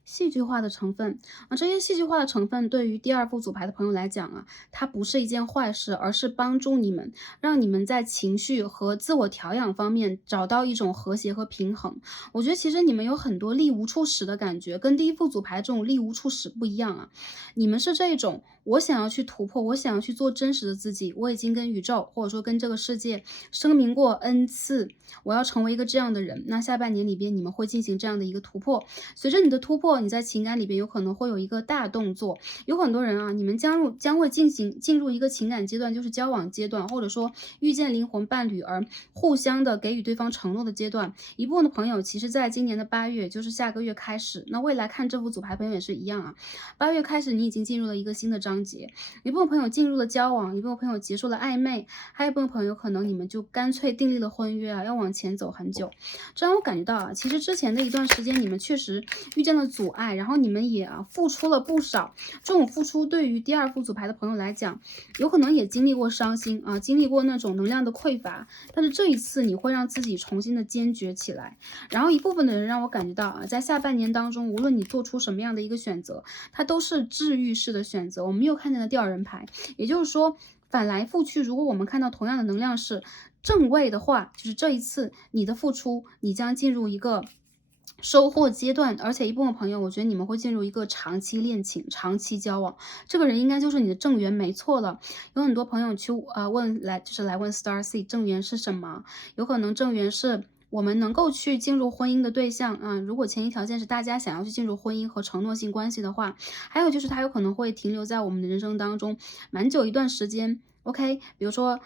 戏剧化的成分啊，这些戏剧化的成分对于第二副组牌的朋友来讲啊，它不是一件坏事，而是帮助你们，让你们在情绪和自我调养方面找到一种和谐和平衡。我觉得其实你们有很多力无处使的感觉，跟第一副组牌这种力无处使不一样啊。你们是这种，我想要去突破，我想要去做真实的自己，我已经跟宇宙或者说跟这个世界声明过 N 次，我要成为一个这样的人。那下半年里边你们会进行这样的一个突破，随着你的突破，你在情感里边有可能会有一个大动作。有很多人啊，你们将会进入一个情感阶段，就是交往阶段，或者说遇见灵魂伴侣而互相的给予对方承诺的阶段。一部分的朋友其实在今年的8月，就是下个月开始，那未来看这副组牌朋友也是一样啊。8月开始，你已经进入了一个新的章节，一部分朋友进入了交往，一部分朋友结束了暧昧，还有一部分朋友可能你们就干脆订立了婚约啊，要往前走很久。这让我感觉到啊，其实之前的一段时间你们确实遇见了阻碍，然后你们也付出了不少。这种付出对于第二副组牌的朋友来讲，有可能也经历过伤心啊，经历过那种能量的匮乏，但是这一次你会让自己重新的坚决起来。然后一部分的人让我感觉到啊，在下半年当中，无论你做出什么样的一个选择，它都是治愈式的选择。我们又看见了第二人牌，也就是说反来覆去，如果我们看到同样的能量是正位的话，就是这一次你的付出，你将进入一个收获阶段，而且一部分朋友，我觉得你们会进入一个长期恋情、长期交往，这个人应该就是你的正缘，没错了。有很多朋友去来问 Star C 正缘是什么？有可能正缘是我们能够去进入婚姻的对象啊，如果前提条件是大家想要去进入婚姻和承诺性关系的话，还有就是他有可能会停留在我们的人生当中蛮久一段时间。OK，比如说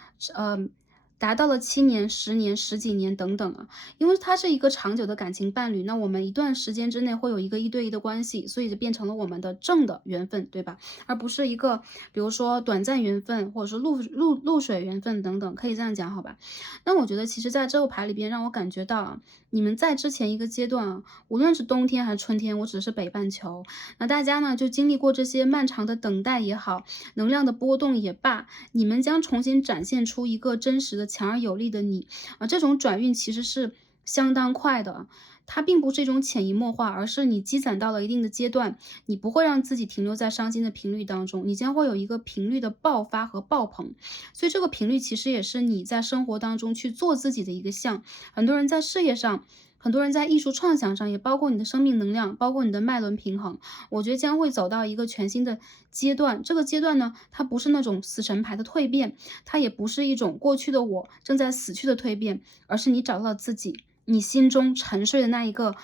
达到了7年、10年、10几年等等啊，因为它是一个长久的感情伴侣，那我们一段时间之内会有一个1对1的关系，所以就变成了我们的正的缘分，对吧？而不是一个比如说短暂缘分，或者说露水缘分等等，可以这样讲好吧？那我觉得其实在这个牌里边让我感觉到啊，你们在之前一个阶段啊，无论是冬天还是春天，我指的是北半球，那大家呢就经历过这些漫长的等待也好，能量的波动也罢，你们将重新展现出一个真实的强而有力的你啊，这种转运其实是相当快的，它并不是一种潜移默化，而是你积攒到了一定的阶段，你不会让自己停留在伤心的频率当中，你将会有一个频率的爆发和爆棚。所以这个频率其实也是你在生活当中去做自己的一个项。很多人在事业上，很多人在艺术创想上，也包括你的生命能量，包括你的脉轮平衡，我觉得将会走到一个全新的阶段。这个阶段呢，它不是那种死神牌的蜕变，它也不是一种过去的我正在死去的蜕变，而是你找到了自己，你心中沉睡的那一个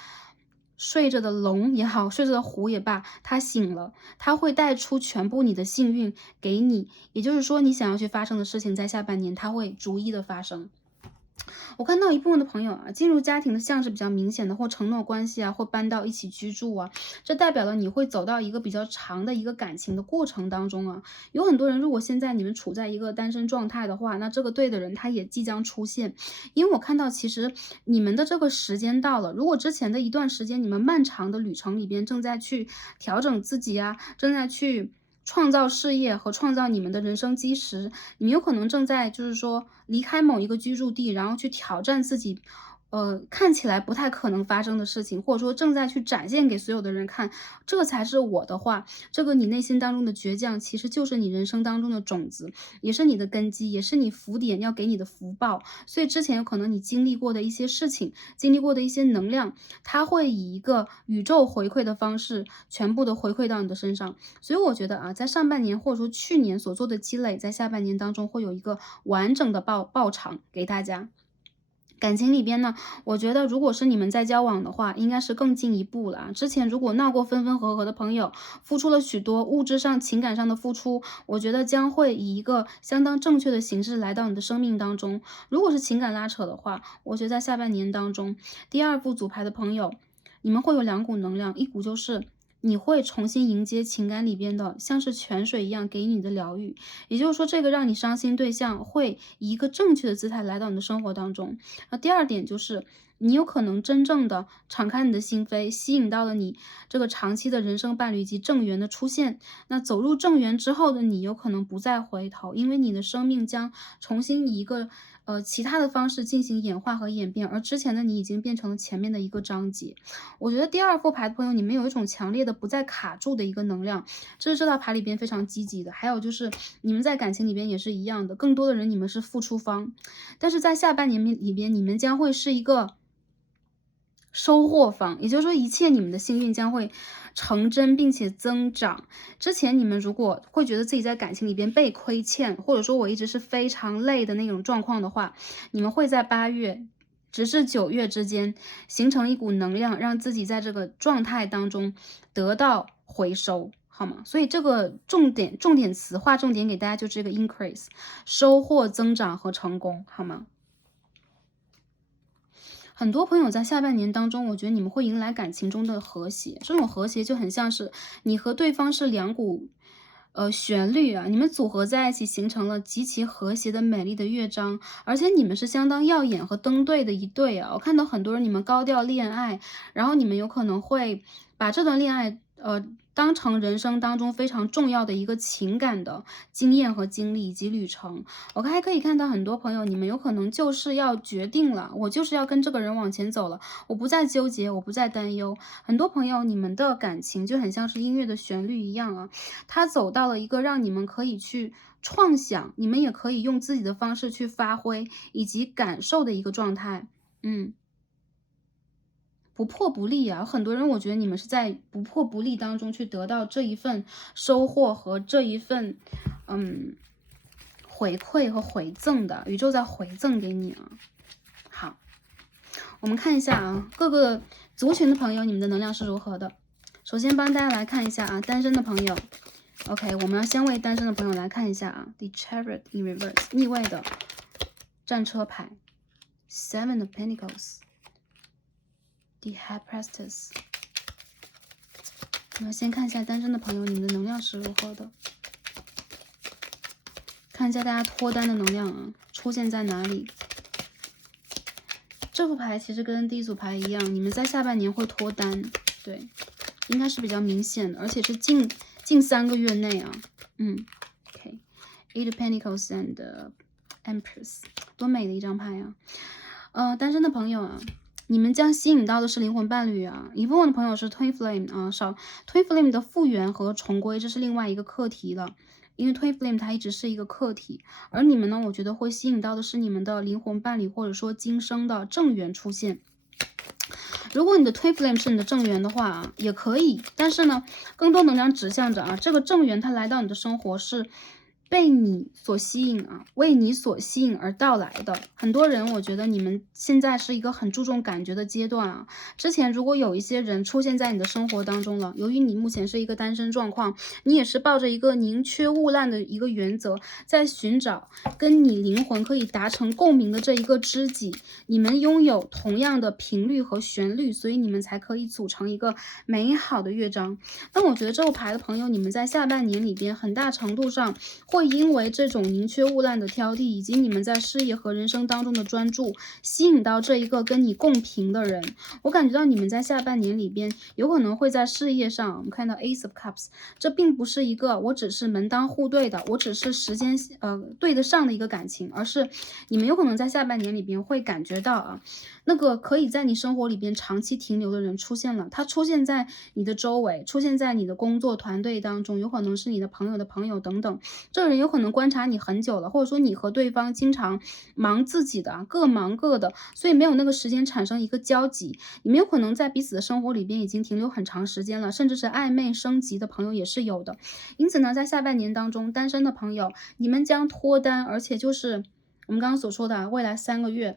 睡着的龙也好，睡着的虎也罢，它醒了，它会带出全部你的幸运给你。也就是说，你想要去发生的事情，在下半年它会逐一的发生。我看到一部分的朋友啊，进入家庭的像是比较明显的，或承诺关系啊，或搬到一起居住啊，这代表了你会走到一个比较长的一个感情的过程当中啊。有很多人，如果现在你们处在一个单身状态的话，那这个对的人他也即将出现，因为我看到其实你们的这个时间到了。如果之前的一段时间你们漫长的旅程里边正在去调整自己啊，正在去创造事业和创造你们的人生基石，你们有可能正在就是说离开某一个居住地，然后去挑战自己，看起来不太可能发生的事情，或者说正在去展现给所有的人看，这才是我的话，这个你内心当中的倔强，其实就是你人生当中的种子，也是你的根基，也是你福点要给你的福报。所以之前有可能你经历过的一些事情，经历过的一些能量，它会以一个宇宙回馈的方式，全部的回馈到你的身上。所以我觉得啊，在上半年或者说去年所做的积累，在下半年当中会有一个完整的报偿给大家。感情里边呢，我觉得如果是你们在交往的话，应该是更进一步了啊。之前如果闹过分分合合的朋友，付出了许多物质上、情感上的付出，我觉得将会以一个相当正确的形式来到你的生命当中。如果是情感拉扯的话，我觉得在下半年当中，第二副组牌的朋友，你们会有两股能量，一股就是你会重新迎接情感里边的像是泉水一样给你的疗愈，也就是说这个让你伤心对象会以一个正确的姿态来到你的生活当中。那第二点就是你有可能真正的敞开你的心扉，吸引到了你这个长期的人生伴侣及正缘的出现。那走入正缘之后的你有可能不再回头，因为你的生命将重新以一个其他的方式进行演化和演变，而之前的你已经变成了前面的一个章节。我觉得第二副牌的朋友，你们有一种强烈的不再卡住的一个能量，这是这套牌里边非常积极的。还有就是你们在感情里边也是一样的，更多的人你们是付出方，但是在下半年里边，你们将会是一个收获方，也就是说一切你们的幸运将会成真并且增长。之前你们如果会觉得自己在感情里边被亏欠，或者说我一直是非常累的那种状况的话，你们会在8月直至9月之间形成一股能量，让自己在这个状态当中得到回收。好吗？所以这个重点词划重点给大家就这个 increase 收获增长和成功，好吗？很多朋友在下半年当中，我觉得你们会迎来感情中的和谐，这种和谐就很像是你和对方是两股旋律啊，你们组合在一起形成了极其和谐的美丽的乐章，而且你们是相当耀眼和登对的一对啊。我看到很多人你们高调恋爱，然后你们有可能会把这段恋爱当成人生当中非常重要的一个情感的经验和经历以及旅程。我还可以看到很多朋友，你们有可能就是要决定了，我就是要跟这个人往前走了，我不再纠结，我不再担忧。很多朋友，你们的感情就很像是音乐的旋律一样啊，它走到了一个让你们可以去创想，你们也可以用自己的方式去发挥以及感受的一个状态。不破不立啊，很多人我觉得你们是在不破不立当中去得到这一份收获和这一份回馈和回赠的，宇宙在回赠给你啊。好，我们看一下啊，各个族群的朋友，你们的能量是如何的？首先帮大家来看一下啊，单身的朋友。OK， 我们要先为单身的朋友来看一下啊 ，The Chariot in Reverse 逆位的战车牌 ，Seven of Pentacles。The High Priestess， 我们先看一下单身的朋友，你们的能量是如何的？看一下大家脱单的能量啊，出现在哪里？这副牌其实跟第一组牌一样，你们在下半年会脱单，对，应该是比较明显的，而且是近3个月内啊。OK，Eight of Pentacles and Empress， 多美的一张牌啊！单身的朋友啊。你们将吸引到的是灵魂伴侣啊。一部分的朋友是 Twin Flame 啊，Twin Flame 的复原和重归，这是另外一个课题了。因为 Twin Flame 它一直是一个课题，而你们呢，我觉得会吸引到的是你们的灵魂伴侣，或者说今生的正缘出现。如果你的 Twin Flame 是你的正缘的话啊，也可以，但是呢，更多能量指向着啊，这个正缘它来到你的生活是被你所吸引啊，为你所吸引而到来的。很多人，我觉得你们现在是一个很注重感觉的阶段啊。之前如果有一些人出现在你的生活当中了，由于你目前是一个单身状况，你也是抱着一个宁缺毋滥的一个原则，在寻找跟你灵魂可以达成共鸣的这一个知己，你们拥有同样的频率和旋律，所以你们才可以组成一个美好的乐章。那我觉得这个牌的朋友，你们在下半年里边，很大程度上会因为这种宁缺毋滥的挑剔，以及你们在事业和人生当中的专注，吸引到这一个跟你共频的人。我感觉到你们在下半年里边，有可能会在事业上，我们看到 Ace of Cups， 这并不是一个我只是门当户对的，我只是时间对得上的一个感情，而是你们有可能在下半年里边会感觉到啊，那个可以在你生活里边长期停留的人出现了，他出现在你的周围，出现在你的工作团队当中，有可能是你的朋友的朋友等等。这个人有可能观察你很久了，或者说你和对方经常忙自己的，各忙各的，所以没有那个时间产生一个交集。你们有可能在彼此的生活里边已经停留很长时间了，甚至是暧昧升级的朋友也是有的。因此呢，在下半年当中，单身的朋友，你们将脱单，而且就是我们刚刚所说的未来3个月。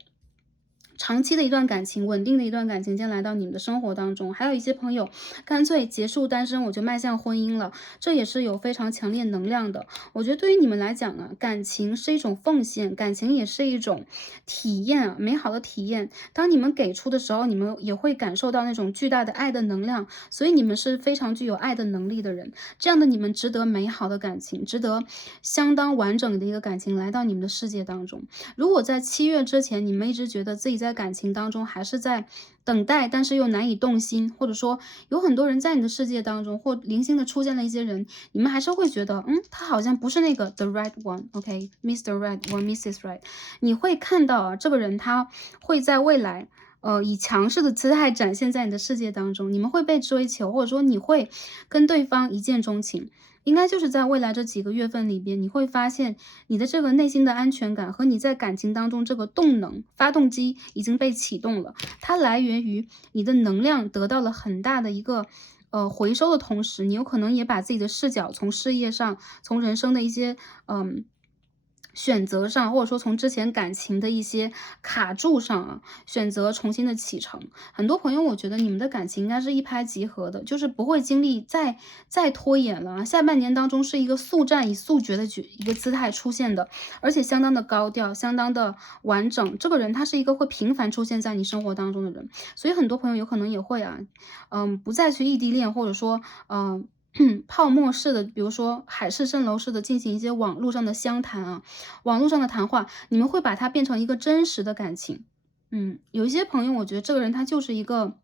长期的一段感情，稳定的一段感情将来到你们的生活当中。还有一些朋友干脆结束单身，我就迈向婚姻了，这也是有非常强烈能量的。我觉得对于你们来讲呢，感情是一种奉献，感情也是一种体验啊，美好的体验。当你们给出的时候，你们也会感受到那种巨大的爱的能量，所以你们是非常具有爱的能力的人。这样的你们值得美好的感情，值得相当完整的一个感情来到你们的世界当中。如果在7月之前，你们一直觉得自己在感情当中还是在等待，但是又难以动心，或者说有很多人在你的世界当中，或零星的出现了一些人，你们还是会觉得，他好像不是那个 the right one，OK，Mr. Right or Mrs. Right，你会看到啊，这个人他会在未来。以强势的姿态展现在你的世界当中，你们会被追求，或者说你会跟对方一见钟情。应该就是在未来这几个月份里边，你会发现你的这个内心的安全感和你在感情当中这个动能发动机已经被启动了，它来源于你的能量得到了很大的一个回收的同时，你有可能也把自己的视角从事业上，从人生的一些选择上，或者说从之前感情的一些卡住上啊，选择重新的启程。很多朋友，我觉得你们的感情应该是一拍即合的，就是不会经历再拖延了啊。下半年当中是一个速战以速决的一个姿态出现的，而且相当的高调，相当的完整。这个人他是一个会频繁出现在你生活当中的人，所以很多朋友有可能也会啊，不再去异地恋，或者说泡沫式的，比如说海市蜃楼式的进行一些网络上的相谈啊，网络上的谈话，你们会把它变成一个真实的感情。有一些朋友，我觉得这个人他就是一个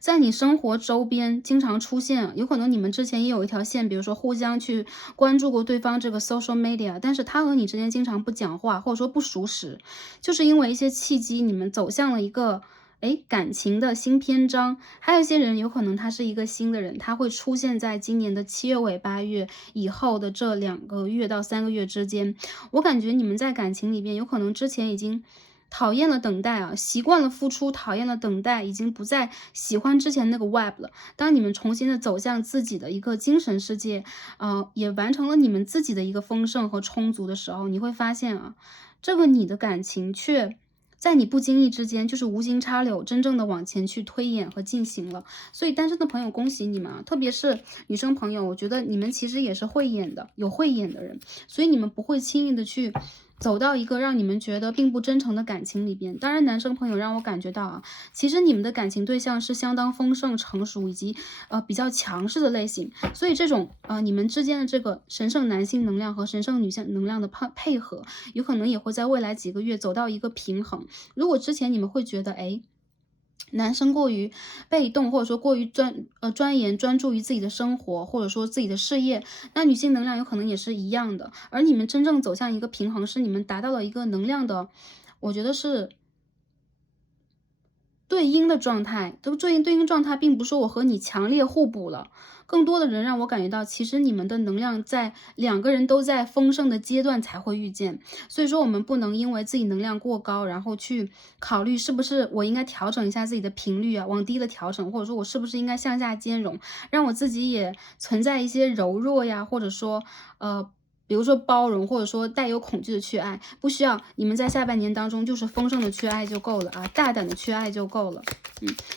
在你生活周边经常出现，有可能你们之前也有一条线，比如说互相去关注过对方这个 social media，但是他和你之间经常不讲话，或者说不熟识，就是因为一些契机，你们走向了一个感情的新篇章。还有一些人有可能他是一个新的人，他会出现在今年的7月尾8月以后的这2个月到3个月之间。我感觉你们在感情里边有可能之前已经讨厌了等待啊，习惯了付出，讨厌了等待，已经不再喜欢之前那个 web 了。当你们重新的走向自己的一个精神世界，也完成了你们自己的一个丰盛和充足的时候，你会发现啊，这个你的感情却在你不经意之间，就是无心插柳，真正的往前去推演和进行了。所以单身的朋友，恭喜你们啊！特别是女生朋友，我觉得你们其实也是会演的，有会演的人，所以你们不会轻易的去走到一个让你们觉得并不真诚的感情里边。当然，男生朋友让我感觉到啊，其实你们的感情对象是相当丰盛、成熟以及比较强势的类型。所以这种你们之间的这个神圣男性能量和神圣女性能量的配合，有可能也会在未来几个月走到一个平衡。如果之前你们会觉得男生过于被动，或者说过于钻研专注于自己的生活，或者说自己的事业，那女性能量有可能也是一样的。而你们真正走向一个平衡，是你们达到了一个能量的，我觉得是最阴的状态，这个最阴状态并不是说我和你强烈互补了，更多的人让我感觉到，其实你们的能量在两个人都在丰盛的阶段才会遇见。所以说我们不能因为自己能量过高，然后去考虑是不是我应该调整一下自己的频率啊，往低了调整，或者说我是不是应该向下兼容，让我自己也存在一些柔弱呀，或者说比如说包容，或者说带有恐惧的去爱，不需要你们在下半年当中就是丰盛的去爱就够了啊，大胆的去爱就够了。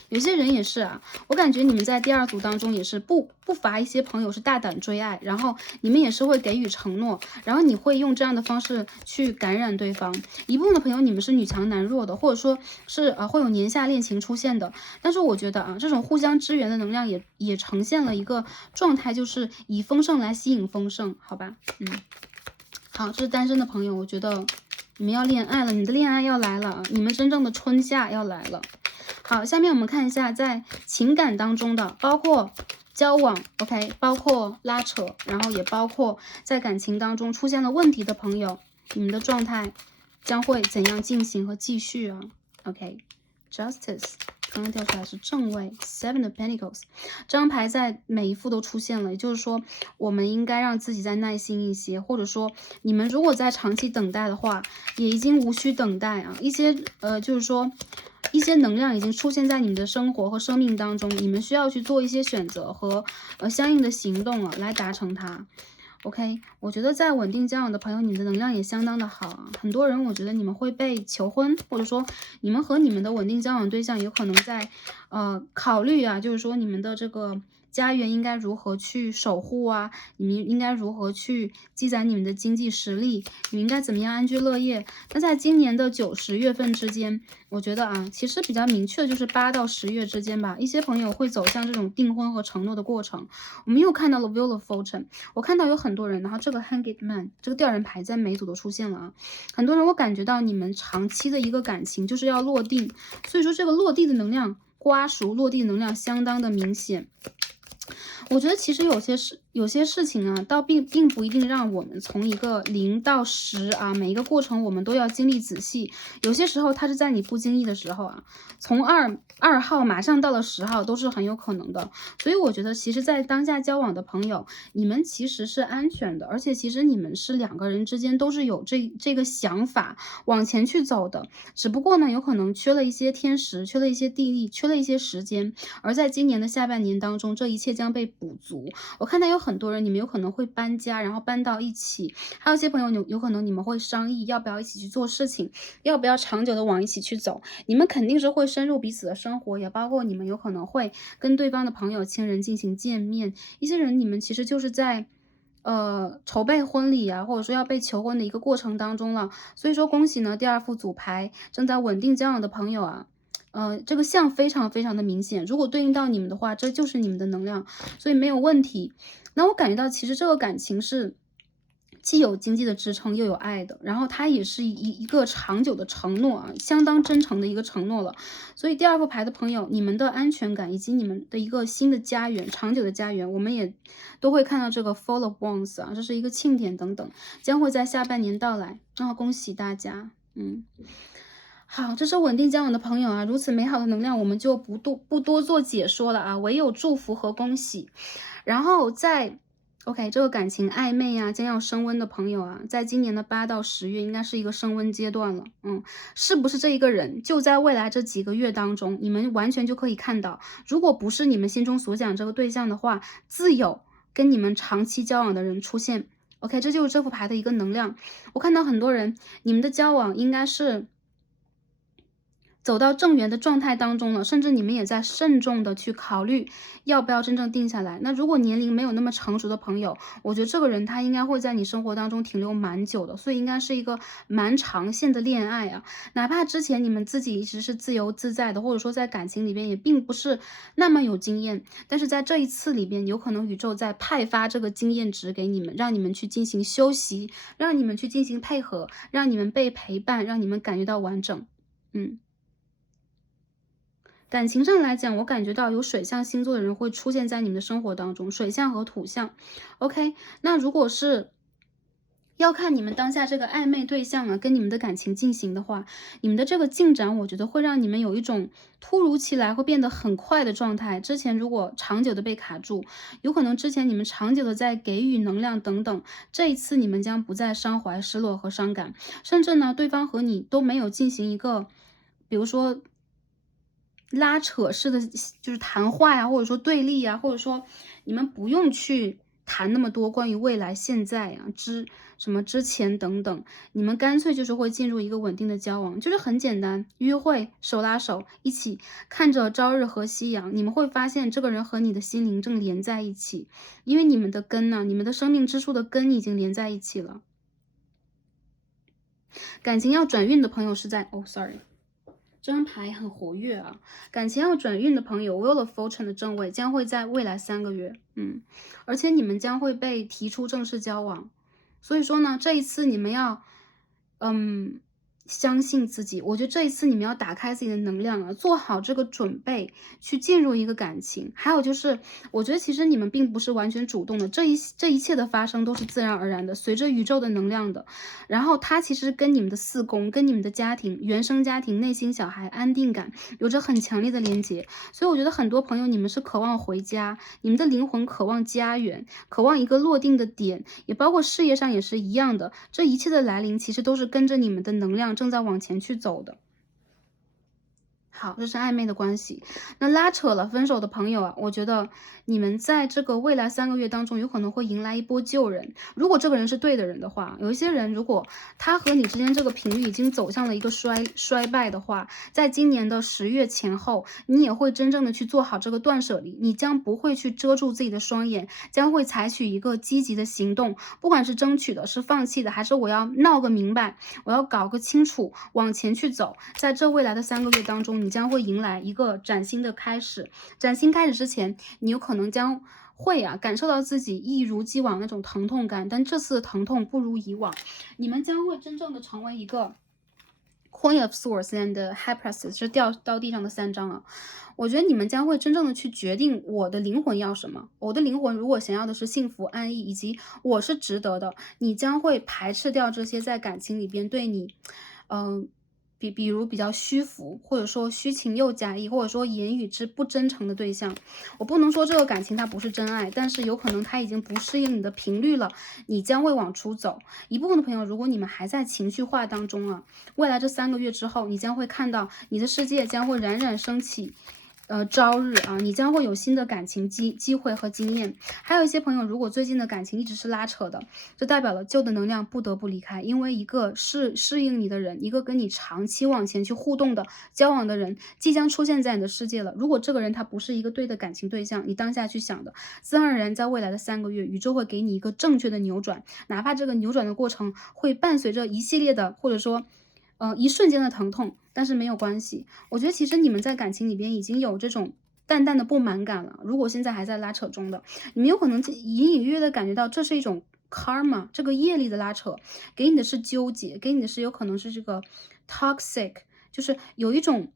有些人也是啊，我感觉你们在第二组当中也是不乏一些朋友是大胆追爱，然后你们也是会给予承诺，然后你会用这样的方式去感染对方。一部分的朋友你们是女强男弱的，或者说是会有年下恋情出现的，但是我觉得啊，这种互相支援的能量也呈现了一个状态，就是以丰盛来吸引丰盛，好吧？好，这是单身的朋友，我觉得你们要恋爱了，你的恋爱要来了，你们真正的春夏要来了。好，下面我们看一下在情感当中的，包括交往 ，OK， 包括拉扯，然后也包括在感情当中出现了问题的朋友，你们的状态将会怎样进行和继续啊 ？OK，Justice，刚刚掉出来是正位 ，Seven of Pentacles， 这张牌在每一副都出现了，也就是说，我们应该让自己再耐心一些，或者说，你们如果在长期等待的话，也已经无需等待啊，一些就是说。一些能量已经出现在你们的生活和生命当中，你们需要去做一些选择和相应的行动了，来达成它。OK， 我觉得在稳定交往的朋友，你们的能量也相当的好啊。很多人我觉得你们会被求婚，或者说你们和你们的稳定交往对象有可能在考虑啊，就是说你们的这个家园应该如何去守护啊，你们应该如何去积攒你们的经济实力，你们应该怎么样安居乐业。那在今年的9、10月份之间，我觉得啊，其实比较明确的就是8到10月之间吧，一些朋友会走向这种订婚和承诺的过程。我们又看到了 Wheel of Fortune， 我看到有很多人，然后这个 Hanged Man 这个吊人牌在每组都出现了啊，很多人我感觉到你们长期的一个感情就是要落定，所以说这个落地的能量，瓜熟落地的能量相当的明显。我觉得其实有些事情啊，倒并不一定让我们从一个0到10啊，每一个过程我们都要经历仔细。有些时候它是在你不经意的时候啊，从2号马上到了10号都是很有可能的。所以我觉得其实在当下交往的朋友，你们其实是安全的，而且其实你们是两个人之间都是有这个想法往前去走的。只不过呢，有可能缺了一些天时，缺了一些地利，缺了一些时间。而在今年的下半年当中，这一切将被补足。我看到有很多人，你们有可能会搬家，然后搬到一起，还有一些朋友有可能你们会商议要不要一起去做事情，要不要长久的往一起去走。你们肯定是会深入彼此的生活，也包括你们有可能会跟对方的朋友、亲人进行见面。一些人你们其实就是在筹备婚礼啊，或者说要被求婚的一个过程当中了。所以说恭喜呢，第2副组牌正在稳定交往的朋友啊。这个象非常非常的明显，如果对应到你们的话，这就是你们的能量，所以没有问题。那我感觉到其实这个感情是既有经济的支撑，又有爱的，然后它也是一个长久的承诺啊，相当真诚的一个承诺了。所以第2副牌的朋友，你们的安全感以及你们的一个新的家园，长久的家园，我们也都会看到这个 Four of Wands 啊，这是一个庆典等等，将会在下半年到来。然后恭喜大家，好，这是稳定交往的朋友啊，如此美好的能量，我们就不多做解说了啊，唯有祝福和恭喜。然后在 OK 这个感情暧昧啊，将要升温的朋友啊，在今年的8到10月应该是一个升温阶段了。是不是这一个人就在未来这几个月当中，你们完全就可以看到，如果不是你们心中所想这个对象的话，自有跟你们长期交往的人出现。OK， 这就是这副牌的一个能量。我看到很多人，你们的交往应该是走到正缘的状态当中了，甚至你们也在慎重的去考虑要不要真正定下来。那如果年龄没有那么成熟的朋友，我觉得这个人他应该会在你生活当中停留蛮久的，所以应该是一个蛮长线的恋爱啊。哪怕之前你们自己一直是自由自在的，或者说在感情里边也并不是那么有经验，但是在这一次里边，有可能宇宙在派发这个经验值给你们，让你们去进行修习，让你们去进行配合，让你们被陪伴，让你们感觉到完整。感情上来讲，我感觉到有水象星座的人会出现在你们的生活当中，水象和土象。OK，那如果是要看你们当下这个暧昧对象啊，跟你们的感情进行的话，你们的这个进展，我觉得会让你们有一种突如其来会变得很快的状态。之前如果长久的被卡住，有可能之前你们长久的在给予能量等等，这一次你们将不再伤怀、失落和伤感，甚至呢，对方和你都没有进行一个，比如说拉扯式的，就是谈话呀，或者说对立呀，或者说你们不用去谈那么多关于未来、现在呀、什么之前等等，你们干脆就是会进入一个稳定的交往，就是很简单，约会，手拉手，一起看着朝日和夕阳，你们会发现这个人和你的心灵正连在一起，因为你们的根呢，你们的生命之树的根已经连在一起了。感情要转运的朋友是在，sorry。这张牌很活跃啊，感情要转运的朋友 Wheel of Fortune 的正位将会在未来3个月，而且你们将会被提出正式交往，所以说呢，这一次你们要，相信自己。我觉得这一次你们要打开自己的能量啊，做好这个准备去进入一个感情。还有就是，我觉得其实你们并不是完全主动的，这一切的发生都是自然而然的，随着宇宙的能量的。然后它其实跟你们的四宫、跟你们的家庭、原生家庭、内心小孩、安定感有着很强烈的连接。所以我觉得很多朋友你们是渴望回家，你们的灵魂渴望家园，渴望一个落定的点，也包括事业上也是一样的。这一切的来临其实都是跟着你们的能量正在往前去走的。好，这是暧昧的关系。那拉扯了分手的朋友啊，我觉得你们在这个未来3个月当中，有可能会迎来一波旧人。如果这个人是对的人的话，有一些人如果他和你之间这个频率已经走向了一个衰败的话，在今年的10月前后，你也会真正的去做好这个断舍离，你将不会去遮住自己的双眼，将会采取一个积极的行动，不管是争取的，是放弃的，还是我要闹个明白，我要搞个清楚，往前去走。在这未来的3个月当中，你将会迎来一个崭新的开始。崭新开始之前，你有可能将会感受到自己一如既往那种疼痛感，但这次的疼痛不如以往。你们将会真正的成为一个 Queen of Swords and High Priestess， 是掉到地上的3张啊。我觉得你们将会真正的去决定我的灵魂要什么。我的灵魂如果想要的是幸福安逸，以及我是值得的，你将会排斥掉这些在感情里边对你，比如比较虚浮，或者说虚情又假意，或者说言语之不真诚的对象。我不能说这个感情它不是真爱，但是有可能它已经不适应你的频率了，你将会往出走。一部分的朋友，如果你们还在情绪化当中啊，未来这3个月之后，你将会看到你的世界将会冉冉升起朝日啊，你将会有新的感情机会和经验。还有一些朋友，如果最近的感情一直是拉扯的，就代表了旧的能量不得不离开，因为一个适应你的人，一个跟你长期往前去互动的交往的人，即将出现在你的世界了。如果这个人他不是一个对的感情对象，你当下去想的，自然而然在未来的3个月，宇宙会给你一个正确的扭转，哪怕这个扭转的过程会伴随着一系列的，或者说一瞬间的疼痛，但是没有关系。我觉得其实你们在感情里边已经有这种淡淡的不满感了。如果现在还在拉扯中的，你们有可能隐隐约约的感觉到这是一种 karma， 这个业力的拉扯，给你的是纠结，给你的是有可能是这个 toxic，就是有一种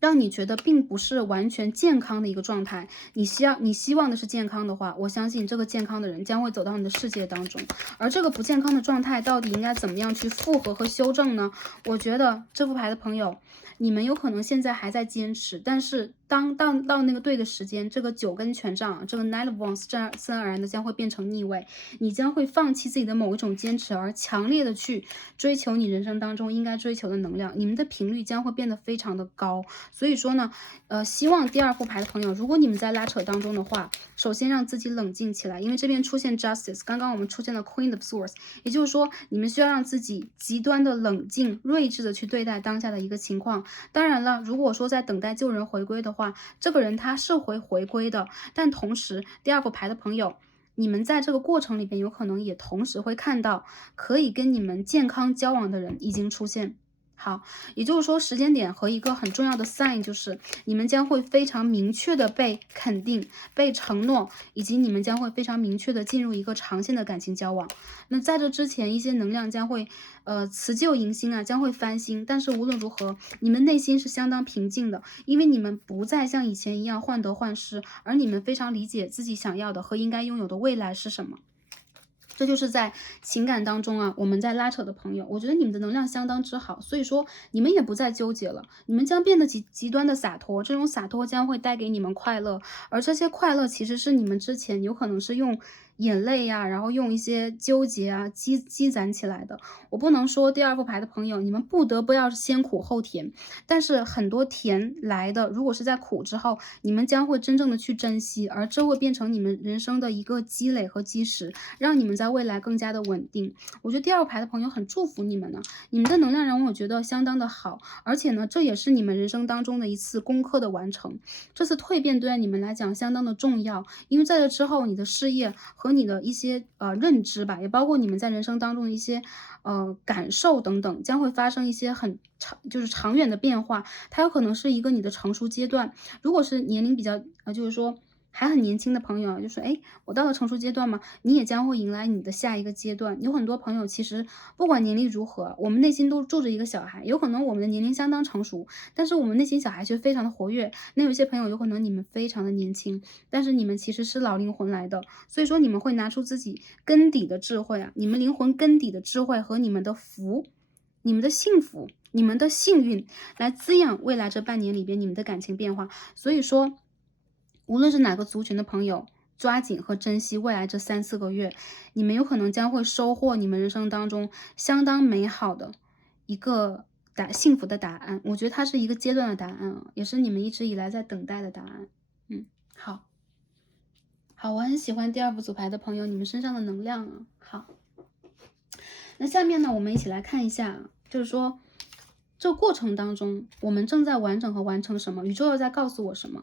让你觉得并不是完全健康的一个状态。你希望的是健康的话，我相信这个健康的人将会走到你的世界当中。而这个不健康的状态到底应该怎么样去复合和修正呢？我觉得这副牌的朋友，你们有可能现在还在坚持，但是当到那个对的时间，这个9根权杖，这个 Knight of Wands 自然而然的将会变成逆位，你将会放弃自己的某一种坚持，而强烈的去追求你人生当中应该追求的能量，你们的频率将会变得非常的高。所以说呢，希望第2副牌的朋友，如果你们在拉扯当中的话，首先让自己冷静起来，因为这边出现 Justice， 刚刚我们出现了 Queen of Swords， 也就是说你们需要让自己极端的冷静、睿智的去对待当下的一个情况。当然了，如果说在等待旧人回归的话，这个人他是会回归的，但同时第2副牌的朋友，你们在这个过程里边有可能也同时会看到可以跟你们健康交往的人已经出现。好，也就是说时间点和一个很重要的 sign 就是你们将会非常明确的被肯定、被承诺，以及你们将会非常明确的进入一个长线的感情交往。那在这之前，一些能量将会辞旧迎新啊，将会翻新。但是无论如何，你们内心是相当平静的，因为你们不再像以前一样患得患失，而你们非常理解自己想要的和应该拥有的未来是什么。这就是在情感当中啊，我们在拉扯的朋友，我觉得你们的能量相当之好，所以说你们也不再纠结了，你们将变得极端的洒脱，这种洒脱将会带给你们快乐，而这些快乐其实是你们之前有可能是用眼泪呀，然后用一些纠结啊积攒起来的。我不能说第二副牌的朋友，你们不得不要先苦后甜，但是很多甜来的，如果是在苦之后，你们将会真正的去珍惜，而这会变成你们人生的一个积累和基石，让你们在未来更加的稳定。我觉得第二排的朋友很祝福你们呢，你们的能量让我觉得相当的好，而且呢，这也是你们人生当中的一次功课的完成。这次蜕变对你们来讲相当的重要，因为在这之后，你的事业和你的一些认知吧，也包括你们在人生当中的一些感受等等，将会发生一些很长远的变化。它有可能是一个你的成熟阶段，如果是年龄比较就是说还很年轻的朋友啊，就说哎，我到了成熟阶段嘛，你也将会迎来你的下一个阶段。有很多朋友其实不管年龄如何，我们内心都住着一个小孩，有可能我们的年龄相当成熟，但是我们内心小孩却非常的活跃。那有些朋友有可能你们非常的年轻，但是你们其实是老灵魂来的，所以说你们会拿出自己根底的智慧啊，你们灵魂根底的智慧和你们的福、你们的幸福、你们的幸运，来滋养未来这半年里边你们的感情变化。所以说，无论是哪个族群的朋友，抓紧和珍惜未来这3-4个月，你们有可能将会收获你们人生当中相当美好的一个幸福的答案。我觉得它是一个阶段的答案啊，也是你们一直以来在等待的答案。好，好，我很喜欢第二副组牌的朋友，你们身上的能量啊。好，那下面呢，我们一起来看一下，就是说这个过程当中，我们正在完整和完成什么？宇宙又在告诉我什么？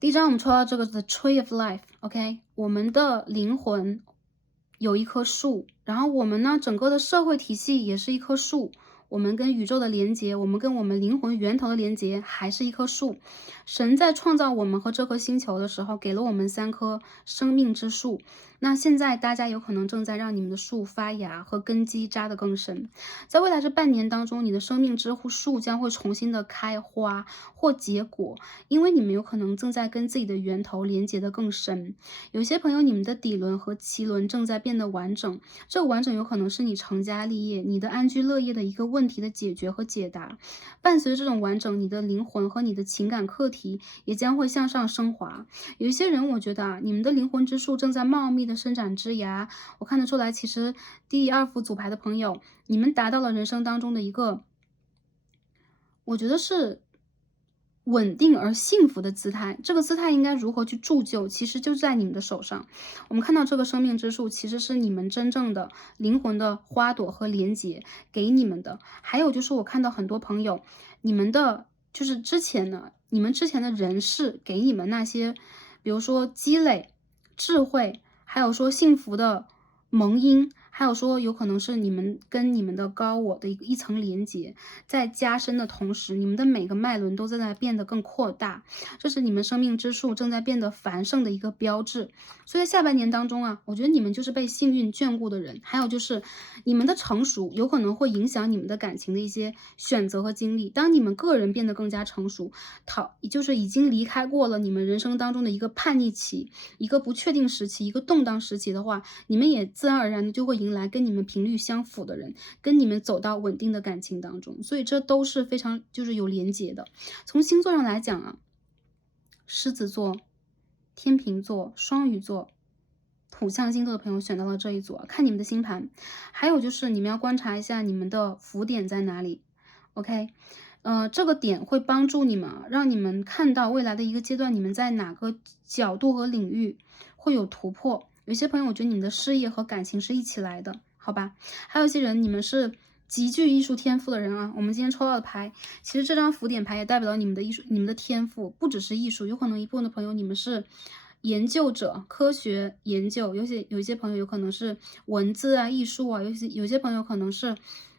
第一张我们抽到这个 The Tree of Life，OK，我们的灵魂有一棵树，然后我们呢，整个的社会体系也是一棵树，我们跟宇宙的连接，我们跟我们灵魂源头的连接还是一棵树。神在创造我们和这颗星球的时候，给了我们3棵生命之树。那现在大家有可能正在让你们的树发芽和根基扎得更深，在未来这半年当中，你的生命之树将会重新的开花或结果，因为你们有可能正在跟自己的源头连接得更深。有些朋友，你们的底轮和脐轮正在变得完整，这个完整有可能是你成家立业、你的安居乐业的一个问题的解决和解答。伴随着这种完整，你的灵魂和你的情感课题也将会向上升华。有一些人，我觉得啊，你们的灵魂之树正在茂密的生长枝芽。我看得出来，其实第二副组牌的朋友，你们达到了人生当中的一个，我觉得是稳定而幸福的姿态。这个姿态应该如何去铸就，其实就在你们的手上。我们看到这个生命之树，其实是你们真正的灵魂的花朵和连接给你们的。还有就是我看到很多朋友，你们的就是你们之前的人事给你们那些，比如说积累、智慧，还有说幸福的蒙因，还有说有可能是你们跟你们的高我的一层连接，在加深的同时，你们的每个脉轮都在变得更扩大，这是你们生命之树正在变得繁盛的一个标志。所以在下半年当中啊，我觉得你们就是被幸运眷顾的人，还有就是你们的成熟有可能会影响你们的感情的一些选择和经历。当你们个人变得更加成熟，就是已经离开过了你们人生当中的一个叛逆期、一个不确定时期、一个动荡时期的话，你们也自然而然的就会迎来跟你们频率相符的人，跟你们走到稳定的感情当中。所以这都是非常就是有连结的。从星座上来讲啊，狮子座、天秤座、双鱼座、土象星座的朋友选到了这一组啊，看你们的星盘。还有就是你们要观察一下你们的浮点在哪里。OK，这个点会帮助你们啊，让你们看到未来的一个阶段，你们在哪个角度和领域会有突破。有些朋友，我觉得你们的事业和感情是一起来的，好吧？还有一些人，你们是极具艺术天赋的人啊。我们今天抽到的牌，其实这张浮点牌也代表了你们的艺术、你们的天赋，不只是艺术，有可能一部分的朋友你们是研究者，科学研究，有一些朋友有可能是文字啊、艺术啊，有些朋友可能是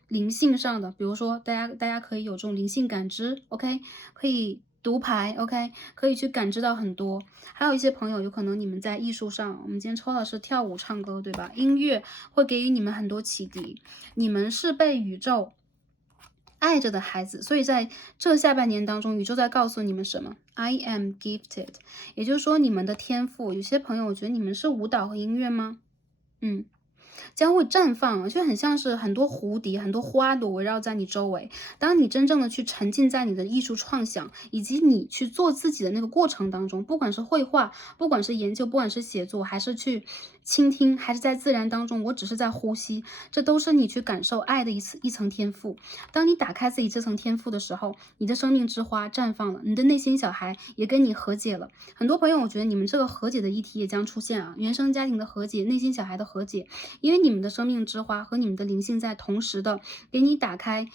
灵性上的，比如说大家可以有这种灵性感知 ，OK，可以读牌 ，OK，可以去感知到很多。还有一些朋友有可能你们在艺术上，我们今天抽到是跳舞、唱歌，对吧？音乐会给予你们很多启迪，你们是被宇宙爱着的孩子，所以在这下半年当中，宇宙在告诉你们什么？I am gifted，也就是说你们的天赋。有些朋友，我觉得你们是舞蹈和音乐吗？嗯。将会绽放，就很像是很多蝴蝶、很多花朵围绕在你周围。当你真正的去沉浸在你的艺术创想，以及你去做自己的那个过程当中，不管是绘画，不管是研究，不管是写作，还是去倾听，还是在自然当中，我只是在呼吸，这都是你去感受爱的一层天赋。当你打开自己这层天赋的时候，你的生命之花绽放了，你的内心小孩也跟你和解了。很多朋友，我觉得你们这个和解的议题也将出现啊，原生家庭的和解，内心小孩的和解，因为你们的生命之花和你们的灵性在同时的给你打开，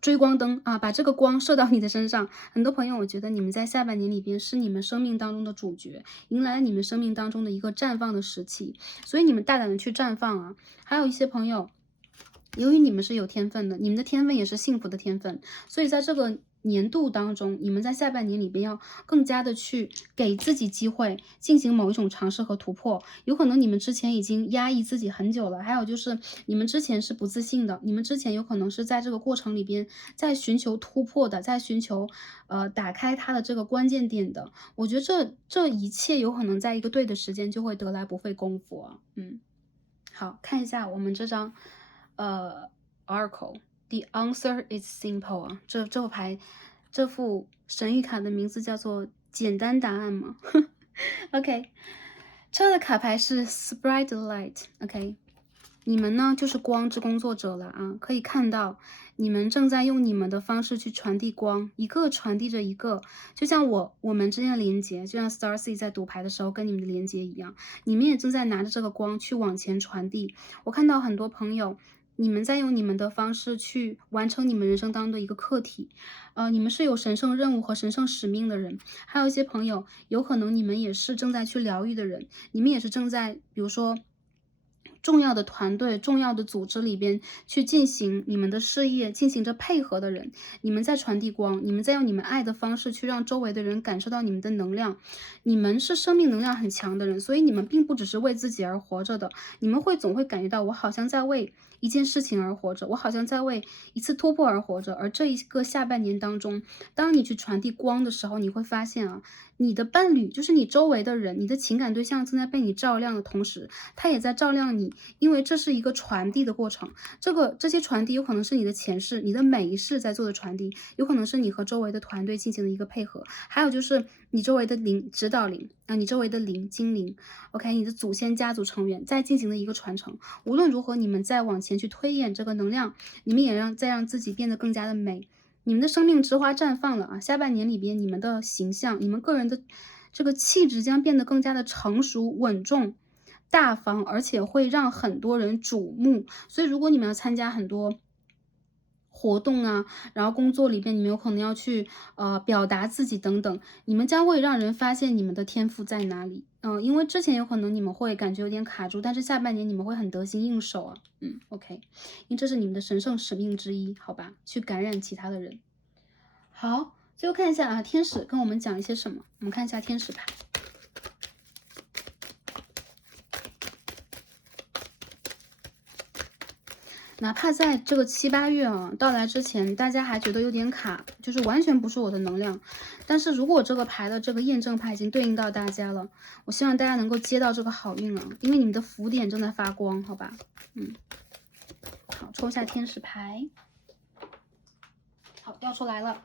追光灯啊，把这个光射到你的身上。很多朋友，我觉得你们在下半年里边是你们生命当中的主角，迎来了你们生命当中的一个绽放的时期，所以你们大胆的去绽放啊。还有一些朋友，由于你们是有天分的，你们的天分也是幸福的天分，所以在这个年度当中，你们在下半年里边要更加的去给自己机会，进行某一种尝试和突破。有可能你们之前已经压抑自己很久了，还有就是你们之前是不自信的，你们之前有可能是在这个过程里边在寻求突破的，在寻求打开它的这个关键点的。我觉得这一切有可能在一个对的时间就会得来不费功夫啊。好，看一下我们这张Oracle。The answer is simple 啊，这副神谕卡的名字叫做简单答案嘛。OK，这的卡牌是 Spread the Light。OK，你们呢就是光之工作者了啊，可以看到你们正在用你们的方式去传递光，一个传递着一个，就像我们之间的连接，就像 Starcy 在读牌的时候跟你们的连接一样，你们也正在拿着这个光去往前传递。我看到很多朋友，你们在用你们的方式去完成你们人生当中的一个课题，你们是有神圣任务和神圣使命的人。还有一些朋友，有可能你们也是正在去疗愈的人，你们也是正在，比如说重要的团队、重要的组织里边去进行你们的事业，进行着配合的人，你们在传递光，你们在用你们爱的方式去让周围的人感受到你们的能量。你们是生命能量很强的人，所以你们并不只是为自己而活着的，你们总会感觉到我好像在为一件事情而活着，我好像在为一次突破而活着。而这一个下半年当中，当你去传递光的时候，你会发现啊，你的伴侣就是你周围的人，你的情感对象正在被你照亮的同时，他也在照亮你，因为这是一个传递的过程。这些传递有可能是你的前世，你的每一世在做的传递，有可能是你和周围的团队进行的一个配合，还有就是你周围的指导灵啊，你周围的精灵 ，OK， 你的祖先家族成员在进行的一个传承。无论如何，你们再往前去推演这个能量，你们也再让自己变得更加的美。你们的生命之花绽放了啊！下半年里边，你们的形象，你们个人的这个气质将变得更加的成熟、稳重、大方，而且会让很多人瞩目。所以，如果你们要参加很多活动啊，然后工作里边你们有可能要去表达自己等等，你们将会让人发现你们的天赋在哪里。因为之前有可能你们会感觉有点卡住，但是下半年你们会很得心应手啊。OK，因为这是你们的神圣使命之一，好吧？去感染其他的人。好，最后看一下啊，天使跟我们讲一些什么？我们看一下天使牌。哪怕在这个7、8月啊到来之前，大家还觉得有点卡，就是完全不是我的能量。但是如果这个牌的这个验证牌已经对应到大家了，我希望大家能够接到这个好运啊，因为你们的福点正在发光，好吧？好，抽一下天使牌。好，掉出来了。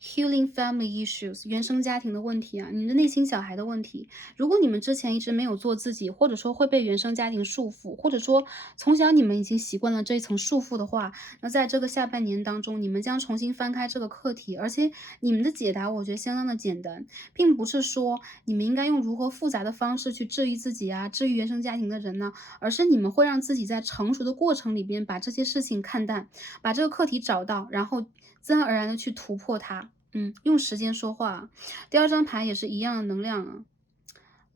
Healing family issues， 原生家庭的问题啊，你的内心小孩的问题。如果你们之前一直没有做自己，或者说会被原生家庭束缚，或者说从小你们已经习惯了这一层束缚的话，那在这个下半年当中，你们将重新翻开这个课题，而且你们的解答我觉得相当的简单，并不是说你们应该用如何复杂的方式去治愈自己啊，治愈原生家庭的人呢，而是你们会让自己在成熟的过程里边把这些事情看淡，把这个课题找到，然后自然而然的去突破它。用时间说话。第二张牌也是一样的能量啊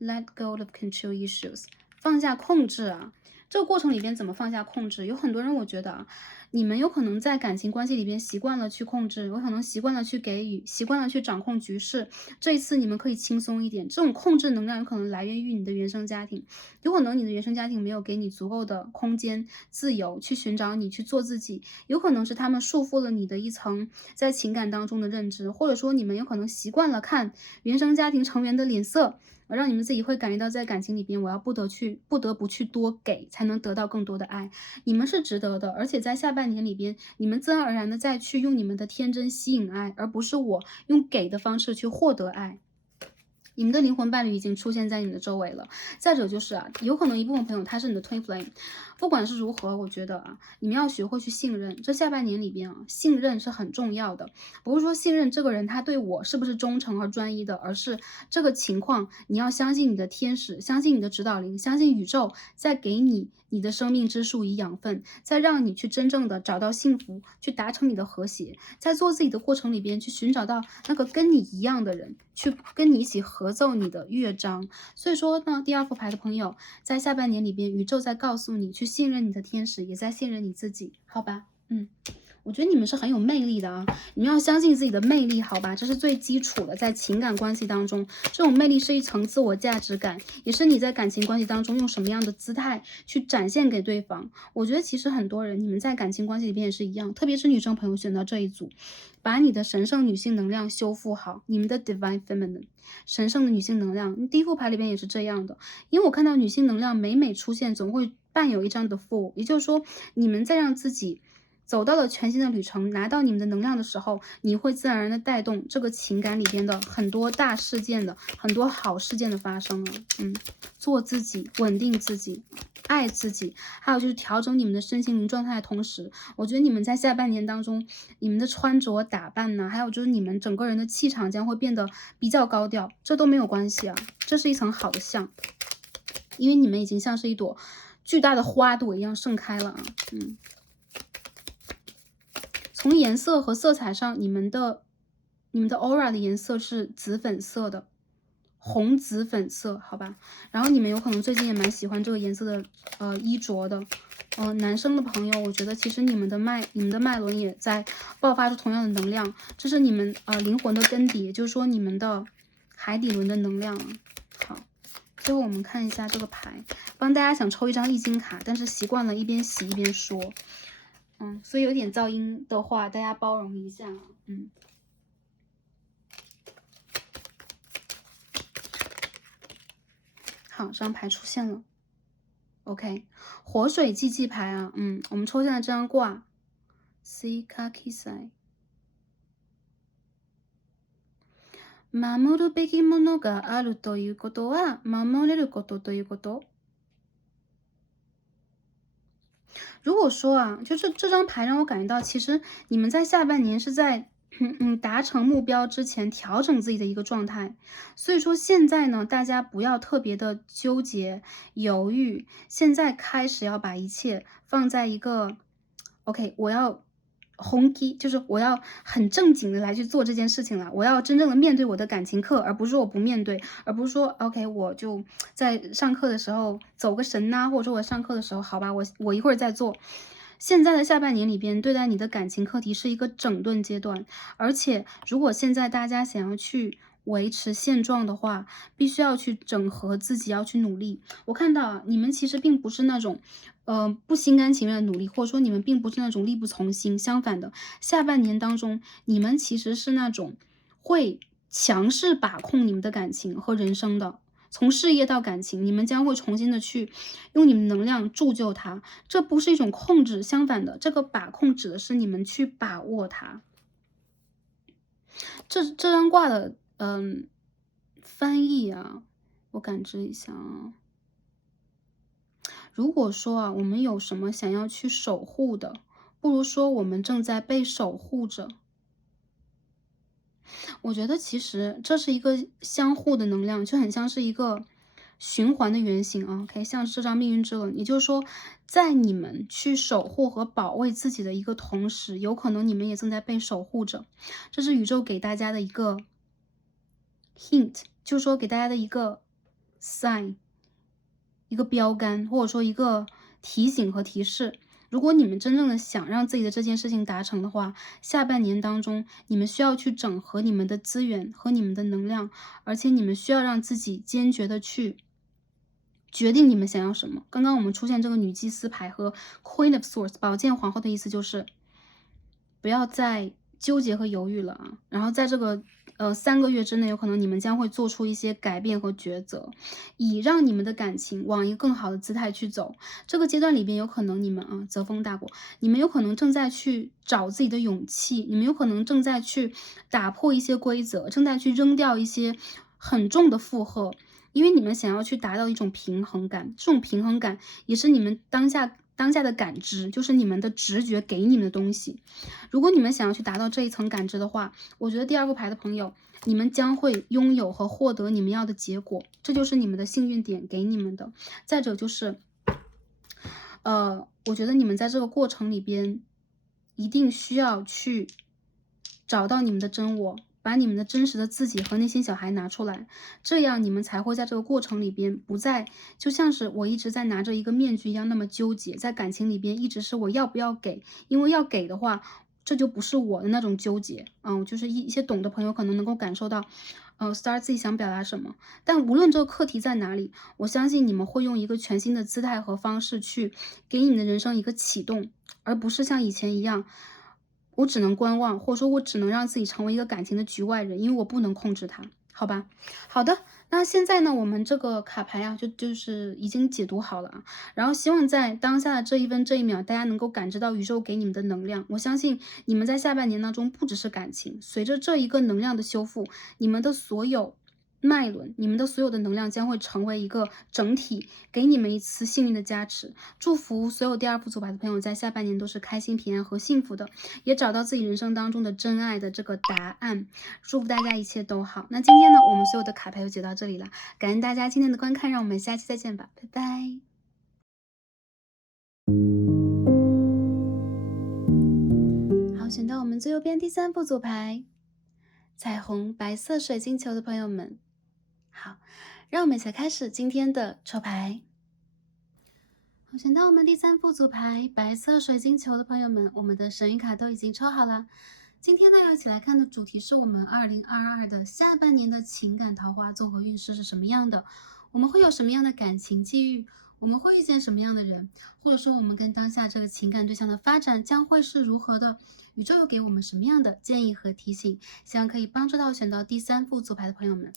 ，Let go of control issues， 放下控制啊。这个过程里边怎么放下控制？有很多人我觉得啊，你们有可能在感情关系里边习惯了去控制，有可能习惯了去给予，习惯了去掌控局势。这一次你们可以轻松一点，这种控制能量有可能来源于你的原生家庭，有可能你的原生家庭没有给你足够的空间、自由去寻找你去做自己，有可能是他们束缚了你的一层在情感当中的认知，或者说你们有可能习惯了看原生家庭成员的脸色。让你们自己会感觉到在感情里边，我要不得不去多给，才能得到更多的爱。你们是值得的，而且在下半年里边，你们自然而然的再去用你们的天真吸引爱，而不是我用给的方式去获得爱。你们的灵魂伴侣已经出现在你的周围了。再者就是有可能一部分朋友他是你的 twin flame， 不管是如何，我觉得你们要学会去信任。这下半年里边信任是很重要的，不是说信任这个人他对我是不是忠诚和专一的，而是这个情况你要相信你的天使，相信你的指导灵，相信宇宙在给你的生命之树以养分，在让你去真正的找到幸福，去达成你的和谐，在做自己的过程里边去寻找到那个跟你一样的人，去跟你一起合奏你的乐章。所以说呢，第二副牌的朋友，在下半年里边，宇宙在告诉你去信任你的天使，也在信任你自己，好吧？我觉得你们是很有魅力的啊，你们要相信自己的魅力，好吧？这是最基础的，在情感关系当中，这种魅力是一层自我价值感，也是你在感情关系当中用什么样的姿态去展现给对方。我觉得其实很多人，你们在感情关系里边也是一样，特别是女生朋友选到这一组，把你的神圣女性能量修复好，你们的 divine feminine 神圣的女性能量，第一副牌里边也是这样的，因为我看到女性能量每出现，总会伴有一张的 Fool， 也就是说，你们在让自己走到了全新的旅程，拿到你们的能量的时候，你会自然而然的带动这个情感里边的很多大事件的很多好事件的发生啊。做自己，稳定自己，爱自己，还有就是调整你们的身心灵状态的同时，我觉得你们在下半年当中，你们的穿着打扮呢，还有就是你们整个人的气场将会变得比较高调，这都没有关系啊，这是一层好的象，因为你们已经像是一朵巨大的花朵一样盛开了啊。从颜色和色彩上，你们的 aura 的颜色是紫粉色的，红紫粉色，好吧。然后你们有可能最近也蛮喜欢这个颜色的衣着的，男生的朋友，我觉得其实你们的脉轮也在爆发出同样的能量，这是你们灵魂的根底，也就是说你们的海底轮的能量啊。好，最后我们看一下这个牌，帮大家想抽一张易经卡，但是习惯了一边洗一边说。所以有点噪音的话，大家包容一下。好，这张牌出现了。OK， 活水祭祭牌啊，我们抽现在这张卦 ，Sikakisai。守るべきものがあるということは、守れることということ。如果说就是这张牌让我感觉到，其实你们在下半年是在达成目标之前调整自己的一个状态，所以说现在呢，大家不要特别的纠结犹豫，现在开始要把一切放在一个 OK，我要honki，就是我要很正经的来去做这件事情了，我要真正的面对我的感情课，而不是说我不面对，而不是说 OK， 我就在上课的时候走个神或者说我上课的时候，好吧，我一会儿再做。现在的下半年里边，对待你的感情课题是一个整顿阶段，而且如果现在大家想要去维持现状的话，必须要去整合自己，要去努力。我看到你们其实并不是那种不心甘情愿的努力，或者说你们并不是那种力不从心，相反的，下半年当中，你们其实是那种会强势把控你们的感情和人生的。从事业到感情，你们将会重新的去用你们能量铸就它，这不是一种控制，相反的，这个把控指的是你们去把握它。这张卦的翻译我感知一下如果说我们有什么想要去守护的，不如说我们正在被守护着。我觉得其实这是一个相互的能量，就很像是一个循环的原型OK，像这张命运之轮，也就是说，在你们去守护和保卫自己的一个同时，有可能你们也正在被守护着。这是宇宙给大家的一个 hint， 就是说给大家的一个 sign， 一个标杆，或者说一个提醒和提示。如果你们真正的想让自己的这件事情达成的话，下半年当中，你们需要去整合你们的资源和你们的能量，而且你们需要让自己坚决的去决定你们想要什么。刚刚我们出现这个女祭司牌和 Queen of Swords 宝剑皇后的意思就是，不要再纠结和犹豫了然后在这个3个月之内，有可能你们将会做出一些改变和抉择，以让你们的感情往一个更好的姿态去走。这个阶段里边，有可能你们啊择风大果，你们有可能正在去找自己的勇气，你们有可能正在去打破一些规则，正在去扔掉一些很重的负荷，因为你们想要去达到一种平衡感，这种平衡感也是你们当下的感知，就是你们的直觉给你们的东西。如果你们想要去达到这一层感知的话，我觉得第2副牌的朋友，你们将会拥有和获得你们要的结果，这就是你们的幸运点给你们的。再者就是，我觉得你们在这个过程里边，一定需要去找到你们的真我，把你们的真实的自己和内心小孩拿出来，这样你们才会在这个过程里边不再就像是我一直在拿着一个面具一样那么纠结，在感情里边一直是我要不要给，因为要给的话，这就不是我的那种纠结。就是一些懂的朋友可能能够感受到Star 自己想表达什么。但无论这个课题在哪里，我相信你们会用一个全新的姿态和方式去给你们的人生一个启动，而不是像以前一样，我只能观望，或者说我只能让自己成为一个感情的局外人，因为我不能控制它，好吧？好的，那现在呢，我们这个卡牌啊，就是已经解读好了啊。然后希望在当下的这一分这一秒，大家能够感知到宇宙给你们的能量。我相信你们在下半年当中，不只是感情，随着这一个能量的修复，你们的所有脉轮，你们的所有的能量将会成为一个整体，给你们一次幸运的加持。祝福所有第2副组牌的朋友在下半年都是开心、平安和幸福的，也找到自己人生当中的真爱的这个答案。祝福大家一切都好。那今天呢，我们所有的卡牌就解到这里了，感恩大家今天的观看，让我们下期再见吧，拜拜。好，选到我们最右边第3副组牌，彩虹白色水晶球的朋友们，好，让我们一起来开始今天的抽牌。好，选到我们第3副组牌白色水晶球的朋友们，我们的神谕卡都已经抽好了。今天呢，要一起来看的主题是我们2022的下半年的情感桃花综合运势是什么样的？我们会有什么样的感情际遇？我们会遇见什么样的人？或者说我们跟当下这个情感对象的发展将会是如何的？宇宙又给我们什么样的建议和提醒？希望可以帮助到选到第3副组牌的朋友们。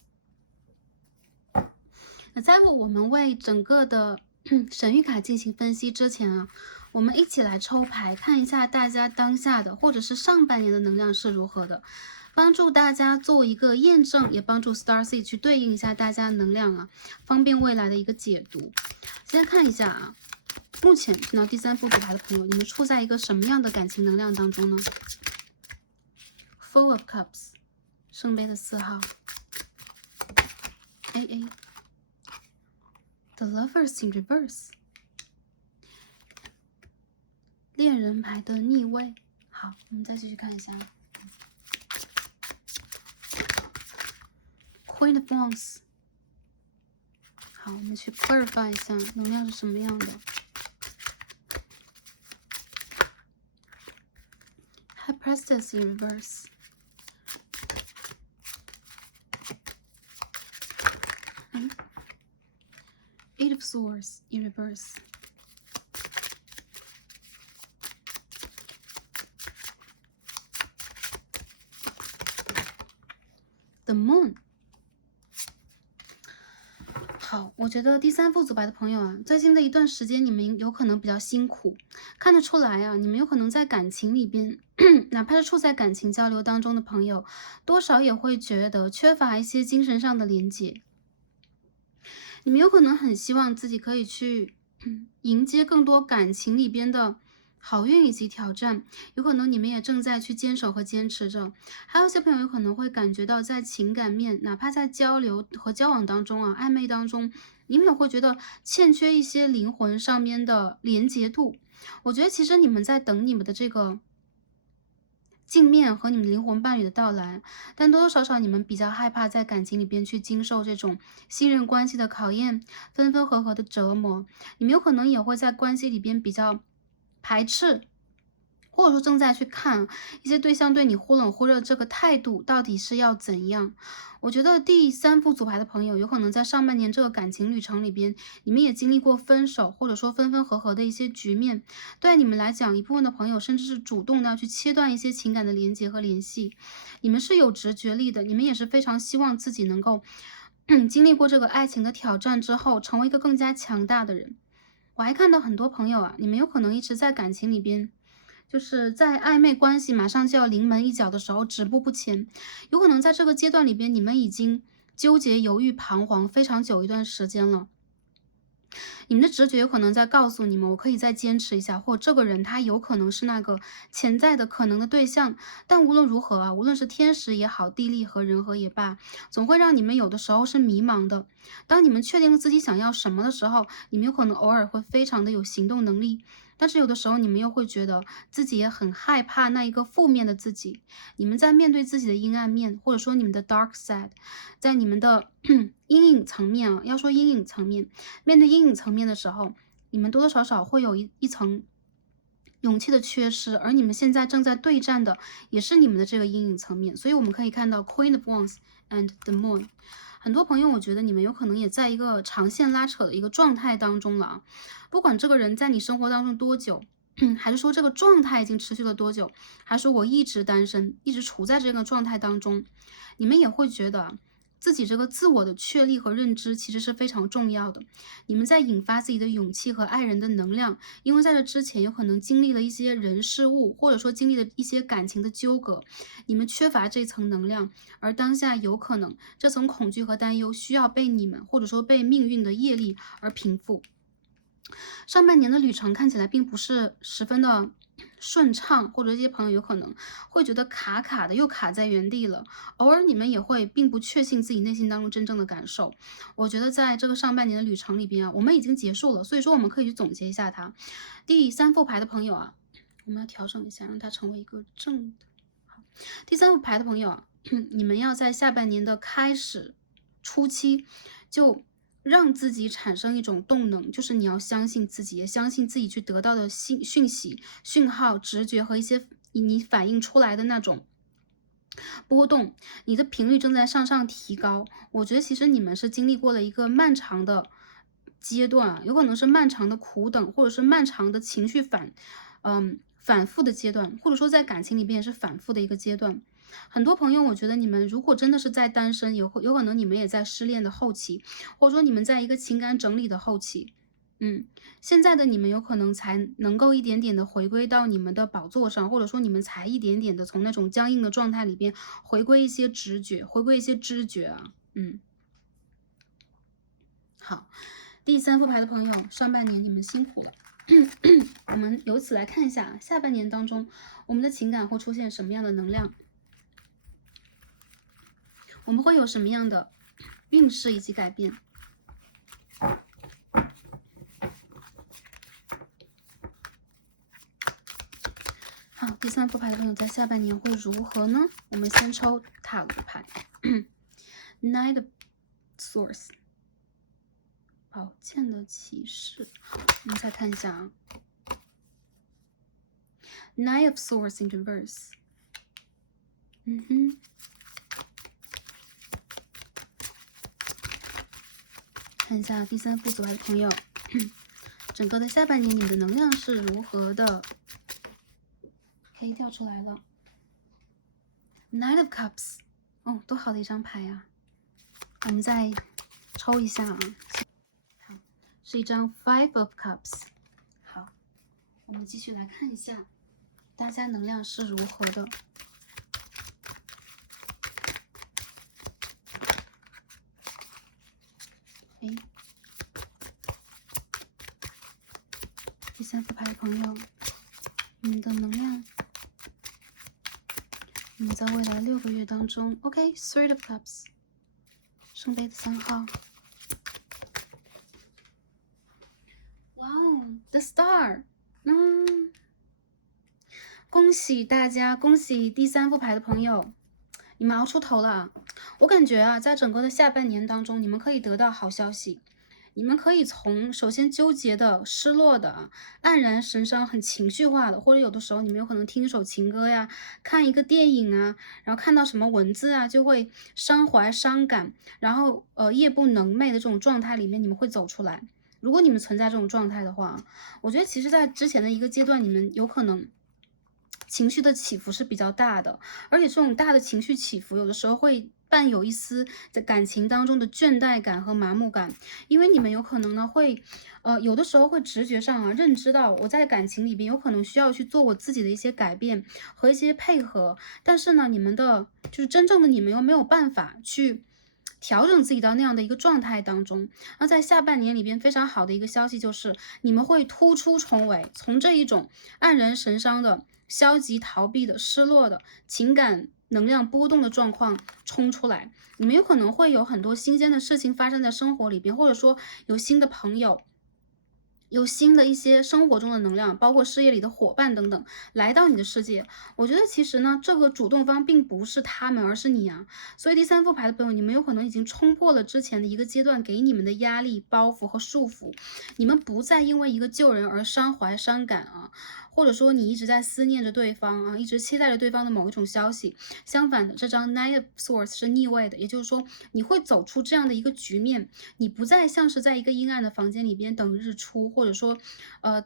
那在我们为整个的神谕卡进行分析之前啊，我们一起来抽牌，看一下大家当下的或者是上半年的能量是如何的，帮助大家做一个验证，也帮助 Starseed 去对应一下大家能量啊，方便未来的一个解读。先看一下啊，目前选到第3副组牌的朋友，你们处在一个什么样的感情能量当中呢？ Four of Cups， 圣杯的4号 AA， The Lovers in Reverse， 恋人牌的逆位。好，我们再继续看一下 Queen of Wands。 好，我们去 clarify 一下能量是什么样的。 High Priestess in Reverse， Eight of Swords in Reverse， The Moon。 好，我觉得第3副组牌的朋友啊，最近的一段时间你们有可能比较辛苦，看得出来啊，你们有可能在感情里边哪怕是处在感情交流当中的朋友，多少也会觉得缺乏一些精神上的连接。你们有可能很希望自己可以去迎接更多感情里边的好运以及挑战，有可能你们也正在去坚守和坚持着。还有些朋友有可能会感觉到在情感面，哪怕在交流和交往当中啊，暧昧当中，你们也会觉得欠缺一些灵魂上面的连结度。我觉得其实你们在等你们的这个镜面和你们灵魂伴侣的到来，但多多少少你们比较害怕在感情里边去经受这种信任关系的考验，分分合合的折磨。你们有可能也会在关系里边比较排斥，或者说正在去看一些对象对你忽冷忽热这个态度到底是要怎样。我觉得第三副组牌的朋友有可能在上半年这个感情旅程里边，你们也经历过分手或者说分分合合的一些局面。对你们来讲，一部分的朋友甚至是主动的要去切断一些情感的连接和联系。你们是有直觉力的，你们也是非常希望自己能够经历过这个爱情的挑战之后，成为一个更加强大的人。我还看到很多朋友啊，你们有可能一直在感情里边，就是在暧昧关系马上就要临门一脚的时候止步不前，有可能在这个阶段里边，你们已经纠结、犹豫、彷徨非常久一段时间了。你们的直觉有可能在告诉你们，我可以再坚持一下，或这个人他有可能是那个潜在的可能的对象。但无论如何啊，无论是天时也好，地利和人和也罢，总会让你们有的时候是迷茫的。当你们确定了自己想要什么的时候，你们有可能偶尔会非常的有行动能力。但是有的时候，你们又会觉得自己也很害怕那一个负面的自己。你们在面对自己的阴暗面，或者说你们的 dark side，在你们的阴影层面啊，要说阴影层面，面对阴影层面的时候，你们多多少少会有一层勇气的缺失，而你们现在正在对战的也是你们的这个阴影层面。所以我们可以看到 Queen of Wands and the Moon。很多朋友，我觉得你们有可能也在一个长线拉扯的一个状态当中了啊。不管这个人在你生活当中多久，还是说这个状态已经持续了多久，还是说我一直单身，一直处在这个状态当中，你们也会觉得自己这个自我的确立和认知其实是非常重要的。你们在引发自己的勇气和爱人的能量，因为在这之前有可能经历了一些人事物，或者说经历了一些感情的纠葛，你们缺乏这层能量，而当下有可能这层恐惧和担忧需要被你们或者说被命运的业力而平复。上半年的旅程看起来并不是十分的顺畅，或者一些朋友有可能会觉得卡卡的，又卡在原地了。偶尔你们也会并不确信自己内心当中真正的感受。我觉得在这个上半年的旅程里边啊，我们已经结束了，所以说我们可以去总结一下它。第三副牌的朋友啊，我们要调整一下，让它成为一个正的。好，第三副牌的朋友啊，你们要在下半年的开始初期就让自己产生一种动能，就是你要相信自己，也相信自己去得到的讯息、讯号、直觉和一些你反映出来的那种波动，你的频率正在向上提高。我觉得其实你们是经历过了一个漫长的阶段啊，有可能是漫长的苦等，或者是漫长的情绪反复的阶段，或者说在感情里边也是反复的一个阶段。很多朋友，我觉得你们如果真的是在单身，有可能你们也在失恋的后期，或者说你们在一个情感整理的后期。现在的你们有可能才能够一点点的回归到你们的宝座上，或者说你们才一点点的从那种僵硬的状态里边回归一些直觉，回归一些知觉啊。好，第三副牌的朋友，上半年你们辛苦了。我们由此来看一下下半年当中我们的情感会出现什么样的能量，我们会有什么样的运势以及改变。好，第三副牌的朋友在下半年会如何呢？我们先抽塔罗牌，Knight of Swords， 宝剑的骑士。好，我们再看一下啊，Knight of Swords in reverse。看一下第三副组牌的朋友，整个的下半年你们的能量是如何的？黑掉出来了 ，Knight of Cups， 哦，多好的一张牌呀！我们再抽一下啊，好，是一张 Five of Cups。好，我们继续来看一下大家能量是如何的。第三副牌的朋友，你们的能量，你们在未来6个月当中 ，OK，Three of Cups， 圣杯的3号。哇哦 ，The Star， 恭喜大家，恭喜第三副牌的朋友，你们熬出头了。我感觉啊，在整个的下半年当中，你们可以得到好消息。你们可以从首先纠结的、失落的啊、黯然神伤、很情绪化的，或者有的时候你们有可能听一首情歌呀，看一个电影啊，然后看到什么文字啊，就会伤怀伤感，然后夜不能寐的这种状态里面，你们会走出来。如果你们存在这种状态的话，我觉得其实在之前的一个阶段，你们有可能情绪的起伏是比较大的，而且这种大的情绪起伏，有的时候会伴有一丝在感情当中的倦怠感和麻木感，因为你们有可能呢会，有的时候会直觉上啊认知到我在感情里边有可能需要去做我自己的一些改变和一些配合，但是呢，你们的就是真正的你们又没有办法去调整自己到那样的一个状态当中。那在下半年里边非常好的一个消息就是，你们会突出重围，从这一种黯然神伤的、消极逃避的、失落的情感能量波动的状况冲出来。你们有可能会有很多新鲜的事情发生在生活里边，或者说有新的朋友，有新的一些生活中的能量，包括事业里的伙伴等等，来到你的世界。我觉得其实呢，这个主动方并不是他们，而是你啊。所以第三副牌的朋友，你们有可能已经冲破了之前的一个阶段给你们的压力、包袱和束缚，你们不再因为一个旧人而伤怀伤感啊，或者说你一直在思念着对方啊，一直期待着对方的某一种消息。相反的，这张 Nine of Swords 是逆位的，也就是说你会走出这样的一个局面，你不再像是在一个阴暗的房间里边等日出，或者说，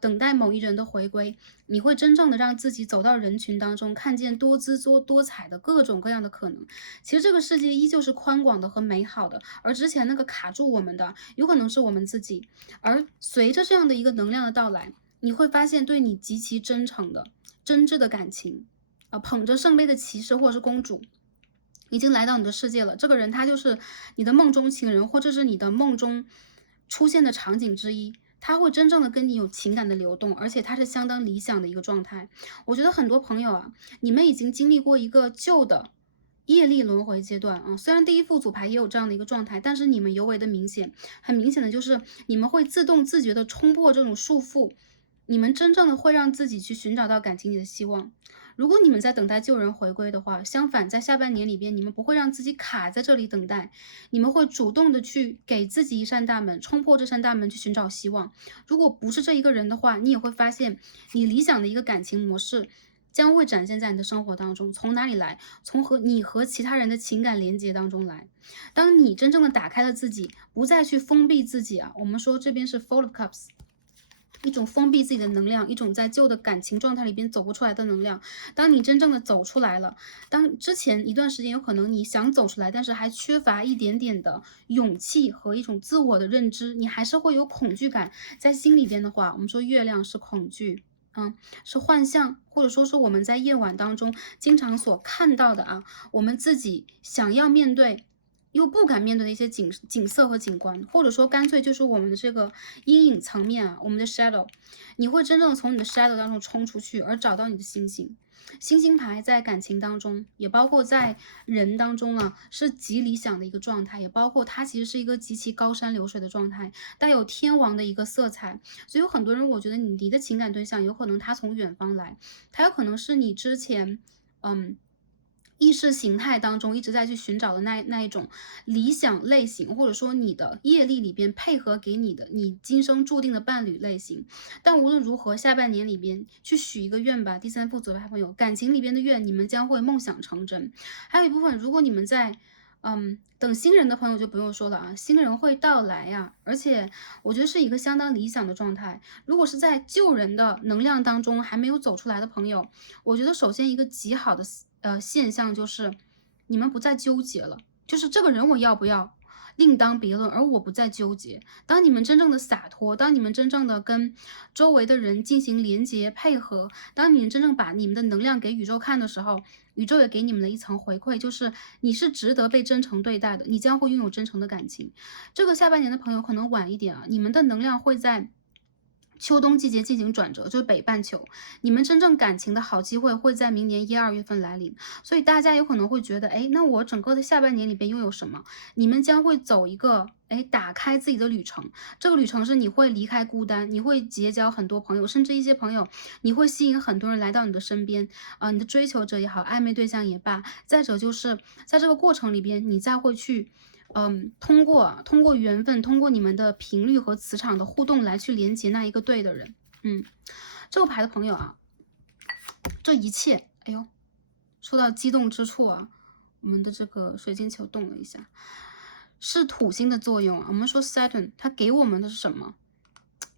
等待某一人的回归，你会真正的让自己走到人群当中，看见多姿多彩的各种各样的可能。其实这个世界依旧是宽广的和美好的，而之前那个卡住我们的，有可能是我们自己。而随着这样的一个能量的到来，你会发现对你极其真诚的、真挚的感情，捧着圣杯的骑士或者是公主，已经来到你的世界了。这个人他就是你的梦中情人，或者是你的梦中出现的场景之一。他会真正的跟你有情感的流动，而且他是相当理想的一个状态。我觉得很多朋友啊，你们已经经历过一个旧的业力轮回阶段啊，虽然第一副组牌也有这样的一个状态，但是你们尤为的明显，很明显的就是你们会自动自觉的冲破这种束缚，你们真正的会让自己去寻找到感情里的希望。如果你们在等待旧人回归的话，相反，在下半年里边，你们不会让自己卡在这里等待，你们会主动的去给自己一扇大门，冲破这扇大门去寻找希望。如果不是这一个人的话，你也会发现你理想的一个感情模式将会展现在你的生活当中。从哪里来？从你和其他人的情感连接当中来。当你真正的打开了自己，不再去封闭自己啊，我们说这边是 Four of Cups。一种封闭自己的能量，一种在旧的感情状态里边走不出来的能量。当你真正的走出来了，当之前一段时间有可能你想走出来，但是还缺乏一点点的勇气和一种自我的认知，你还是会有恐惧感在心里边的话，我们说月亮是恐惧。是幻象，或者说是我们在夜晚当中经常所看到的啊，我们自己想要面对又不敢面对的一些景色和景观，或者说干脆就是我们的这个阴影层面啊，我们的 shadow，你会真正的从你的 shadow 当中冲出去，而找到你的星星。星星牌在感情当中，也包括在人当中啊，是极理想的一个状态，也包括它其实是一个极其高山流水的状态，带有天王的一个色彩。所以有很多人，我觉得你的情感对象有可能他从远方来，他有可能是你之前，意识形态当中一直在去寻找的那一种理想类型，或者说你的业力里边配合给你的你今生注定的伴侣类型。但无论如何，下半年里边去许一个愿吧。第三副左牌朋友，感情里边的愿，你们将会梦想成真。还有一部分，如果你们在等新人的朋友就不用说了啊，新人会到来呀，而且我觉得是一个相当理想的状态。如果是在旧人的能量当中还没有走出来的朋友，我觉得首先一个极好的现象就是你们不再纠结了，就是这个人我要不要另当别论，而我不再纠结。当你们真正的洒脱，当你们真正的跟周围的人进行连接配合，当你们真正把你们的能量给宇宙看的时候，宇宙也给你们了一层回馈，就是你是值得被真诚对待的，你将会拥有真诚的感情。这个下半年的朋友可能晚一点啊，你们的能量会在秋冬季节进行转折，就是北半球，你们真正感情的好机会会在明年1、2月份来临。所以大家有可能会觉得，哎，那我整个的下半年里边拥有什么？你们将会走一个打开自己的旅程。这个旅程是你会离开孤单，你会结交很多朋友，甚至一些朋友你会吸引很多人来到你的身边，你的追求者也好，暧昧对象也罢。再者就是在这个过程里边，你再会去通过缘分，通过你们的频率和磁场的互动来去连接那一个对的人。这个牌的朋友啊，这一切，哎呦，说到激动之处啊，我们的这个水晶球动了一下，是土星的作用啊。我们说 Saturn 它给我们的是什么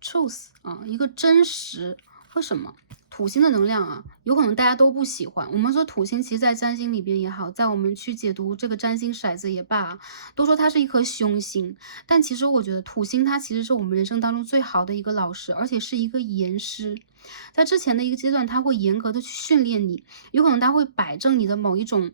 ？Truth 啊，一个真实。为什么？土星的能量啊，有可能大家都不喜欢。我们说土星，其实在占星里边也好，在我们去解读这个占星骰子也罢，都说它是一颗凶星。但其实我觉得土星它其实是我们人生当中最好的一个老师，而且是一个严师。在之前的一个阶段，他会严格的去训练你，有可能他会摆正你的某一种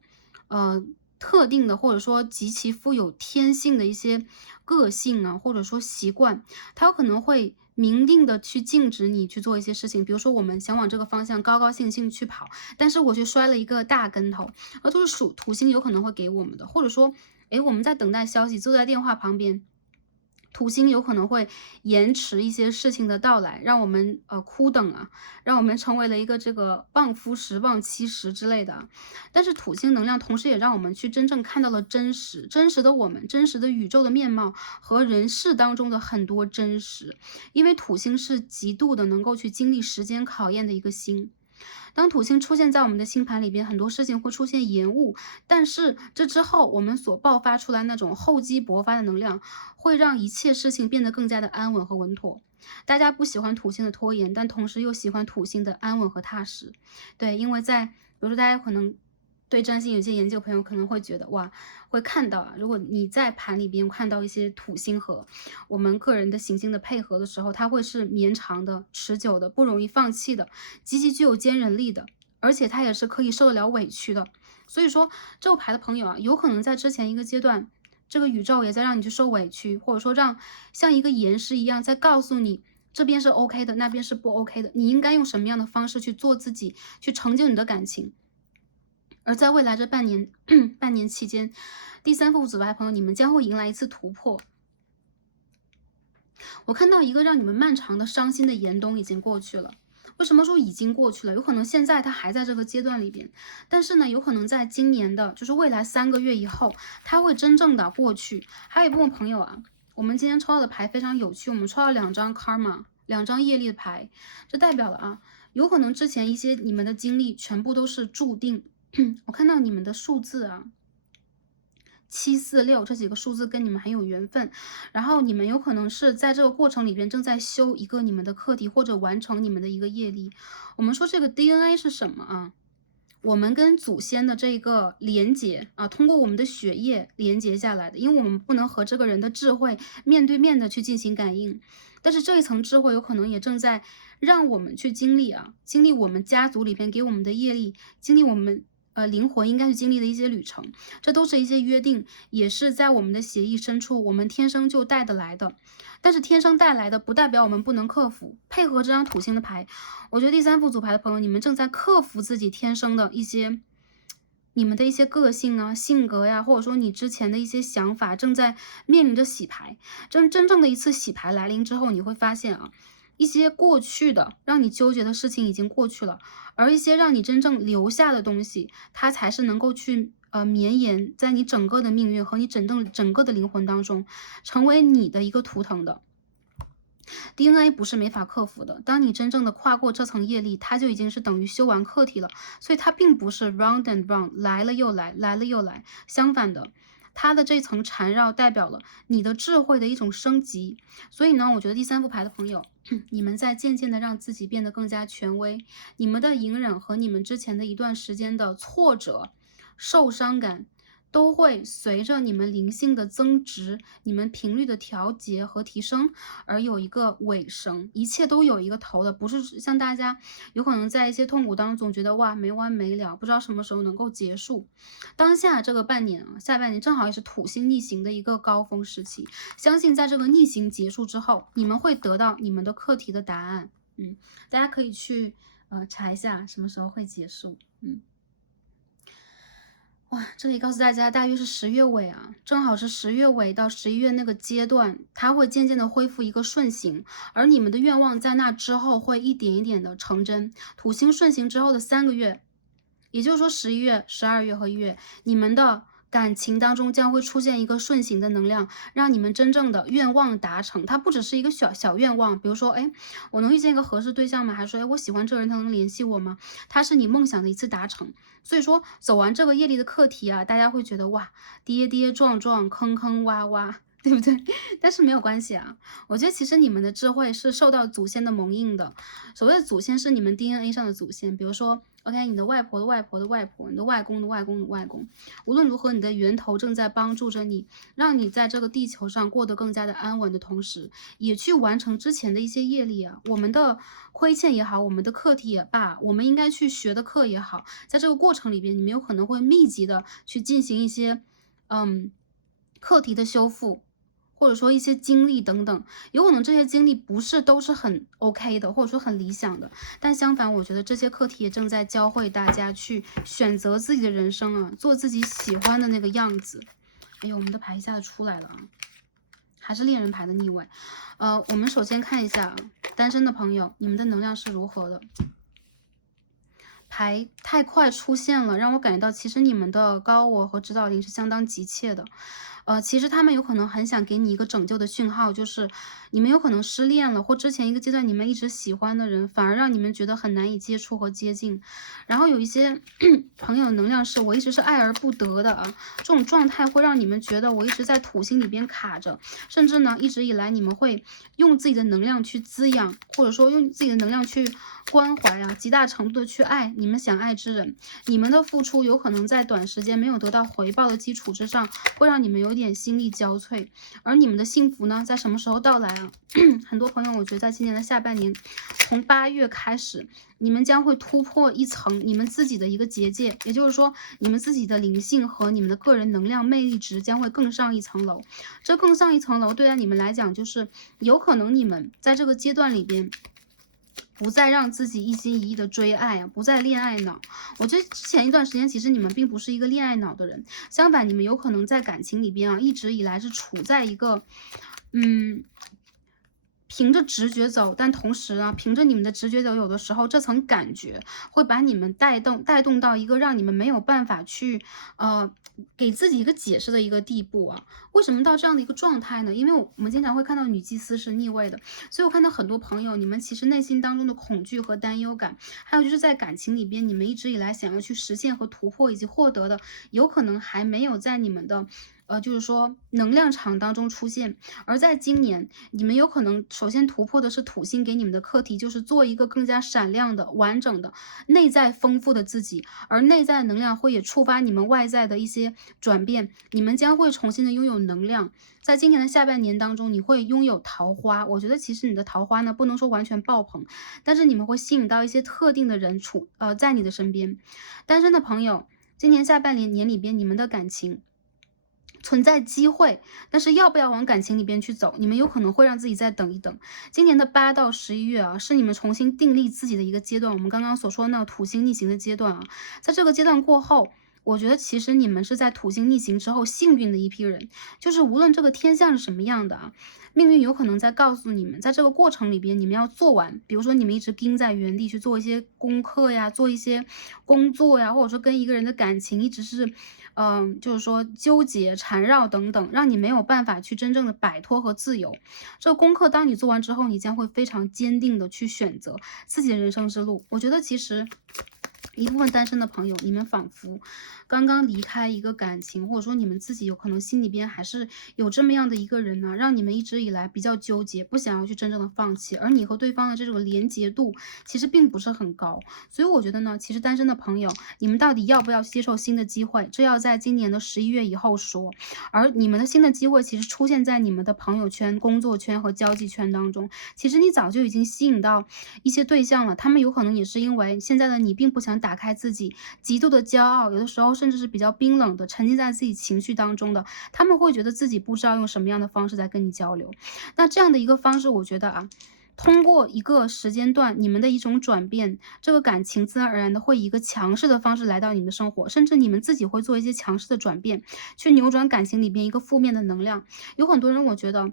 特定的或者说极其富有天性的一些个性啊，或者说习惯，他有可能会明定的去禁止你去做一些事情。比如说我们想往这个方向高高兴兴去跑，但是我却摔了一个大跟头，而都是土星有可能会给我们的。或者说我们在等待消息，坐在电话旁边，土星有可能会延迟一些事情的到来，让我们苦等啊，让我们成为了一个这个望夫石、望妻石之类的啊。但是土星能量同时也让我们去真正看到了真实的我们，真实的宇宙的面貌和人世当中的很多真实。因为土星是极度的能够去经历时间考验的一个星。当土星出现在我们的星盘里边，很多事情会出现延误，但是这之后我们所爆发出来那种厚积薄发的能量，会让一切事情变得更加的安稳和稳妥。大家不喜欢土星的拖延，但同时又喜欢土星的安稳和踏实。对，因为比如说大家可能对占星有些研究朋友可能会觉得哇，会看到啊，如果你在盘里边看到一些土星和我们个人的行星的配合的时候，它会是绵长的、持久的、不容易放弃的，极其具有坚韧力的，而且它也是可以受得了委屈的。所以说这个牌的朋友啊，有可能在之前一个阶段，这个宇宙也在让你去受委屈，或者说让像一个严师一样在告诉你这边是 OK 的，那边是不 OK 的，你应该用什么样的方式去做自己，去成就你的感情。而在未来这半年半年期间，第三副组牌朋友，你们将会迎来一次突破。我看到一个让你们漫长的伤心的严冬已经过去了。为什么说已经过去了？有可能现在它还在这个阶段里边，但是呢，有可能在今年的，就是未来3个月以后，它会真正的过去。还有一部分朋友啊，我们今天抽到的牌非常有趣，我们抽到2张 karma， 2张业力的牌，这代表了啊，有可能之前一些你们的经历全部都是注定。我看到你们的数字啊，746这几个数字跟你们很有缘分，然后你们有可能是在这个过程里边正在修一个你们的课题，或者完成你们的一个业力。我们说这个 DNA 是什么啊？我们跟祖先的这个连接啊，通过我们的血液连接下来的，因为我们不能和这个人的智慧面对面的去进行感应，但是这一层智慧有可能也正在让我们去经历我们家族里边给我们的业力，经历我们灵魂应该去经历的一些旅程，这都是一些约定，也是在我们的协议深处，我们天生就带得来的。但是天生带来的不代表我们不能克服。配合这张土星的牌，我觉得第3副组牌的朋友，你们正在克服自己天生的一些你们的一些个性啊、性格呀，或者说你之前的一些想法，正在面临着洗牌。真正的一次洗牌来临之后，你会发现啊，一些过去的让你纠结的事情已经过去了，而一些让你真正留下的东西，它才是能够去绵延在你整个的命运和你整个的灵魂当中，成为你的一个图腾的。DNA 不是没法克服的，当你真正的跨过这层业力，它就已经是等于修完课题了。所以它并不是 round and round， 来了又来，来了又来。相反的，它的这层缠绕代表了你的智慧的一种升级。所以呢，我觉得第3副牌的朋友，你们在渐渐的让自己变得更加权威，你们的隐忍和你们之前的一段时间的挫折、受伤感，都会随着你们灵性的增值，你们频率的调节和提升而有一个尾声，一切都有一个头的，不是像大家有可能在一些痛苦当中总觉得哇没完没了，不知道什么时候能够结束。当下这个半年啊，下半年正好也是土星逆行的一个高峰时期，相信在这个逆行结束之后，你们会得到你们的课题的答案。大家可以去查一下什么时候会结束。哇，这里告诉大家，大约是10月尾啊，正好是10月尾到11月那个阶段，它会渐渐的恢复一个顺行，而你们的愿望在那之后会一点一点的成真。土星顺行之后的3个月，也就是说11月、12月和1月，你们的感情当中将会出现一个顺行的能量，让你们真正的愿望达成。它不只是一个小小愿望，比如说，哎，我能遇见一个合适对象吗？还是说，哎，我喜欢这个人，他能联系我吗？它是你梦想的一次达成。所以说，走完这个业力的课题啊，大家会觉得哇，跌跌撞撞，坑坑洼洼。对不对？但是没有关系啊，我觉得其实你们的智慧是受到祖先的蒙印的。所谓的祖先是你们 DNA 上的祖先，比如说，OK，你的外婆的外婆的外婆，你的外公的外公的外公，无论如何，你的源头正在帮助着你，让你在这个地球上过得更加的安稳的同时，也去完成之前的一些业力啊，我们的亏欠也好，我们的课题也罢，我们应该去学的课也好，在这个过程里边，你们有可能会密集的去进行一些，课题的修复。或者说一些经历等等，有可能这些经历不是都是很 OK 的，或者说很理想的，但相反，我觉得这些课题也正在教会大家去选择自己的人生啊，做自己喜欢的那个样子。哎呦，我们的牌一下子出来了啊，还是恋人牌的逆位。我们首先看一下啊，单身的朋友，你们的能量是如何的？牌太快出现了，让我感觉到其实你们的高我和指导灵是相当急切的。其实他们有可能很想给你一个拯救的讯号，就是你们有可能失恋了，或之前一个阶段你们一直喜欢的人，反而让你们觉得很难以接触和接近。然后有一些朋友能量是我一直是爱而不得的啊，这种状态会让你们觉得我一直在土星里边卡着，甚至呢一直以来你们会用自己的能量去滋养，或者说用自己的能量去关怀啊，极大程度的去爱你们想爱之人。你们的付出有可能在短时间没有得到回报的基础之上，会让你们有点心力交瘁。而你们的幸福呢，在什么时候到来啊？很多朋友，我觉得在今年的下半年，从8月开始，你们将会突破一层你们自己的一个结界，也就是说，你们自己的灵性和你们的个人能量魅力值将会更上一层楼。这更上一层楼，对待你们来讲，就是有可能你们在这个阶段里边。不再让自己一心一意的追爱啊，不再恋爱脑。我觉得之前一段时间，其实你们并不是一个恋爱脑的人，相反，你们有可能在感情里边啊，一直以来是处在一个，凭着直觉走，但同时呢，凭着你们的直觉走，有的时候这层感觉会把你们带动到一个让你们没有办法去给自己一个解释的一个地步啊。为什么到这样的一个状态呢？因为我们经常会看到女祭司是逆位的，所以我看到很多朋友，你们其实内心当中的恐惧和担忧感，还有就是在感情里边，你们一直以来想要去实现和突破以及获得的，有可能还没有在你们的。就是说能量场当中出现，而在今年，你们有可能首先突破的是土星给你们的课题，就是做一个更加闪亮的、完整的、内在丰富的自己，而内在能量会也触发你们外在的一些转变，你们将会重新的拥有能量。在今年的下半年当中，你会拥有桃花。我觉得其实你的桃花呢，不能说完全爆棚，但是你们会吸引到一些特定的人在你的身边。单身的朋友，今年下半年里边，你们的感情。存在机会，但是要不要往感情里边去走，你们有可能会让自己再等一等。今年的8到11月啊，是你们重新定立自己的一个阶段。我们刚刚所说的那个土星逆行的阶段啊，在这个阶段过后，我觉得其实你们是在土星逆行之后幸运的一批人，就是无论这个天象是什么样的啊，命运有可能在告诉你们，在这个过程里边，你们要做完，比如说你们一直盯在原地去做一些功课呀，做一些工作呀，或者说跟一个人的感情一直是，就是说纠结、缠绕等等，让你没有办法去真正的摆脱和自由。这个功课当你做完之后，你将会非常坚定的去选择自己的人生之路。我觉得其实。一部分单身的朋友，你们仿佛刚刚离开一个感情，或者说你们自己有可能心里边还是有这么样的一个人呢，让你们一直以来比较纠结，不想要去真正的放弃，而你和对方的这种连结度其实并不是很高，所以我觉得呢，其实单身的朋友，你们到底要不要接受新的机会，这要在今年的11月以后说。而你们的新的机会其实出现在你们的朋友圈、工作圈和交际圈当中，其实你早就已经吸引到一些对象了，他们有可能也是因为现在的你并不想打开自己，极度的骄傲，有的时候甚至是比较冰冷的，沉浸在自己情绪当中的，他们会觉得自己不知道用什么样的方式在跟你交流。那这样的一个方式，我觉得啊。通过一个时间段，你们的一种转变，这个感情自然而然的会以一个强势的方式来到你们的生活，甚至你们自己会做一些强势的转变，去扭转感情里边一个负面的能量。有很多人我觉得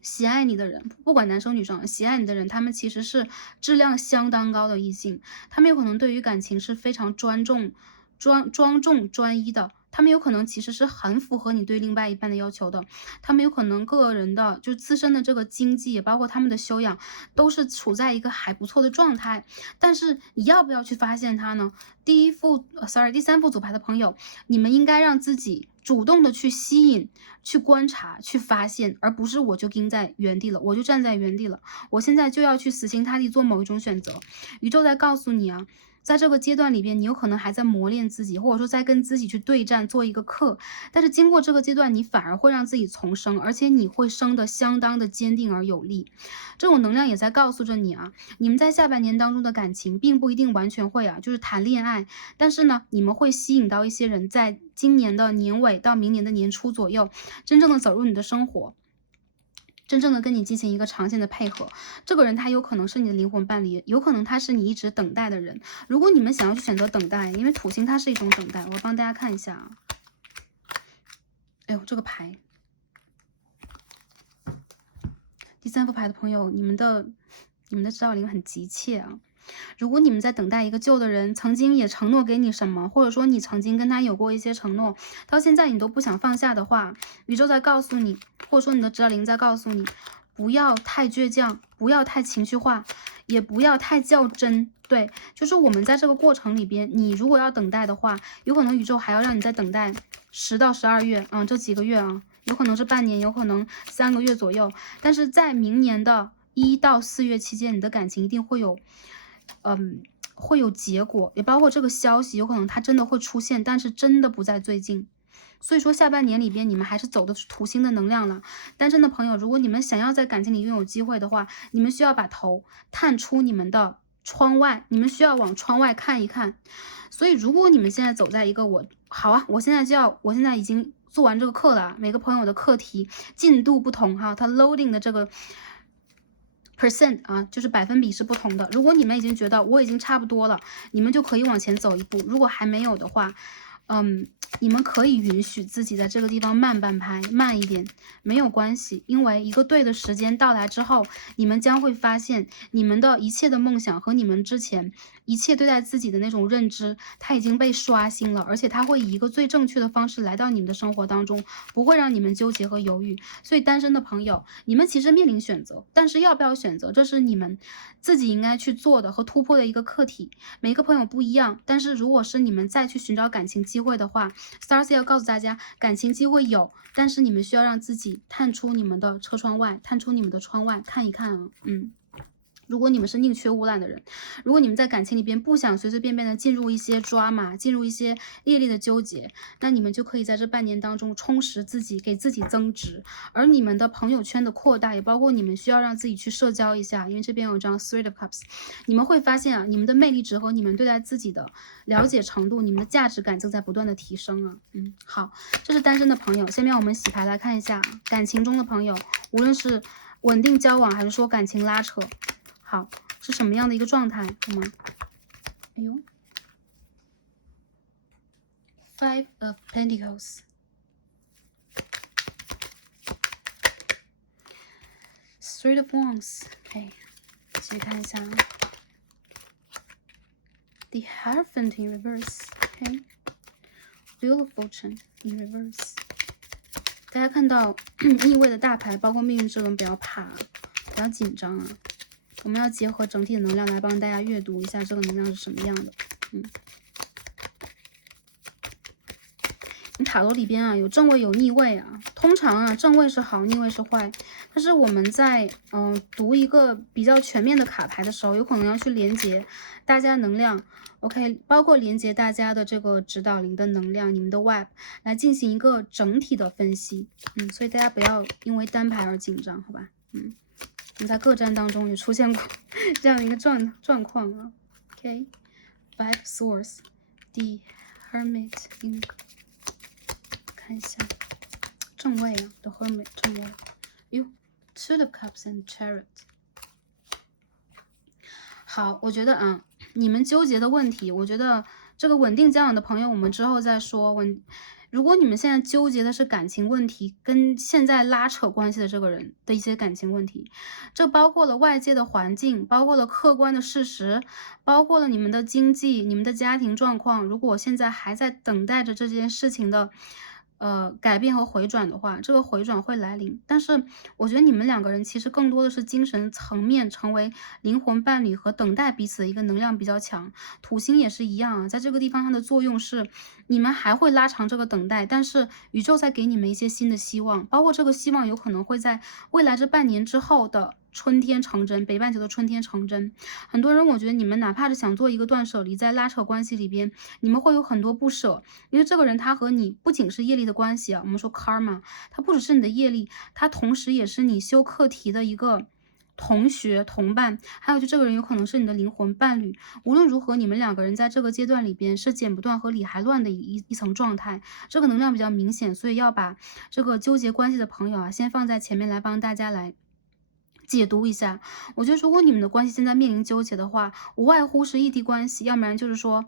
喜爱你的人，不管男生女生，喜爱你的人，他们其实是质量相当高的异性，他们有可能对于感情是非常庄重专一的，他们有可能其实是很符合你对另外一半的要求的，他们有可能个人的就自身的这个经济，也包括他们的修养，都是处在一个还不错的状态。但是你要不要去发现他呢？第三副组牌的朋友，你们应该让自己主动的去吸引、去观察、去发现，而不是我就盯在原地了，我就站在原地了，我现在就要去死心塌地做某一种选择。宇宙在告诉你啊，在这个阶段里边，你有可能还在磨练自己，或者说在跟自己去对战，做一个课。但是经过这个阶段，你反而会让自己重生，而且你会生得相当的坚定而有力。这种能量也在告诉着你啊，你们在下半年当中的感情并不一定完全会就是谈恋爱，但是呢，你们会吸引到一些人，在今年的年尾到明年的年初左右，真正的走入你的生活。真正的跟你进行一个长线的配合，这个人他有可能是你的灵魂伴侣，有可能他是你一直等待的人。如果你们想要去选择等待，因为土星它是一种等待，我帮大家看一下啊。哎呦，这个牌，第三副牌的朋友，你们的指导灵很急切啊。如果你们在等待一个旧的人，曾经也承诺给你什么，或者说你曾经跟他有过一些承诺，到现在你都不想放下的话，宇宙在告诉你，或者说你的指导灵在告诉你，不要太倔强，不要太情绪化，也不要太较真。对，就是我们在这个过程里边，你如果要等待的话，有可能宇宙还要让你再等待10到12月啊，这几个月啊，有可能是半年，有可能3个月左右，但是在明年的1到4月期间，你的感情一定会有会有结果，也包括这个消息有可能它真的会出现，但是真的不在最近。所以说下半年里边你们还是走的是土星的能量了。单身的朋友，如果你们想要在感情里拥有机会的话，你们需要把头探出你们的窗外，你们需要往窗外看一看。所以如果你们现在走在一个我现在已经做完这个课了，每个朋友的课题进度不同哈，它 loading 的这个percent 啊，就是百分比是不同的。如果你们已经觉得我已经差不多了，你们就可以往前走一步。如果还没有的话，你们可以允许自己在这个地方慢半拍，慢一点，没有关系。因为一个对的时间到来之后，你们将会发现你们的一切的梦想和你们之前一切对待自己的那种认知，它已经被刷新了，而且它会以一个最正确的方式来到你们的生活当中，不会让你们纠结和犹豫。所以单身的朋友，你们其实面临选择，但是要不要选择，这是你们自己应该去做的和突破的一个课题。每一个朋友不一样，但是如果是你们再去寻找感情机会的话，Stars 要告诉大家，感情机会有，但是你们需要让自己探出你们的车窗外，探出你们的窗外看一看啊，如果你们是宁缺毋滥的人，如果你们在感情里边不想随随便便的进入一些drama，进入一些业力的纠结，那你们就可以在这半年当中充实自己，给自己增值。而你们的朋友圈的扩大，也包括你们需要让自己去社交一下，因为这边有张 Three of Cups， 你们会发现啊，你们的魅力值和你们对待自己的了解程度，你们的价值感正在不断的提升啊。好，这是单身的朋友。下面我们洗牌来看一下感情中的朋友，无论是稳定交往还是说感情拉扯。好，是什么样的一个状态？好吗？哎呦 ，Five of Pentacles， Three of Wands，OK，继续看一下 The Hierophant in reverse，OK，Wheel of Fortune in reverse。大家看到逆位的大牌，包括命运之轮，不要怕，不要紧张啊。我们要结合整体的能量来帮大家阅读一下这个能量是什么样的。塔罗里边啊有正位有逆位啊，通常啊正位是好，逆位是坏。但是我们在读一个比较全面的卡牌的时候，有可能要去连接大家能量 ，OK， 包括连接大家的这个指导灵的能量，你们的 web 来进行一个整体的分析。所以大家不要因为单牌而紧张，好吧？我们在各战当中也出现过这样的一个状况啊。OK，Five Swords，The Hermit in 看一下正位啊 ，The Hermit 正位。哟 ，Two of Cups and Chariot。好，我觉得你们纠结的问题，我觉得这个稳定交往的朋友，我们之后再说。如果你们现在纠结的是感情问题，跟现在拉扯关系的这个人的一些感情问题，这包括了外界的环境，包括了客观的事实，包括了你们的经济、你们的家庭状况。如果现在还在等待着这件事情的改变和回转的话，这个回转会来临。但是我觉得你们两个人其实更多的是精神层面成为灵魂伴侣和等待彼此的一个能量比较强。土星也是一样啊，在这个地方它的作用是，你们还会拉长这个等待，但是宇宙在给你们一些新的希望，包括这个希望有可能会在未来这半年之后的春天成真，北半球的春天成真。很多人我觉得你们哪怕是想做一个断舍离，在拉扯关系里边，你们会有很多不舍，因为这个人他和你不仅是业力的关系啊，我们说 karma，他不只是你的业力，他同时也是你修课题的一个同学、同伴，还有就这个人有可能是你的灵魂伴侣。无论如何，你们两个人在这个阶段里边是剪不断和理还乱的一层状态，这个能量比较明显，所以要把这个纠结关系的朋友啊，先放在前面来帮大家来解读一下。我觉得如果你们的关系现在面临纠结的话，无外乎是异地关系，要不然就是说，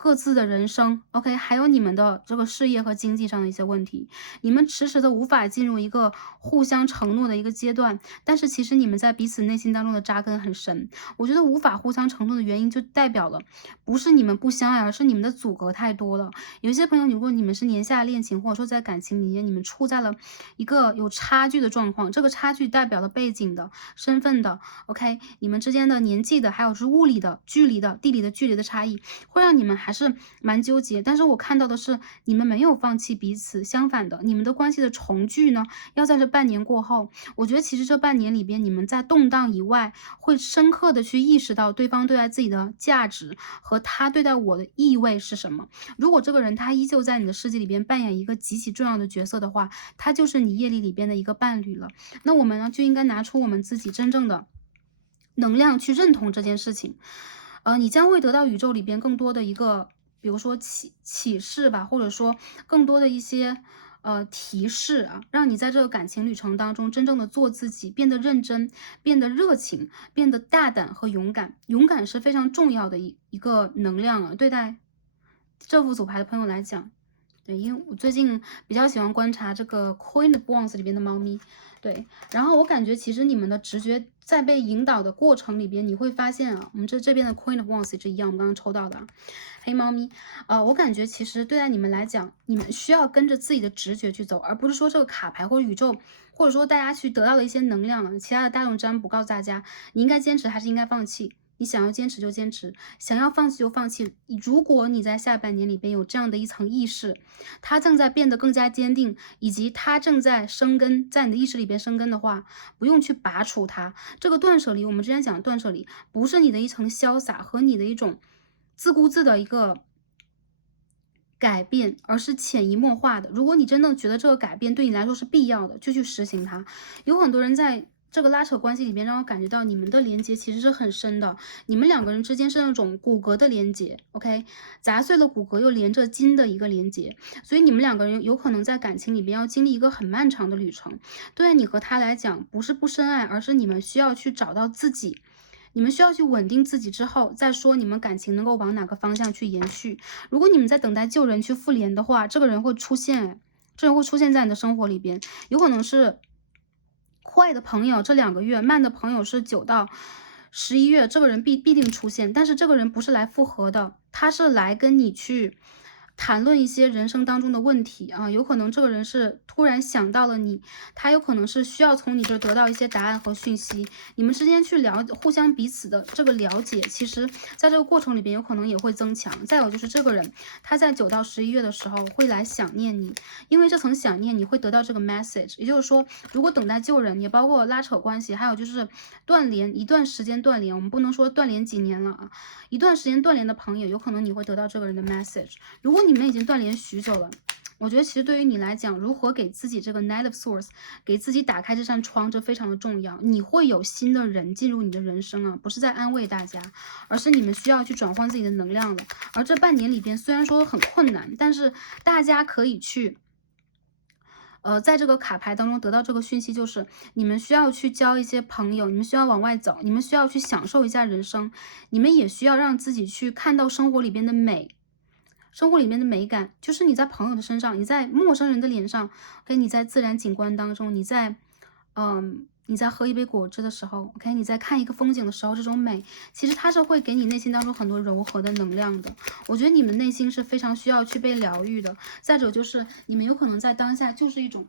各自的人生，OK，还有你们的这个事业和经济上的一些问题，你们迟迟的无法进入一个互相承诺的一个阶段，但是其实你们在彼此内心当中的扎根很深。我觉得无法互相承诺的原因，就代表了不是你们不相爱，而是你们的阻隔太多了。有一些朋友，如果你们是年下恋情，或者说在感情里面，你们处在了一个有差距的状况，这个差距代表了背景的、身份的，OK，你们之间的年纪的，还有是物理的、距离的、地理的距离的差异，会让你们还是蛮纠结。但是我看到的是，你们没有放弃彼此，相反的，你们的关系的重聚呢，要在这半年过后。我觉得其实这半年里边，你们在动荡以外，会深刻的去意识到对方对待自己的价值和他对待我的意味是什么。如果这个人他依旧在你的世界里边扮演一个极其重要的角色的话，他就是你业力里边的一个伴侣了。那我们呢，就应该拿出我们自己真正的能量去认同这件事情。你将会得到宇宙里边更多的一个，比如说启示吧，或者说更多的一些提示啊，让你在这个感情旅程当中真正的做自己，变得认真，变得热情，变得大胆和勇敢。勇敢是非常重要的一个能量啊，对待这副组牌的朋友来讲。对，因为我最近比较喜欢观察这个 Queen of Wands 里边的猫咪，对，然后我感觉其实你们的直觉在被引导的过程里边，你会发现啊，我们这边的 Queen of Wands 也是一样，我们刚刚抽到的黑猫咪，我感觉其实对待你们来讲，你们需要跟着自己的直觉去走，而不是说这个卡牌或者宇宙，或者说大家去得到的一些能量啊，其他的大众占卜告诉大家，你应该坚持还是应该放弃。你想要坚持就坚持，想要放弃就放弃。如果你在下半年里边有这样的一层意识，它正在变得更加坚定，以及它正在生根，在你的意识里边生根的话，不用去拔除它。这个断舍离，我们之前讲的断舍离，不是你的一层潇洒和你的一种自顾自的一个改变，而是潜移默化的。如果你真的觉得这个改变对你来说是必要的，就去实行它。有很多人在这个拉扯关系里边，让我感觉到你们的连接其实是很深的，你们两个人之间是那种骨骼的连接 ，OK，砸碎了骨骼又连着筋的一个连接，所以你们两个人有可能在感情里边要经历一个很漫长的旅程。对你和他来讲，不是不深爱，而是你们需要去找到自己。你们需要去稳定自己之后，再说你们感情能够往哪个方向去延续。如果你们在等待旧人去复联的话，这个人会出现，这人会出现在你的生活里边，有可能是快的朋友这2个月，慢的朋友是9到11月，这个人必定出现，但是这个人不是来复合的，他是来跟你去谈论一些人生当中的问题啊，有可能这个人是突然想到了你，他有可能是需要从你这得到一些答案和讯息，你们之间去互相彼此的这个了解，其实在这个过程里边有可能也会增强。再有就是这个人他在9到11月的时候会来想念你，因为这层想念你会得到这个 message， 也就是说，如果等待救人，也包括拉扯关系，还有就是断联一段时间断联，我们不能说断联几年了啊，一段时间断联的朋友，有可能你会得到这个人的 message。如果你们已经断联许久了，我觉得其实对于你来讲，如何给自己这个 Knight of Swords， 给自己打开这扇窗，这非常的重要。你会有新的人进入你的人生啊，不是在安慰大家，而是你们需要去转换自己的能量了。而这半年里边，虽然说很困难，但是大家可以去在这个卡牌当中得到这个讯息，就是你们需要去交一些朋友，你们需要往外走，你们需要去享受一下人生，你们也需要让自己去看到生活里边的美。生活里面的美感，就是你在朋友的身上，你在陌生人的脸上，跟你在自然景观当中，你在喝一杯果汁的时候，OK，你在看一个风景的时候，这种美，其实它是会给你内心当中很多柔和的能量的。我觉得你们内心是非常需要去被疗愈的。再者就是你们有可能在当下就是一种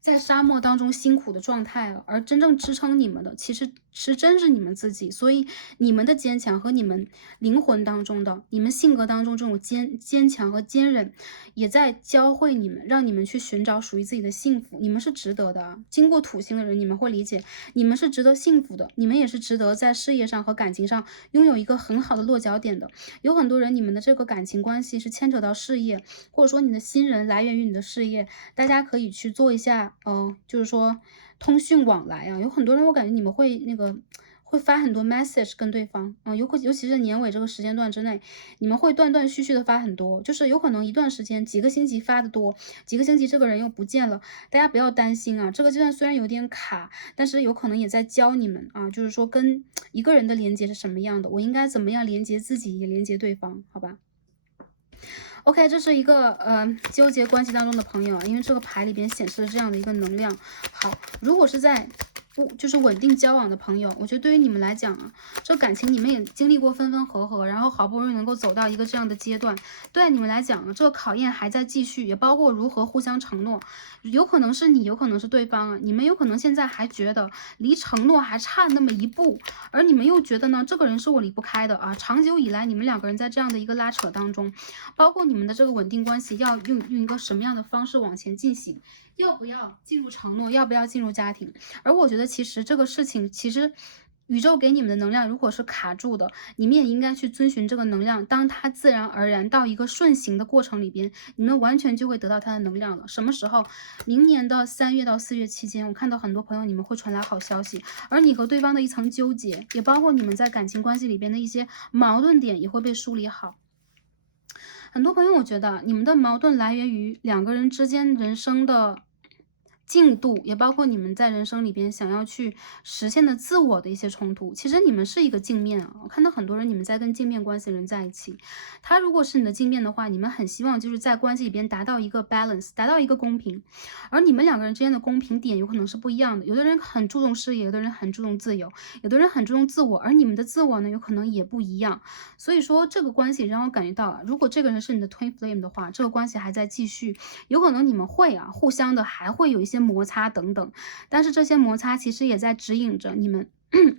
在沙漠当中辛苦的状态了，而真正支撑你们的，其实真是你们自己。所以你们的坚强和你们灵魂当中的、你们性格当中这种坚强和坚韧，也在教会你们，让你们去寻找属于自己的幸福。你们是值得的啊！经过土星的人，你们会理解，你们是值得幸福的，你们也是值得在事业上和感情上拥有一个很好的落脚点的。有很多人，你们的这个感情关系是牵扯到事业，或者说你的新人来源于你的事业，大家可以去做一下，就是说通讯往来啊。有很多人，我感觉你们会会发很多 message 跟对方，尤其是年尾这个时间段之内，你们会断断续续的发很多，就是有可能一段时间几个星期发的多，几个星期这个人又不见了，大家不要担心啊。这个阶段虽然有点卡，但是有可能也在教你们啊，就是说跟一个人的连接是什么样的，我应该怎么样连接自己，也连接对方，好吧？OK，这是一个纠结关系当中的朋友啊，因为这个牌里边显示了这样的一个能量。好，如果是在就是稳定交往的朋友，我觉得对于你们来讲啊，这感情你们也经历过分分合合，然后好不容易能够走到一个这样的阶段，对你们来讲啊，这个考验还在继续，也包括如何互相承诺，有可能是你，有可能是对方啊，你们有可能现在还觉得离承诺还差那么一步，而你们又觉得呢，这个人是我离不开的啊，长久以来你们两个人在这样的一个拉扯当中，包括你们的这个稳定关系要用一个什么样的方式往前进行，要不要进入承诺，要不要进入家庭。而我觉得其实这个事情，其实宇宙给你们的能量如果是卡住的，你们也应该去遵循这个能量，当它自然而然到一个顺行的过程里边，你们完全就会得到它的能量了。什么时候？明年的3月到4月期间，我看到很多朋友你们会传来好消息，而你和对方的一层纠结，也包括你们在感情关系里边的一些矛盾点也会被梳理好。很多朋友，我觉得你们的矛盾来源于两个人之间人生的进度，也包括你们在人生里边想要去实现的自我的一些冲突。其实你们是一个镜面啊，我看到很多人你们在跟镜面关系的人在一起，他如果是你的镜面的话，你们很希望就是在关系里边达到一个 balance，达到一个公平。而你们两个人之间的公平点有可能是不一样的，有的人很注重事业，有的人很注重自由，有的人很注重自我，而你们的自我呢，有可能也不一样。所以说这个关系让我感觉到啊，如果这个人是你的 twin flame 的话，这个关系还在继续，有可能你们会互相的还会有一些摩擦等等，但是这些摩擦其实也在指引着你们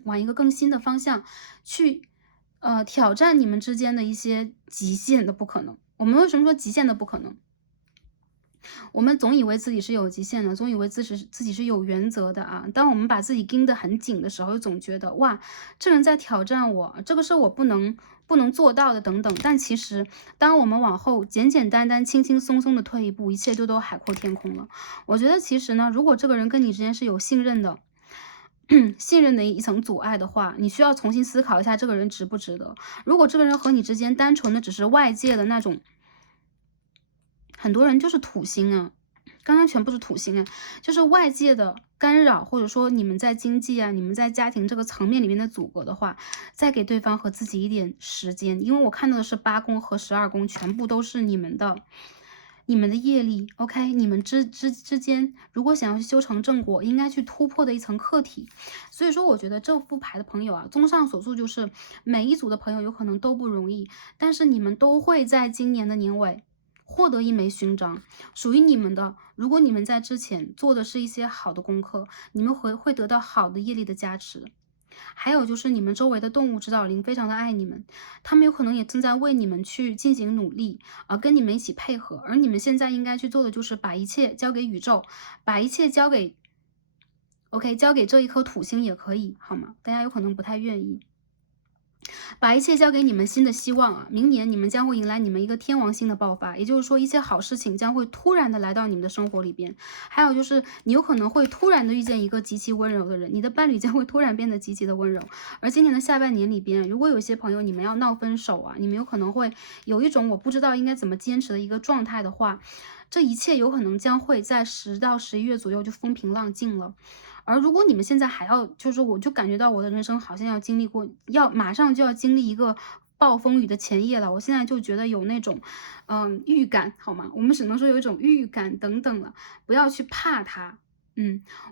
往一个更新的方向去挑战你们之间的一些极限的不可能。我们为什么说极限的不可能？我们总以为自己是有极限的，总以为自己是有原则的啊。当我们把自己盯得很紧的时候，又总觉得哇，这人在挑战我，这个是我不能做到的等等。但其实，当我们往后简简单单、轻轻松松的退一步，一切都海阔天空了。我觉得其实呢，如果这个人跟你之间是有信任的。信任的一层阻碍的话，你需要重新思考一下这个人值不值得。如果这个人和你之间单纯的只是外界的那种很多人就是土星啊，刚刚全部是土星啊，就是外界的干扰，或者说你们在经济啊，你们在家庭这个层面里面的阻隔的话，再给对方和自己一点时间，因为我看到的是8宫和12宫，全部都是你们的业力 ，OK，你们之间，如果想要去修成正果，应该去突破的一层课题。所以说，我觉得这副牌的朋友啊，综上所述，就是每一组的朋友有可能都不容易，但是你们都会在今年的年尾。获得一枚勋章，属于你们的。如果你们在之前做的是一些好的功课，你们会得到好的业力的加持。还有就是你们周围的动物指导灵非常的爱你们，他们有可能也正在为你们去进行努力，跟你们一起配合。而你们现在应该去做的就是把一切交给宇宙，把一切交给 OK，交给这一颗土星也可以，好吗？大家有可能不太愿意。把一切交给你们新的希望啊！明年你们将会迎来你们一个天王星的爆发，也就是说一些好事情将会突然的来到你们的生活里边。还有就是你有可能会突然的遇见一个极其温柔的人，你的伴侣将会突然变得极其的温柔。而今年的下半年里边，如果有些朋友你们要闹分手啊，你们有可能会有一种我不知道应该怎么坚持的一个状态的话。这一切有可能将会在10到11月左右就风平浪静了。而如果你们现在还要就是说我就感觉到我的人生好像要经历过马上就要经历一个暴风雨的前夜了，我现在就觉得有那种，预感，好吗？我们只能说有一种预感等等了，不要去怕它。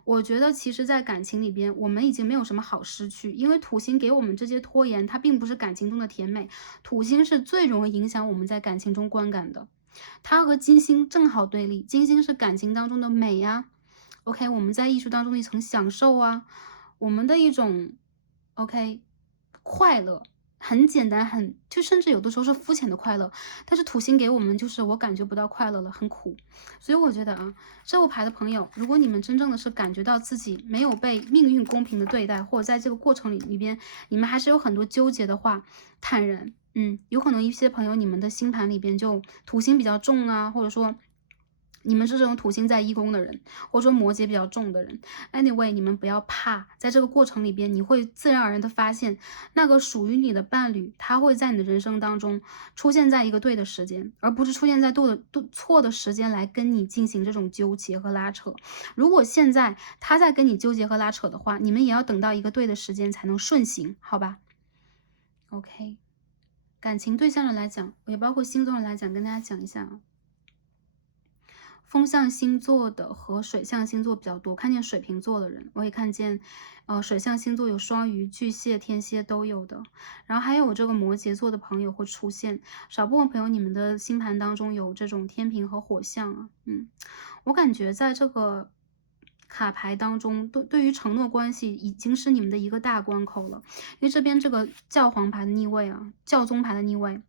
我觉得其实在感情里边，我们已经没有什么好失去，因为土星给我们这些拖延，它并不是感情中的甜美，土星是最容易影响我们在感情中观感的。它和金星正好对立，金星是感情当中的美呀，OK，我们在艺术当中的一层享受啊，我们的一种 OK 快乐，很简单，就甚至有的时候是肤浅的快乐，但是土星给我们就是我感觉不到快乐了，很苦。所以我觉得啊，这副牌的朋友，如果你们真正的是感觉到自己没有被命运公平的对待，或者在这个过程里边，你们还是有很多纠结的话，坦然。有可能一些朋友你们的星盘里边就土星比较重啊，或者说你们是这种土星在1宫的人，或者说摩羯比较重的人。Anyway，你们不要怕，在这个过程里边，你会自然而然的发现，那个属于你的伴侣，他会在你的人生当中出现在一个对的时间，而不是出现在错的时间来跟你进行这种纠结和拉扯。如果现在他在跟你纠结和拉扯的话，你们也要等到一个对的时间才能顺行，好吧？OK。感情对象上来讲，也包括星座上来讲，跟大家讲一下啊。风象星座的和水象星座比较多，看见水瓶座的人，我也看见，水象星座有双鱼、巨蟹、天蝎都有的，然后还有这个摩羯座的朋友会出现，少部分朋友你们的星盘当中有这种天平和火象啊，我感觉在这个卡牌当中，对于承诺关系已经是你们的一个大关口了，因为这边这个教皇牌的逆位啊，教宗牌的逆位。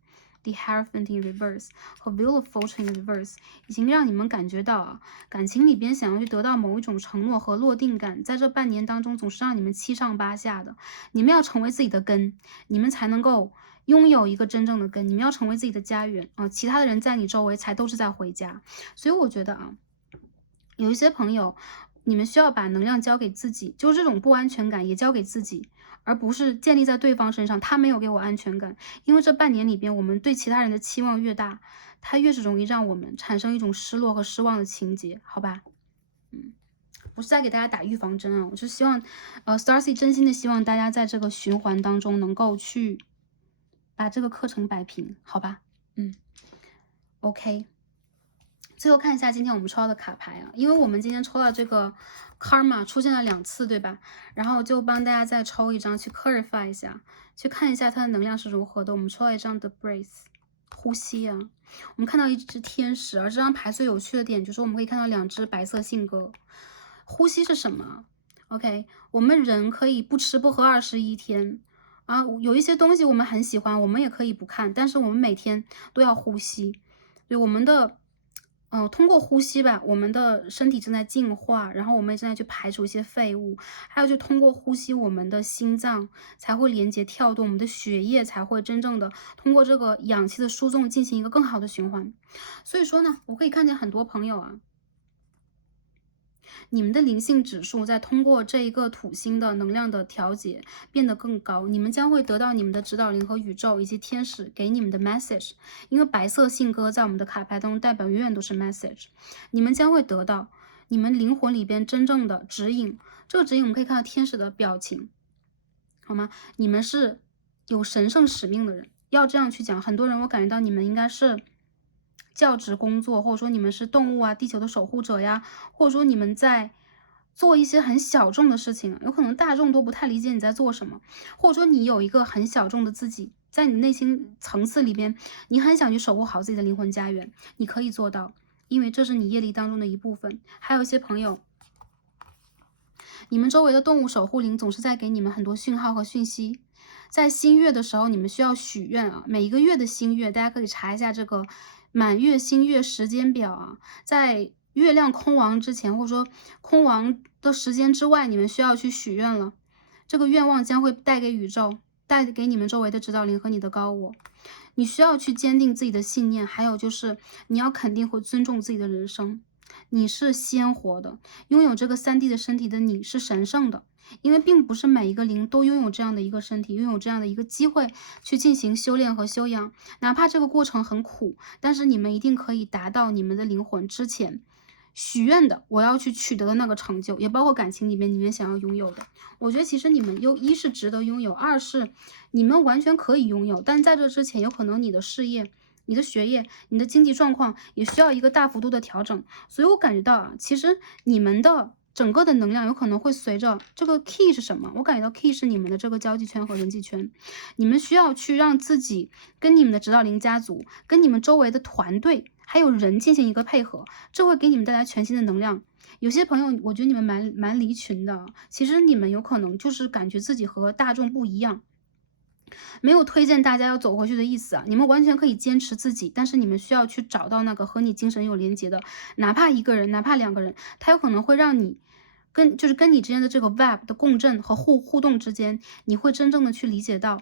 The Hierophant in Reverse 和 Wheel of Fortune in Reverse 已经让你们感觉到啊，感情里边想要去得到某一种承诺和落定感，在这半年当中总是让你们七上八下的。你们要成为自己的根，你们才能够拥有一个真正的根。你们要成为自己的家园啊，其他的人在你周围才都是在回家。所以我觉得啊，有一些朋友，你们需要把能量交给自己，就是这种不安全感也交给自己。而不是建立在对方身上，他没有给我安全感，因为这半年里边，我们对其他人的期望越大，他越是容易让我们产生一种失落和失望的情节，好吧？不是在给大家打预防针啊，我就希望，Starcy 真心的希望大家在这个循环当中能够去把这个课程摆平，好吧？OK。最后看一下今天我们抽到的卡牌啊，因为我们今天抽到这个 Karma 出现了2次，对吧？然后就帮大家再抽一张去 clarify 一下，去看一下它的能量是如何的。我们抽到一张的 Breath 呼吸啊，我们看到一只天使，而这张牌最有趣的点就是我们可以看到2只白色信鸽。呼吸是什么 ？OK， 我们人可以不吃不喝21天啊，有一些东西我们很喜欢，我们也可以不看，但是我们每天都要呼吸，对我们的。通过呼吸吧，我们的身体正在净化，然后我们也正在去排除一些废物，还有就通过呼吸，我们的心脏才会连接跳动，我们的血液才会真正的通过这个氧气的输送进行一个更好的循环。所以说呢，我可以看见很多朋友啊，你们的灵性指数在通过这一个土星的能量的调节变得更高，你们将会得到你们的指导灵和宇宙以及天使给你们的 message， 因为白色信鸽在我们的卡牌当中代表永远都是 message， 你们将会得到你们灵魂里边真正的指引，这个指引我们可以看到天使的表情，好吗？你们是有神圣使命的人，要这样去讲，很多人我感觉到你们应该是教职工作，或者说你们是动物啊、地球的守护者呀，或者说你们在做一些很小众的事情，有可能大众都不太理解你在做什么，或者说你有一个很小众的自己，在你内心层次里边，你很想去守护好自己的灵魂家园，你可以做到，因为这是你业力当中的一部分。还有一些朋友，你们周围的动物守护灵总是在给你们很多讯号和讯息。在新月的时候，你们需要许愿啊，每一个月的新月，大家可以查一下这个满月、新月时间表啊，在月亮空亡之前，或者说空亡的时间之外，你们需要去许愿了。这个愿望将会带给宇宙，带给你们周围的指导灵和你的高我。你需要去坚定自己的信念，还有就是你要肯定和尊重自己的人生。你是鲜活的，拥有这个3D 的身体的你是神圣的，因为并不是每一个灵都拥有这样的一个身体，拥有这样的一个机会去进行修炼和修养。哪怕这个过程很苦，但是你们一定可以达到你们的灵魂之前许愿的，我要去取得的那个成就，也包括感情里面你们想要拥有的。我觉得其实你们一是值得拥有，二是你们完全可以拥有，但在这之前，有可能你的事业、你的学业、你的经济状况也需要一个大幅度的调整。所以我感觉到啊，其实你们的整个的能量有可能会随着这个 key 是什么？我感觉到 key 是你们的这个交际圈和人际圈，你们需要去让自己跟你们的指导灵家族、跟你们周围的团队还有人进行一个配合，这会给你们带来全新的能量。有些朋友，我觉得你们蛮离群的，其实你们有可能就是感觉自己和大众不一样。没有推荐大家要走回去的意思啊，你们完全可以坚持自己，但是你们需要去找到那个和你精神有连接的，哪怕一个人，哪怕两个人，他有可能会让你跟你之间的这个 vibe 的共振和互动之间，你会真正的去理解到，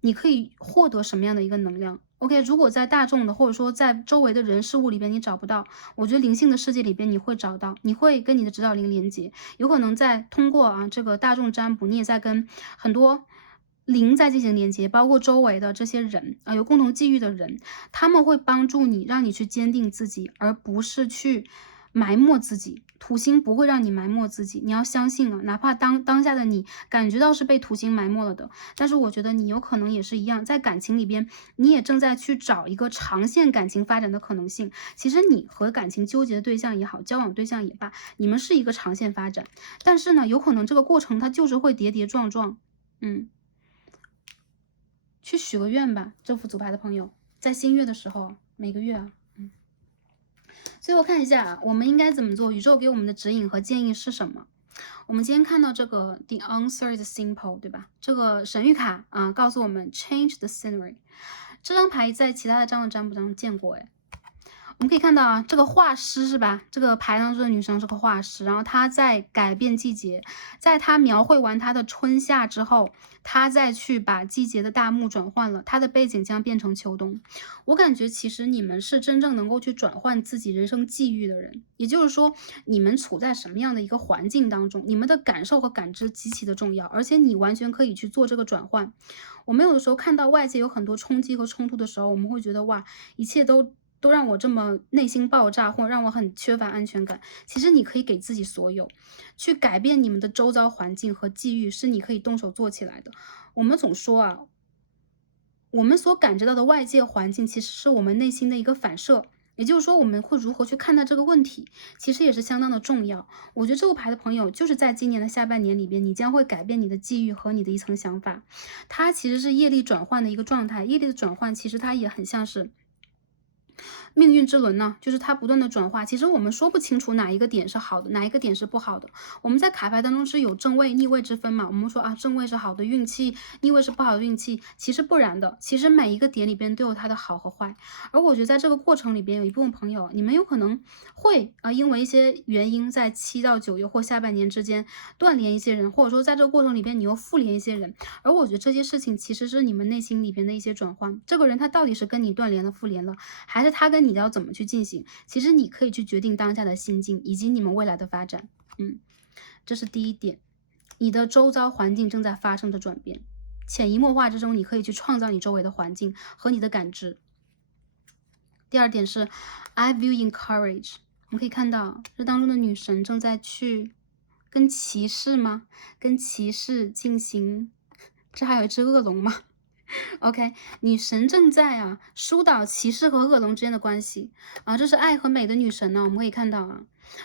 你可以获得什么样的一个能量。OK，如果在大众的或者说在周围的人事物里边你找不到，我觉得灵性的世界里边你会找到，你会跟你的指导灵连接，有可能在通过这个大众占卜，你也在跟很多灵在进行连接，包括周围的这些人有共同际遇的人，他们会帮助你，让你去坚定自己，而不是去埋没自己。土星不会让你埋没自己，你要相信哪怕当下的你感觉到是被土星埋没了的，但是我觉得你有可能也是一样，在感情里边，你也正在去找一个长线感情发展的可能性。其实你和感情纠结的对象也好，交往对象也罢，你们是一个长线发展，但是呢，有可能这个过程它就是会跌跌撞撞。去许个愿吧，这副组牌的朋友，在新月的时候，每个月最后看一下我们应该怎么做，宇宙给我们的指引和建议是什么？我们今天看到这个 The answer is simple， 对吧？这个神谕卡告诉我们 change the scenery。这张牌在其他的占卜当中见过，我们可以看到这个画师是吧？这个牌当中的女生是个画师，然后她在改变季节，在她描绘完她的春夏之后，她再去把季节的大幕转换了，她的背景将变成秋冬。我感觉其实你们是真正能够去转换自己人生际遇的人，也就是说，你们处在什么样的一个环境当中，你们的感受和感知极其的重要，而且你完全可以去做这个转换。我们有的时候看到外界有很多冲击和冲突的时候，我们会觉得哇，一切都让我这么内心爆炸，或者让我很缺乏安全感。其实你可以给自己所有，去改变你们的周遭环境和际遇，是你可以动手做起来的。我们总说我们所感知到的外界环境，其实是我们内心的一个反射。也就是说，我们会如何去看待这个问题，其实也是相当的重要。我觉得这个牌的朋友，就是在今年的下半年里边，你将会改变你的际遇和你的一层想法。它其实是业力转换的一个状态，业力的转换其实它也很像是命运之轮呢，就是它不断的转化。其实我们说不清楚哪一个点是好的，哪一个点是不好的。我们在卡牌当中是有正位、逆位之分嘛？我们说正位是好的运气，逆位是不好的运气，其实不然的。其实每一个点里边都有它的好和坏。而我觉得在这个过程里边，有一部分朋友，你们有可能会因为一些原因，在7到9月或下半年之间断联一些人，或者说在这个过程里边你又复联一些人。而我觉得这些事情其实是你们内心里边的一些转换。这个人他到底是跟你断联了、复联了，还是他跟你要怎么去进行？其实你可以去决定当下的心境以及你们未来的发展。这是第一点，你的周遭环境正在发生着转变，潜移默化之中，你可以去创造你周围的环境和你的感知。第二点是 I will encourage， 我们可以看到这当中的女神正在去跟骑士吗？跟骑士进行，这还有一只恶龙吗？OK， 女神正在疏导骑士和恶龙之间的关系这是爱和美的女神呢，我们可以看到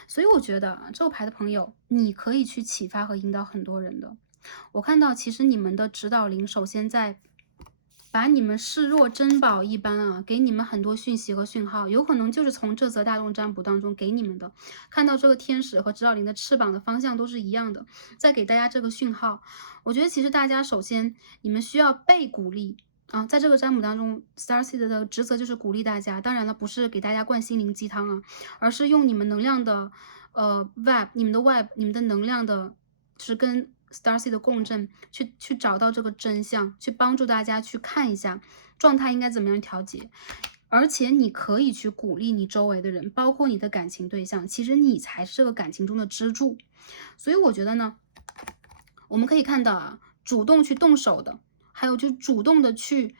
所以我觉得这个牌的朋友，你可以去启发和引导很多人的。我看到其实你们的指导灵首先在把你们视若珍宝一般给你们很多讯息和讯号，有可能就是从这则大众占卜当中给你们的。看到这个天使和指导灵的翅膀的方向都是一样的，在给大家这个讯号。我觉得其实大家首先你们需要被鼓励在这个占卜当中 Starseed 的职责就是鼓励大家，当然了，不是给大家灌心灵鸡汤而是用你们能量的vibe， 你们的能量的就是跟Starseed 的共振，去找到这个真相，去帮助大家去看一下状态应该怎么样调节。而且你可以去鼓励你周围的人，包括你的感情对象，其实你才是这个感情中的支柱。所以我觉得呢，我们可以看到啊，主动去动手的，还有就主动的去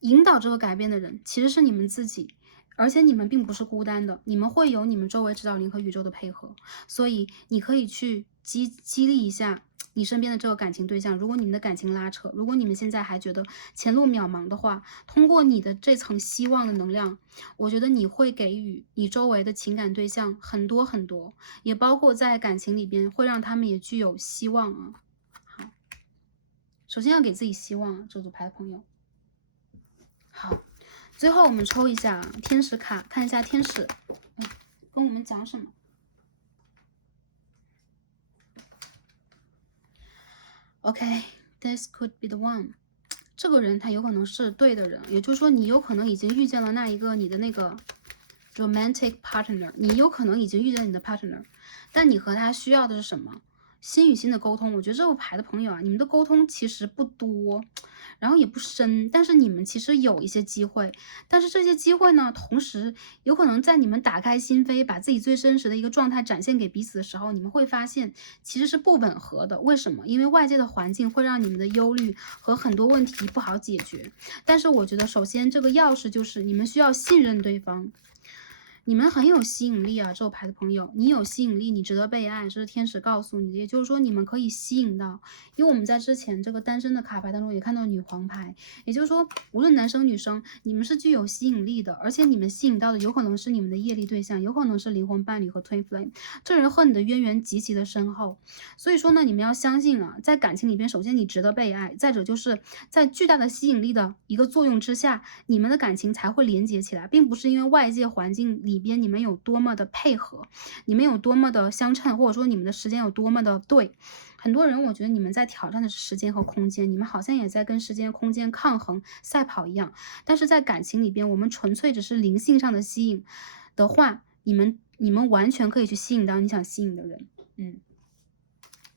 引导这个改变的人，其实是你们自己。而且你们并不是孤单的，你们会有你们周围指导灵和宇宙的配合，所以你可以去激励一下你身边的这个感情对象。如果你们的感情拉扯，如果你们现在还觉得前路渺茫的话，通过你的这层希望的能量，我觉得你会给予你周围的情感对象很多很多，也包括在感情里边会让他们也具有希望啊。好，首先要给自己希望啊，这组牌的朋友。好，最后我们抽一下天使卡，看一下天使跟我们讲什么。OK，this could be the one。这个人他有可能是对的人，也就是说你有可能已经遇见了那一个你的那个 romantic partner， 你有可能已经遇见你的 partner， 但你和他需要的是什么？心与心的沟通。我觉得这副牌的朋友啊，你们的沟通其实不多，然后也不深，但是你们其实有一些机会，但是这些机会呢，同时有可能在你们打开心扉，把自己最真实的一个状态展现给彼此的时候，你们会发现其实是不吻合的。为什么？因为外界的环境会让你们的忧虑和很多问题不好解决。但是我觉得，首先这个钥匙就是你们需要信任对方。你们很有吸引力啊，这副牌的朋友，你有吸引力，你值得被爱，这是天使告诉你的。也就是说，你们可以吸引到，因为我们在之前这个单身的卡牌当中也看到女皇牌，也就是说，无论男生女生，你们是具有吸引力的，而且你们吸引到的有可能是你们的业力对象，有可能是灵魂伴侣和 twin flame， 这人和你的渊源极其的深厚。所以说呢，你们要相信啊，在感情里边，首先你值得被爱，再者就是在巨大的吸引力的一个作用之下，你们的感情才会连接起来，并不是因为外界环境里边你们有多么的配合，你们有多么的相称，或者说你们的时间有多么的对。很多人我觉得你们在挑战的是时间和空间，你们好像也在跟时间空间抗衡赛跑一样。但是在感情里边，我们纯粹只是灵性上的吸引的话，你们完全可以去吸引到你想吸引的人。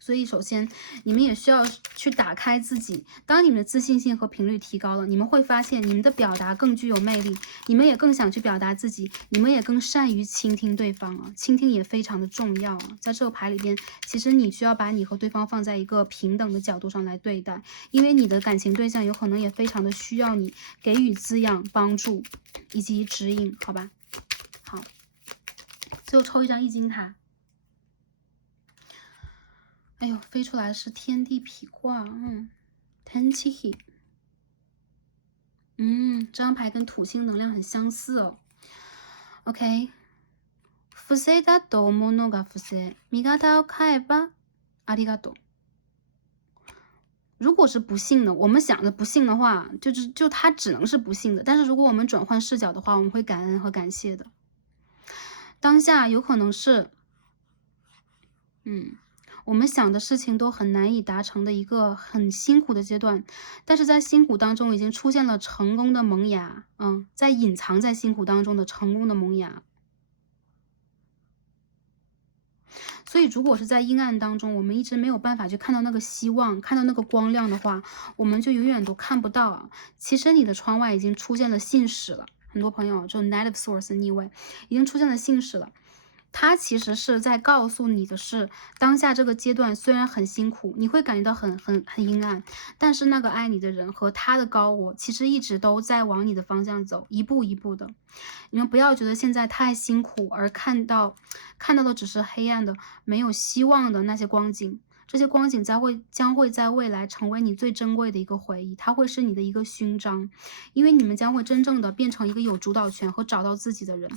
所以首先你们也需要去打开自己，当你们的自信心和频率提高了，你们会发现你们的表达更具有魅力，你们也更想去表达自己，你们也更善于倾听对方啊，倾听也非常的重要啊。在这个牌里边，其实你需要把你和对方放在一个平等的角度上来对待，因为你的感情对象有可能也非常的需要你给予滋养、帮助以及指引，好吧？好，最后抽一张易经卡。哎呦，飞出来是天地痞卦，天气痞，这张牌跟土星能量很相似哦。OK，不正だと思うのが不正、見方を変えばありがとう。如果是不幸的，我们想的不幸的话，就它只能是不幸的。但是如果我们转换视角的话，我们会感恩和感谢的。当下有可能是，我们想的事情都很难以达成的一个很辛苦的阶段，但是在辛苦当中已经出现了成功的萌芽，在隐藏在辛苦当中的成功的萌芽。所以如果是在阴暗当中，我们一直没有办法去看到那个希望，看到那个光亮的话，我们就永远都看不到啊。其实你的窗外已经出现了信使了，很多朋友就 Knight of Swords 逆位已经出现了信使了。它其实是在告诉你的是，当下这个阶段虽然很辛苦，你会感觉到很阴暗，但是那个爱你的人和他的高我，其实一直都在往你的方向走，一步一步的。你们不要觉得现在太辛苦而看到的只是黑暗的、没有希望的那些光景。这些光景将会在未来成为你最珍贵的一个回忆，它会是你的一个勋章，因为你们将会真正的变成一个有主导权和找到自己的人，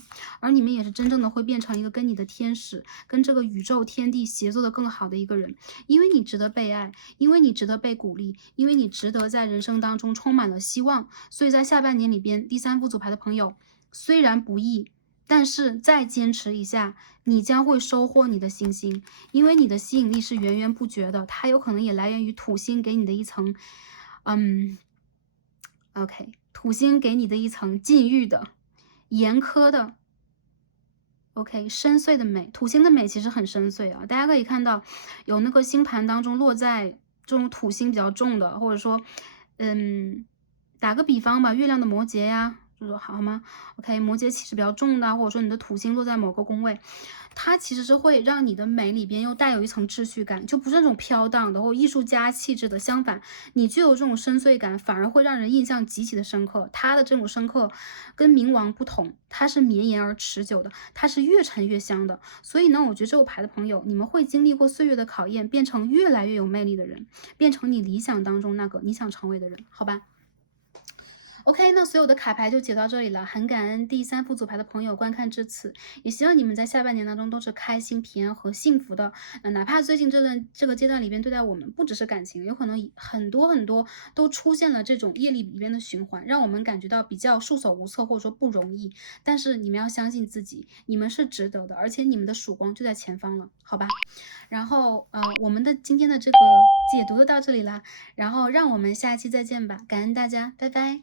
而你们也是真正的会变成一个跟你的天使、跟这个宇宙天地协作的更好的一个人，因为你值得被爱，因为你值得被鼓励，因为你值得在人生当中充满了希望。所以在下半年里边，第三副组牌的朋友，虽然不易，但是再坚持一下，你将会收获你的星星，因为你的吸引力是源源不绝的，它有可能也来源于土星给你的一层，OK， 土星给你的一层禁欲的、严苛的 OK， 深邃的美，土星的美其实很深邃啊。大家可以看到，有那个星盘当中落在这种土星比较重的，或者说，打个比方吧，月亮的摩羯呀，就是好吗？OK，摩羯气是比较重的，或者说你的土星落在某个宫位，它其实是会让你的美里边又带有一层秩序感，就不是那种飘荡的或艺术家气质的。相反，你具有这种深邃感，反而会让人印象极其的深刻。它的这种深刻跟冥王不同，它是绵延而持久的，它是越沉越香的。所以呢，我觉得这个牌的朋友，你们会经历过岁月的考验，变成越来越有魅力的人，变成你理想当中那个你想成为的人，好吧？OK，那所有的卡牌就解到这里了，很感恩第三副组牌的朋友观看至此，也希望你们在下半年当中都是开心、平安和幸福的。哪怕最近这个阶段里边对待我们不只是感情，有可能很多都出现了这种业力里边的循环，让我们感觉到比较束手无策或者说不容易。但是你们要相信自己，你们是值得的，而且你们的曙光就在前方了，好吧？然后我们的今天的这个解读就到这里啦，然后让我们下期再见吧，感恩大家，拜拜。